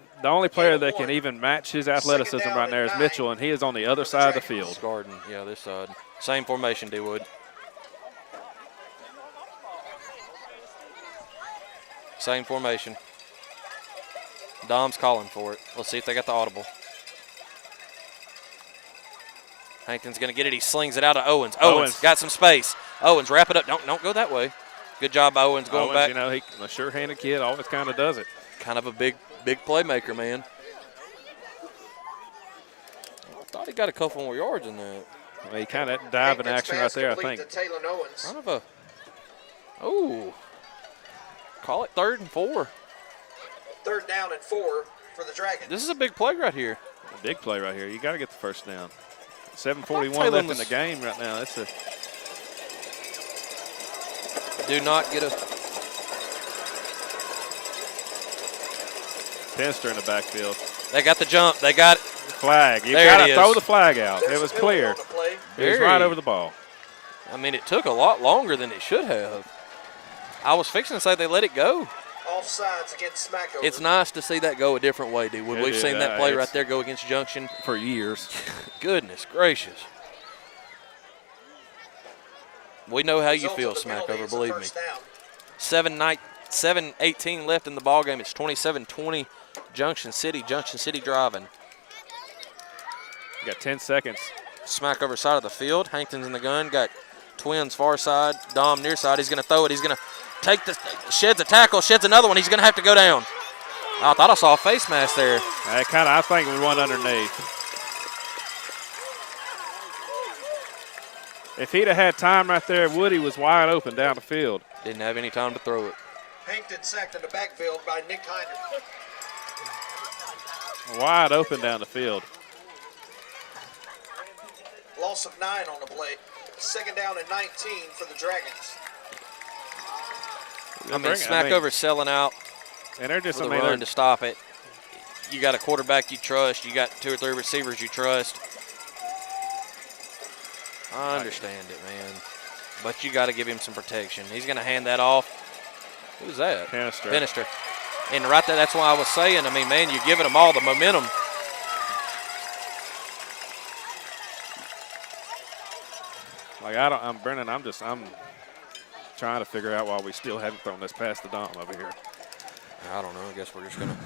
that can even match his athleticism right there is Mitchell, and he is on the other side of the field. Garden, yeah, this side. Same formation, D-Wood. Same formation. Dom's calling for it. Let's see if they got the audible. Hankton's going to get it. He slings it out to Owens. Owens got some space. Owens, wrap it up. Don't go that way. Good job, Owens, going back. He's a sure-handed kid, always kind of does it. Kind of a big playmaker, man. I thought he got a couple more yards in that. He kind of diving action right there, I think. Kind of a, call it 3rd and 4. 3rd down and 4 for the Dragons. This is a big play right here. A big play right here. You got to get the first down. 7:41 left in the game right now. That's a. Do not get a. Penster in the backfield. They got the jump. They got it. Flag. You got to throw the flag out. It was clear. It was right over the ball. It took a lot longer than it should have. I was fixing to say they let it go. offsides against Smackover. It's nice to see that go a different way, dude. We've seen that play right there go against Junction for years. Goodness gracious. We know how you feel, Smackover, believe me. 7:18 left in the ball game. It's 27-20, Junction City driving. You got 10 seconds. Smackover side of the field. Hankton's in the gun. Got Twins far side. Dom near side. He's going to throw it. He's going to take the sheds a tackle. Sheds another one. He's going to have to go down. I thought I saw a face mask there. I think we went underneath. If he'd have had time right there, Woody was wide open down the field. Didn't have any time to throw it. Hankton sacked in the backfield by Nick Hinder. Wide open down the field. Loss of 9 on the play. 2nd down and 19 for the Dragons. Smackover's selling out and they're just for the run to stop it. You got a quarterback you trust. You got 2 or 3 receivers you trust. I understand it, man. But you got to give him some protection. He's going to hand that off. Who's that? Penister. And right there, that's why I was saying, man, you're giving them all the momentum. Brennan, I'm trying to figure out why we still haven't thrown this past the Dom over here. I don't know. I guess we're just going to.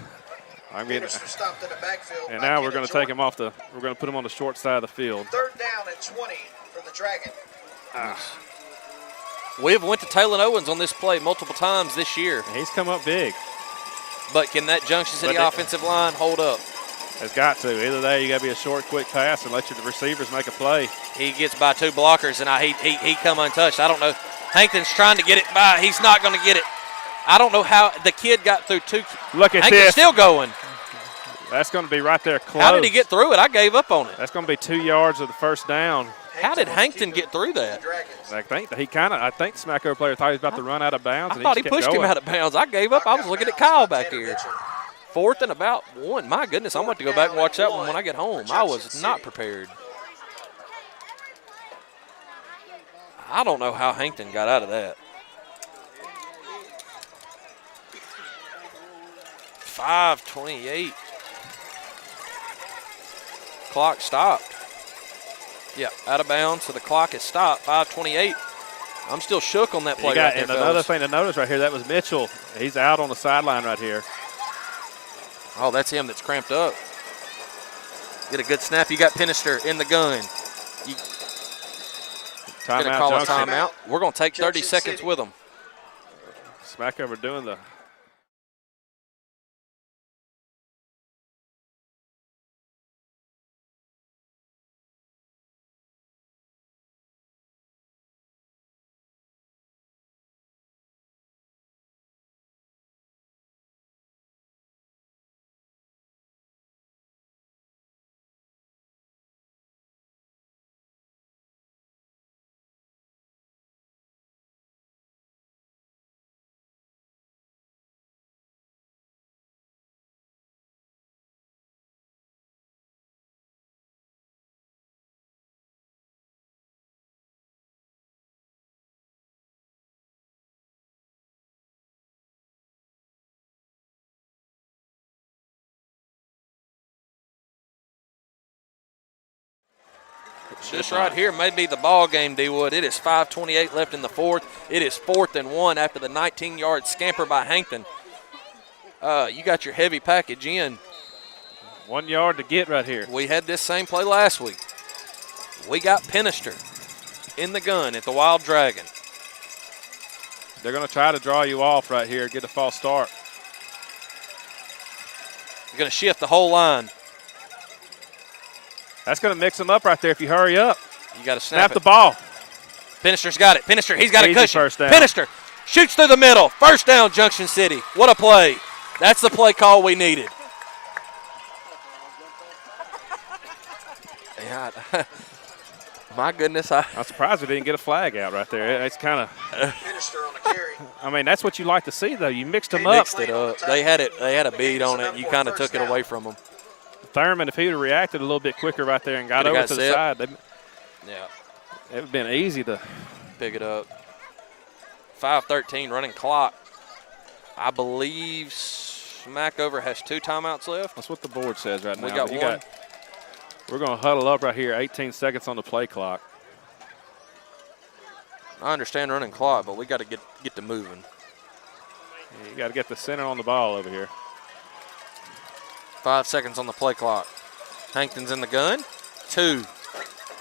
Stopped in the backfield. And now we're going to take him off we're going to put him on the short side of the field. 3rd down and 20 for the Dragon. We've went to Taylor Owens on this play multiple times this year. And he's come up big. But can that Junction City offensive line hold up? It's got to. Either that, you got to be a short, quick pass and let your receivers make a play. He gets by 2 blockers, and he come untouched. I don't know. Hankton's trying to get it by. He's not going to get it. I don't know how the kid got through 2. Look at Hankton's this. Still going. That's going to be right there close. How did he get through it? I gave up on it. That's going to be 2 yards of the first down. How did Hankton get through that? I think the Smackover player thought he was about to run out of bounds. I thought he pushed him out of bounds. I gave up. I was looking at Kyle back here. 4th and about 1. My goodness, I'm going to go back and watch that one when I get home. I was not prepared. I don't know how Hankton got out of that. 5:28. Clock stopped. Yeah, out of bounds, so the clock is stopped. 5:28. I'm still shook on that play right there, and another thing to notice right here, that was Mitchell. He's out on the sideline right here. Oh, that's him that's cramped up. Get a good snap. You got Penister in the gun. Going to call a timeout. We're going to take 30 seconds with them. Smackover doing the This right here may be the ball game, D-Wood. It is 5:28 left in the 4th. It is 4th and 1 after the 19-yard scamper by Hankton. You got your heavy package in. 1 yard to get right here. We had this same play last week. We got Penister in the gun at the Wild Dragon. They're going to try to draw you off right here, get a false start. You're going to shift the whole line. That's going to mix them up right there if you hurry up. You got to snap the ball. Penister's got it. Penister, he's got a cushion. First down. Penister shoots through the middle. First down, Junction City. What a play. That's the play call we needed. Yeah, my goodness. I'm surprised we didn't get a flag out right there. It's kind of. I mean, that's what you like to see, though. You mixed them up. Mixed it up. They had a bead on it. You kind of took it away from them. Thurman, if he would have reacted a little bit quicker right there and got over to the side, it would have been easy to pick it up. 5:13 running clock. I believe Smackover has 2 timeouts left. That's what the board says right now. We got one. We're going to huddle up right here. 18 seconds on the play clock. I understand running clock, but we got to get to moving. Yeah, you got to get the center on the ball over here. 5 seconds on the play clock. Hankton's in the gun. 2.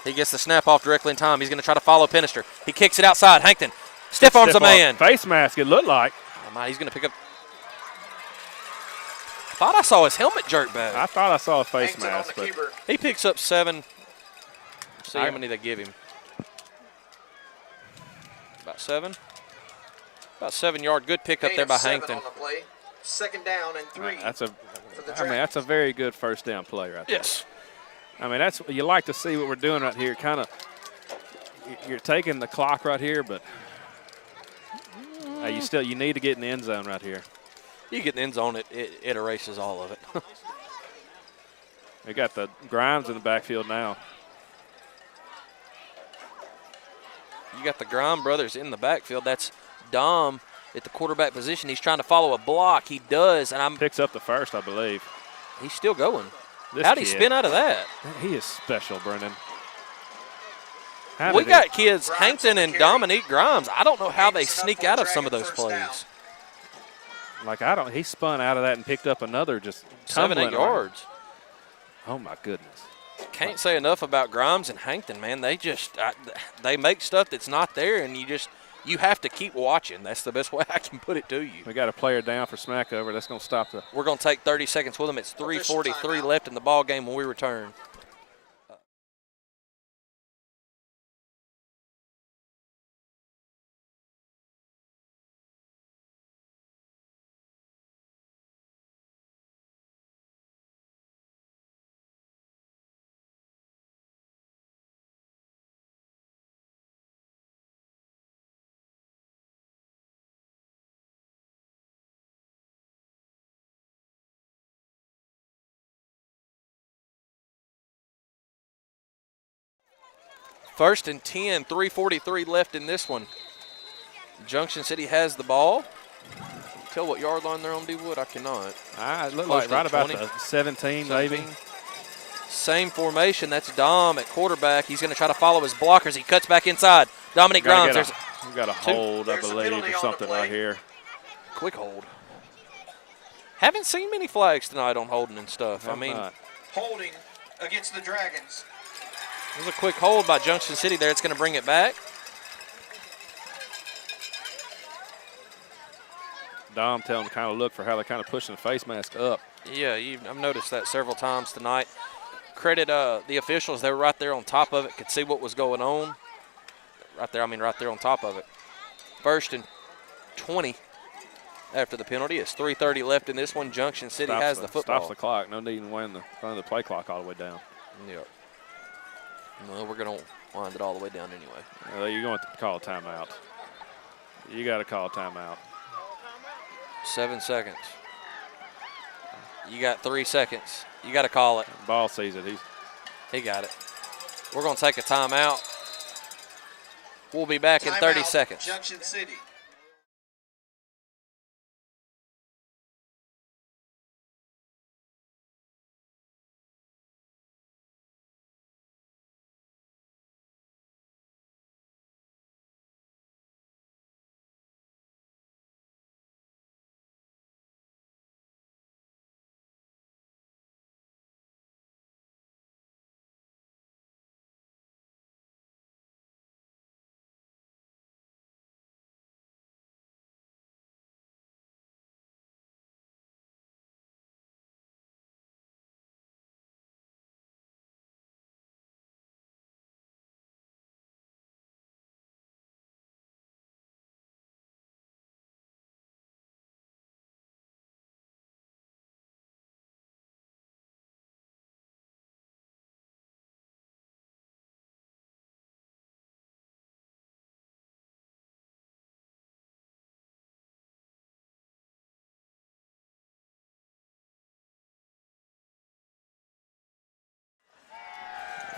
He gets the snap off directly in time. He's going to try to follow Penister. He kicks it outside. Hankton stiff arms a man. Face mask, it looked like. Oh my, he's going to pick up. I thought I saw his helmet jerk back. I thought I saw a face Hankton mask. on the keeper. He picks up 7. Let's see how many they give him. About 7. About 7-yard. Good pick up there by Hankton. On the play. 2nd down and 3. That's a very good first down play right there. Yes. I mean, that's what you like to see what we're doing right here. Kind of, you're taking the clock right here, but you need to get in the end zone right here. You get in the end zone, it erases all of it. We got the Grimes in the backfield now. You got the Grime brothers in the backfield. That's Dom at the quarterback position. He's trying to follow a block. He does, and picks up the first, I believe. He's still going. This How'd he kid, spin out of that? He is special, Brendan. We got kids, Hankton and Dominique Grimes. I don't know how they sneak out of some of those plays. Like, he spun out of that and picked up another just 7, 8 yards. Oh, my goodness. Can't say enough about Grimes and Hankton, man. They they make stuff that's not there, and you have to keep watching. That's the best way I can put it to you. We got a player down for Smackover. That's going to stop the. We're going to take 30 seconds with them. It's 3:43 left in the ball game when we return. First and 10, 3:43 left in this one. Junction City has the ball. Tell what yard line they're on, D-Wood? I cannot. It looked like right about the 17, maybe. Same formation. That's Dom at quarterback. He's going to try to follow his blockers. He cuts back inside. Dominic Grimes. We got a hold, I believe, or something right here. Quick hold. Haven't seen many flags tonight on holding and stuff. Holding against the Dragons. There's a quick hold by Junction City there. It's going to bring it back. Dom telling them to kind of look for how they're kind of pushing the face mask up. Yeah, I've noticed that several times tonight. Credit the officials. They were right there on top of it, could see what was going on. Right there on top of it. 1st and 20 after the penalty. It's 3:30 left in this one. Junction City has the football. Stops the clock. No need to wind the play clock all the way down. Yep. No, we're going to wind it all the way down anyway. You're going to call a timeout. You got to call a timeout. 7 seconds. You got 3 seconds. You got to call it. Ball sees it. He got it. We're going to take a timeout. We'll be back in 30 seconds. Junction City.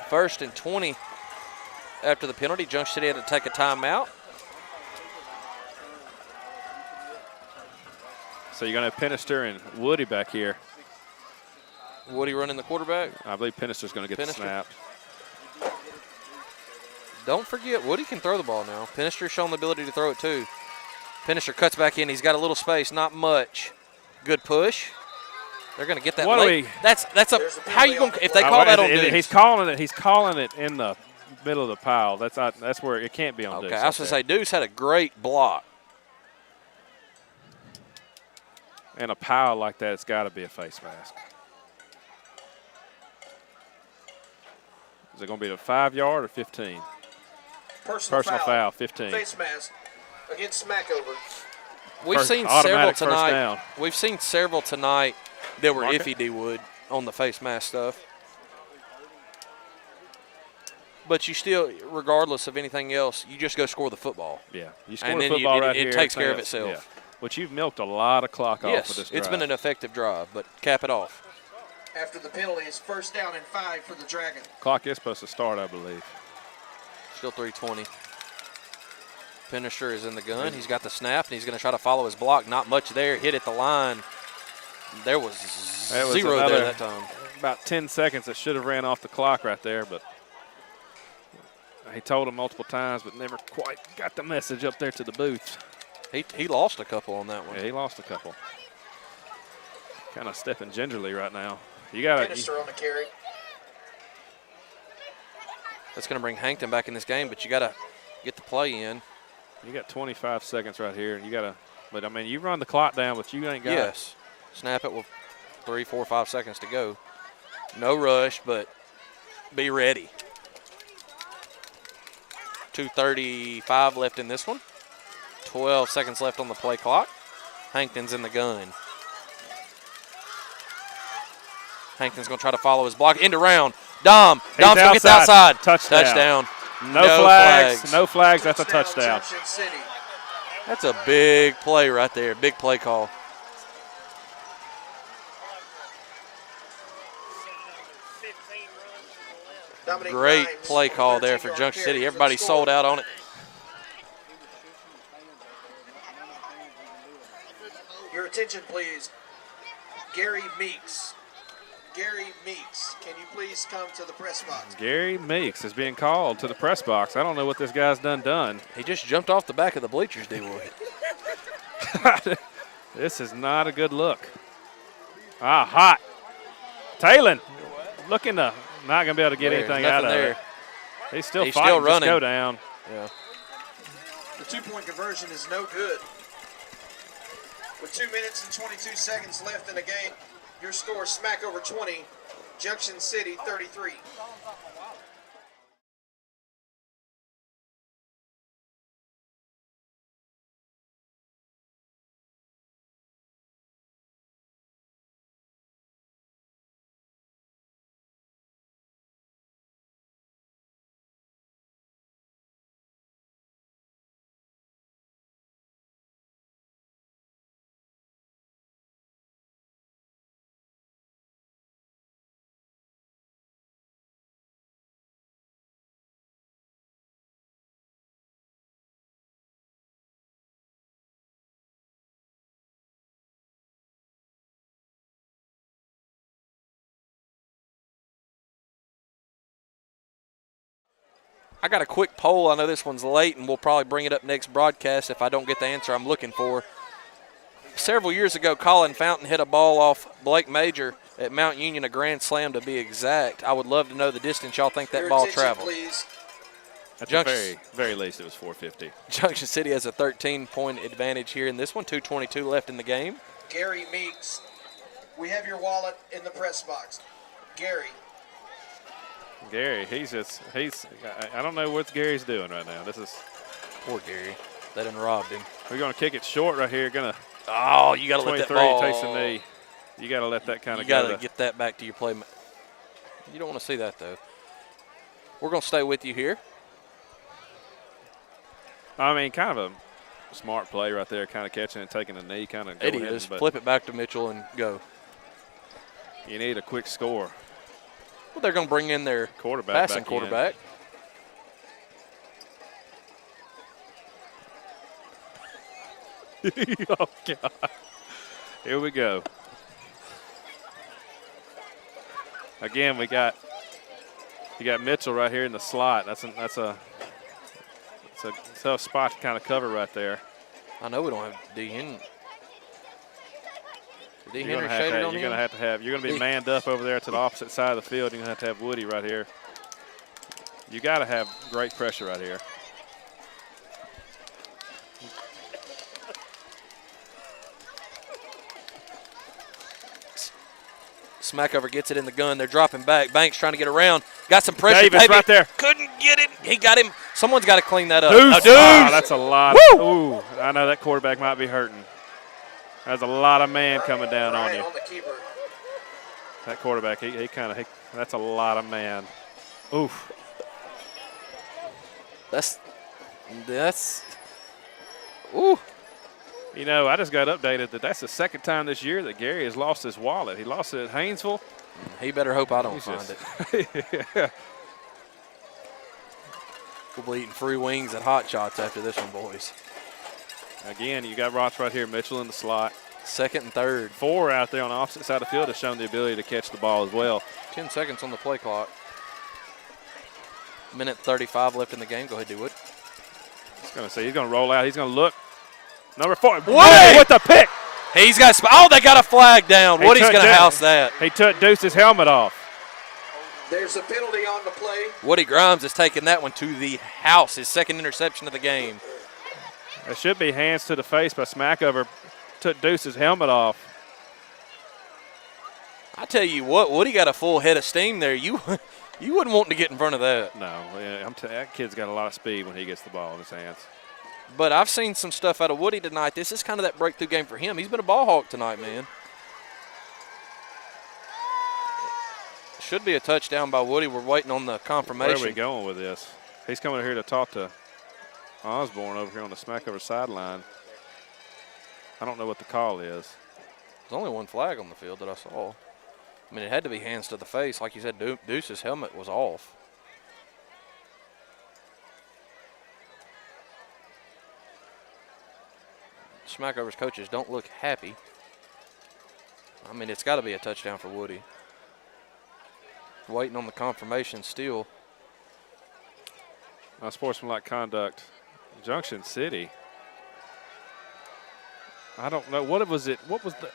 First and 20 after the penalty. Junction City had to take a timeout. So you're going to have Penister and Woody back here. Woody running the quarterback. I believe Penister's going to get the snap. Don't forget, Woody can throw the ball now. Penister's shown the ability to throw it too. Penister cuts back in. He's got a little space, not much. Good push. They're going to get that late. That's a how you going if they call that on dudes. He's calling it in the middle of the pile. That's where it can't be on Deuce. Okay, I was going to say Deuce had a great block. In a pile like that, it's got to be a face mask. Is it going to be a 5-yard or 15? Personal foul, 15. Face mask against Smackover. We've seen several tonight. We've seen several tonight that were iffy, D-Wood, on the face mask stuff. But you still, regardless of anything else, you just go score the football. Yeah, you score the football right here. It takes care of itself. Yeah. But you've milked a lot of clock off with this drive. It's been an effective drive, but cap it off. After the penalty, it's 1st down and 5 for the Dragon. Clock is supposed to start, I believe. Still 3:20. Penister is in the gun. He's got the snap, and he's going to try to follow his block. Not much there. Hit at the line. There was zero there that time. About 10 seconds that should have ran off the clock right there, but he told him multiple times, but never quite got the message up there to the booth. He lost a couple on that one. Yeah, he lost a couple. Kind of stepping gingerly right now. You got Penister on the carry. That's going to bring Hankton back in this game, but you got to get the play in. You got 25 seconds right here. You got to, but I mean, you run the clock down, but you ain't got it. Yes. Snap it with 3, 4, 5 seconds to go. No rush, but be ready. 2:35 left in this one. 12 seconds left on the play clock. Hankton's in the gun. Hankton's going to try to follow his block. End around. Dom's going to get the outside. Touchdown. No flags. No flags. That's a touchdown. That's a big play right there. Big play call. Great play call there for Junction City. Everybody sold out on it. Your attention, please. Gary Meeks. Gary Meeks, can you please come to the press box? Gary Meeks is being called to the press box. I don't know what this guy's done. He just jumped off the back of the bleachers, D-Wood. This is not a good look. Hot. Talon looking to not going to be able to get anything out of it. He's still fighting to go down. Yeah. The 2-point conversion is no good. With 2 minutes and 22 seconds left in the game, your score is Smackover 20, Junction City 33. I got a quick poll. I know this one's late, and we'll probably bring it up next broadcast if I don't get the answer I'm looking for. Several years ago, Colin Fountain hit a ball off Blake Major at Mount Union, a grand slam to be exact. I would love to know the distance y'all think that ball traveled. Please. At the very, very least, it was 450. Junction City has a 13-point advantage here in this one. 2:22 left in the game. Gary Meeks, we have your wallet in the press box. Gary, I don't know what Gary's doing right now. This is poor Gary. They done robbed him. We're going to kick it short right here. You got to let that ball. Takes the knee. You got to let that kind of go. You got to get that back to your play. You don't want to see that, though. We're going to stay with you here. I mean, kind of a smart play right there, kind of catching and taking the knee, kind of. It is. Flip it back to Mitchell and go. You need a quick score. Well, they're going to bring in their passing quarterback. Oh, God. Here we go. Again, you got Mitchell right here in the slot. That's a tough spot to kind of cover right there. I know we don't have D. Henry. D. You're Henry shaded on him? You're going to be manned up over there to the opposite side of the field. You're going to have Woody right here. You got to have great pressure right here. Smackover gets it in the gun. They're dropping back. Banks trying to get around. Got some pressure. Davis right there. Couldn't get him. He got him. Someone's got to clean that up. Deuce. Oh, Deuce. Oh, that's a lot. Woo! Ooh, I know that quarterback might be hurting. There's a lot of man coming down on you. On the keeper. That quarterback, that's a lot of man. Oof. That's ooh. You know, I just got updated that's the second time this year that Gary has lost his wallet. He lost it at Haynesville. He better hope I don't find it. Yeah. We'll be eating free wings and hot shots after this one, boys. Again, you got Ross right here, Mitchell in the slot. Second and third. 4 out there on the opposite side of the field has shown the ability to catch the ball as well. 10 seconds on the play clock. Minute 35 left in the game. Go ahead, Dewood. He's going to roll out. He's going to look. Number 4. Woody! With the pick. He's got they got a flag down. Woody's going to house that. He took Deuce's helmet off. There's a penalty on the play. Woody Grimes is taking that one to the house. His second interception of the game. It should be hands to the face by Smackover. Took Deuce's helmet off. I tell you what, Woody got a full head of steam there. You wouldn't want to get in front of that. No, that kid's got a lot of speed when he gets the ball in his hands. But I've seen some stuff out of Woody tonight. This is kind of that breakthrough game for him. He's been a ball hawk tonight, man. Should be a touchdown by Woody. We're waiting on the confirmation. Where are we going with this? He's coming here to talk to Osborne over here on the Smackover sideline. I don't know what the call is. There's only one flag on the field that I saw. I mean, it had to be hands to the face. Like you said, Deuce's helmet was off. Smackover's coaches don't look happy. I mean, it's got to be a touchdown for Woody. Waiting on the confirmation still. Sportsmanlike conduct. Junction City. I don't know. What was it? What was the?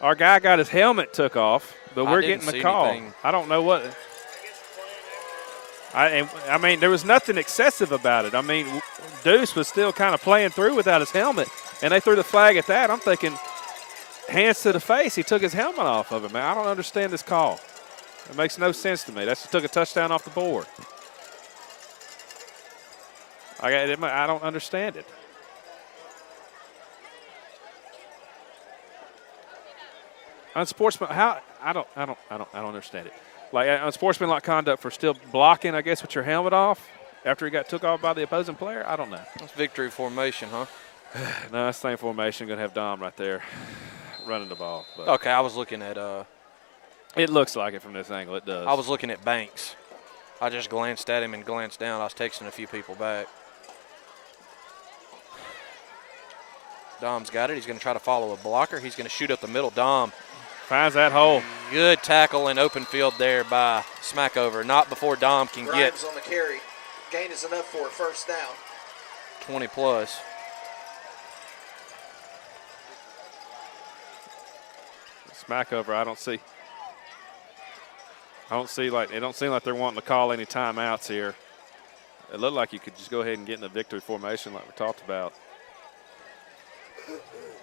Our guy got his helmet took off, but we're getting the call. Anything. I don't know what. I mean, there was nothing excessive about it. I mean, Deuce was still kind of playing through without his helmet, and they threw the flag at that. I'm thinking, hands to the face. He took his helmet off of him. Man, I don't understand this call. It makes no sense to me. That took a touchdown off the board. I don't understand it. Unsportsmanlike, I don't understand it. Like unsportsmanlike conduct for still blocking, I guess, with your helmet off after he got took off by the opposing player. I don't know. That's victory formation, huh? No, that's same formation. Gonna have Dom right there running the ball. But Okay, I was looking at. it looks like it from this angle. It does. I was looking at Banks. I just glanced at him and glanced down. I was texting a few people back. Dom's got it. He's going to try to follow a blocker. He's going to shoot up the middle. Dom finds that hole. Good tackle in open field there by Smackover. Not before Dom can Grimes get on the carry. Gain is enough for a first down. 20 plus. Smackover, I don't see like it don't seem like they're wanting to call any timeouts here. It looked like you could just go ahead and get in the victory formation like we talked about.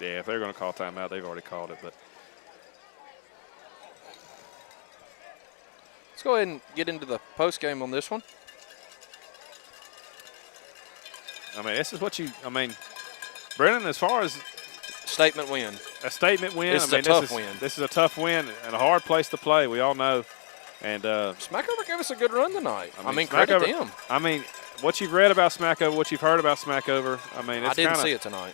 Yeah, if they're going to call timeout, they've already called it. But let's go ahead and get into the post game on this one. I mean, this is what Brennan, as far as statement win. A statement win. This is a tough win. This is a tough win and a hard place to play. We all know. And Smackover gave us a good run tonight. I mean Smackover, credit to him. I mean, what you've read about Smackover, what you've heard about Smackover, I mean, it's I didn't see it tonight.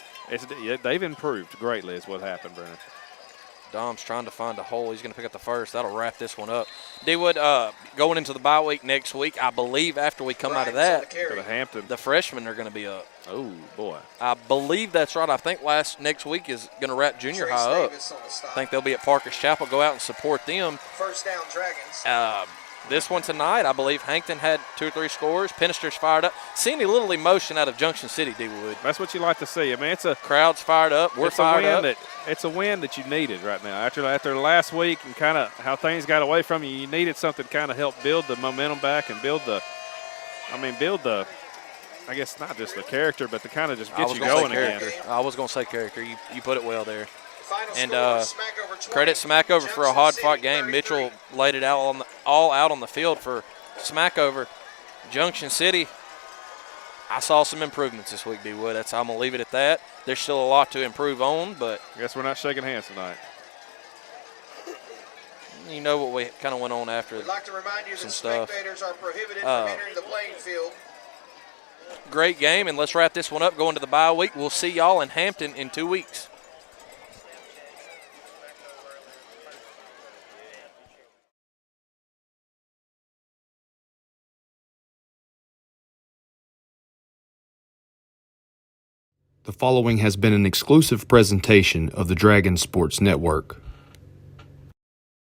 They've improved greatly is what happened, Brennan. Dom's trying to find a hole. He's going to pick up the first. That'll wrap this one up. D-Wood, going into the bye week next week, I believe after we come out of that, For the Hampton. the freshmen are going to be up. Oh, boy. I believe that's right. I think next week is going to wrap junior high up. I think they'll be at Parker's Chapel. Go out and support them. First down, Dragons. This one tonight, I believe Hankton had 2 or 3 scores. Pennister's fired up. Seeing a little emotion out of Junction City, D-Wood. That's what you like to see. I mean, it's a crowd's fired up. We're fired up. It's a win that you needed right now. After last week and kind of how things got away from you, you needed something to kind of help build the momentum back and build the, I guess not just the character, but to kind of just get you going again. I was going to say character. You put it well there. And Smackover 20, credit Smackover for a Junction hard-fought City game. 33. Mitchell laid it out all out on the field for Smackover. Junction City, I saw some improvements this week, D-Wood. I'm going to leave it at that. There's still a lot to improve on, but I guess we're not shaking hands tonight. you know what we kind of went on after We'd like to remind you some that stuff. spectators are prohibited from entering the playing field. Great game, and let's wrap this one up. Going to the bye week. We'll see y'all in Hampton in 2 weeks. The following has been an exclusive presentation of the Dragon Sports Network.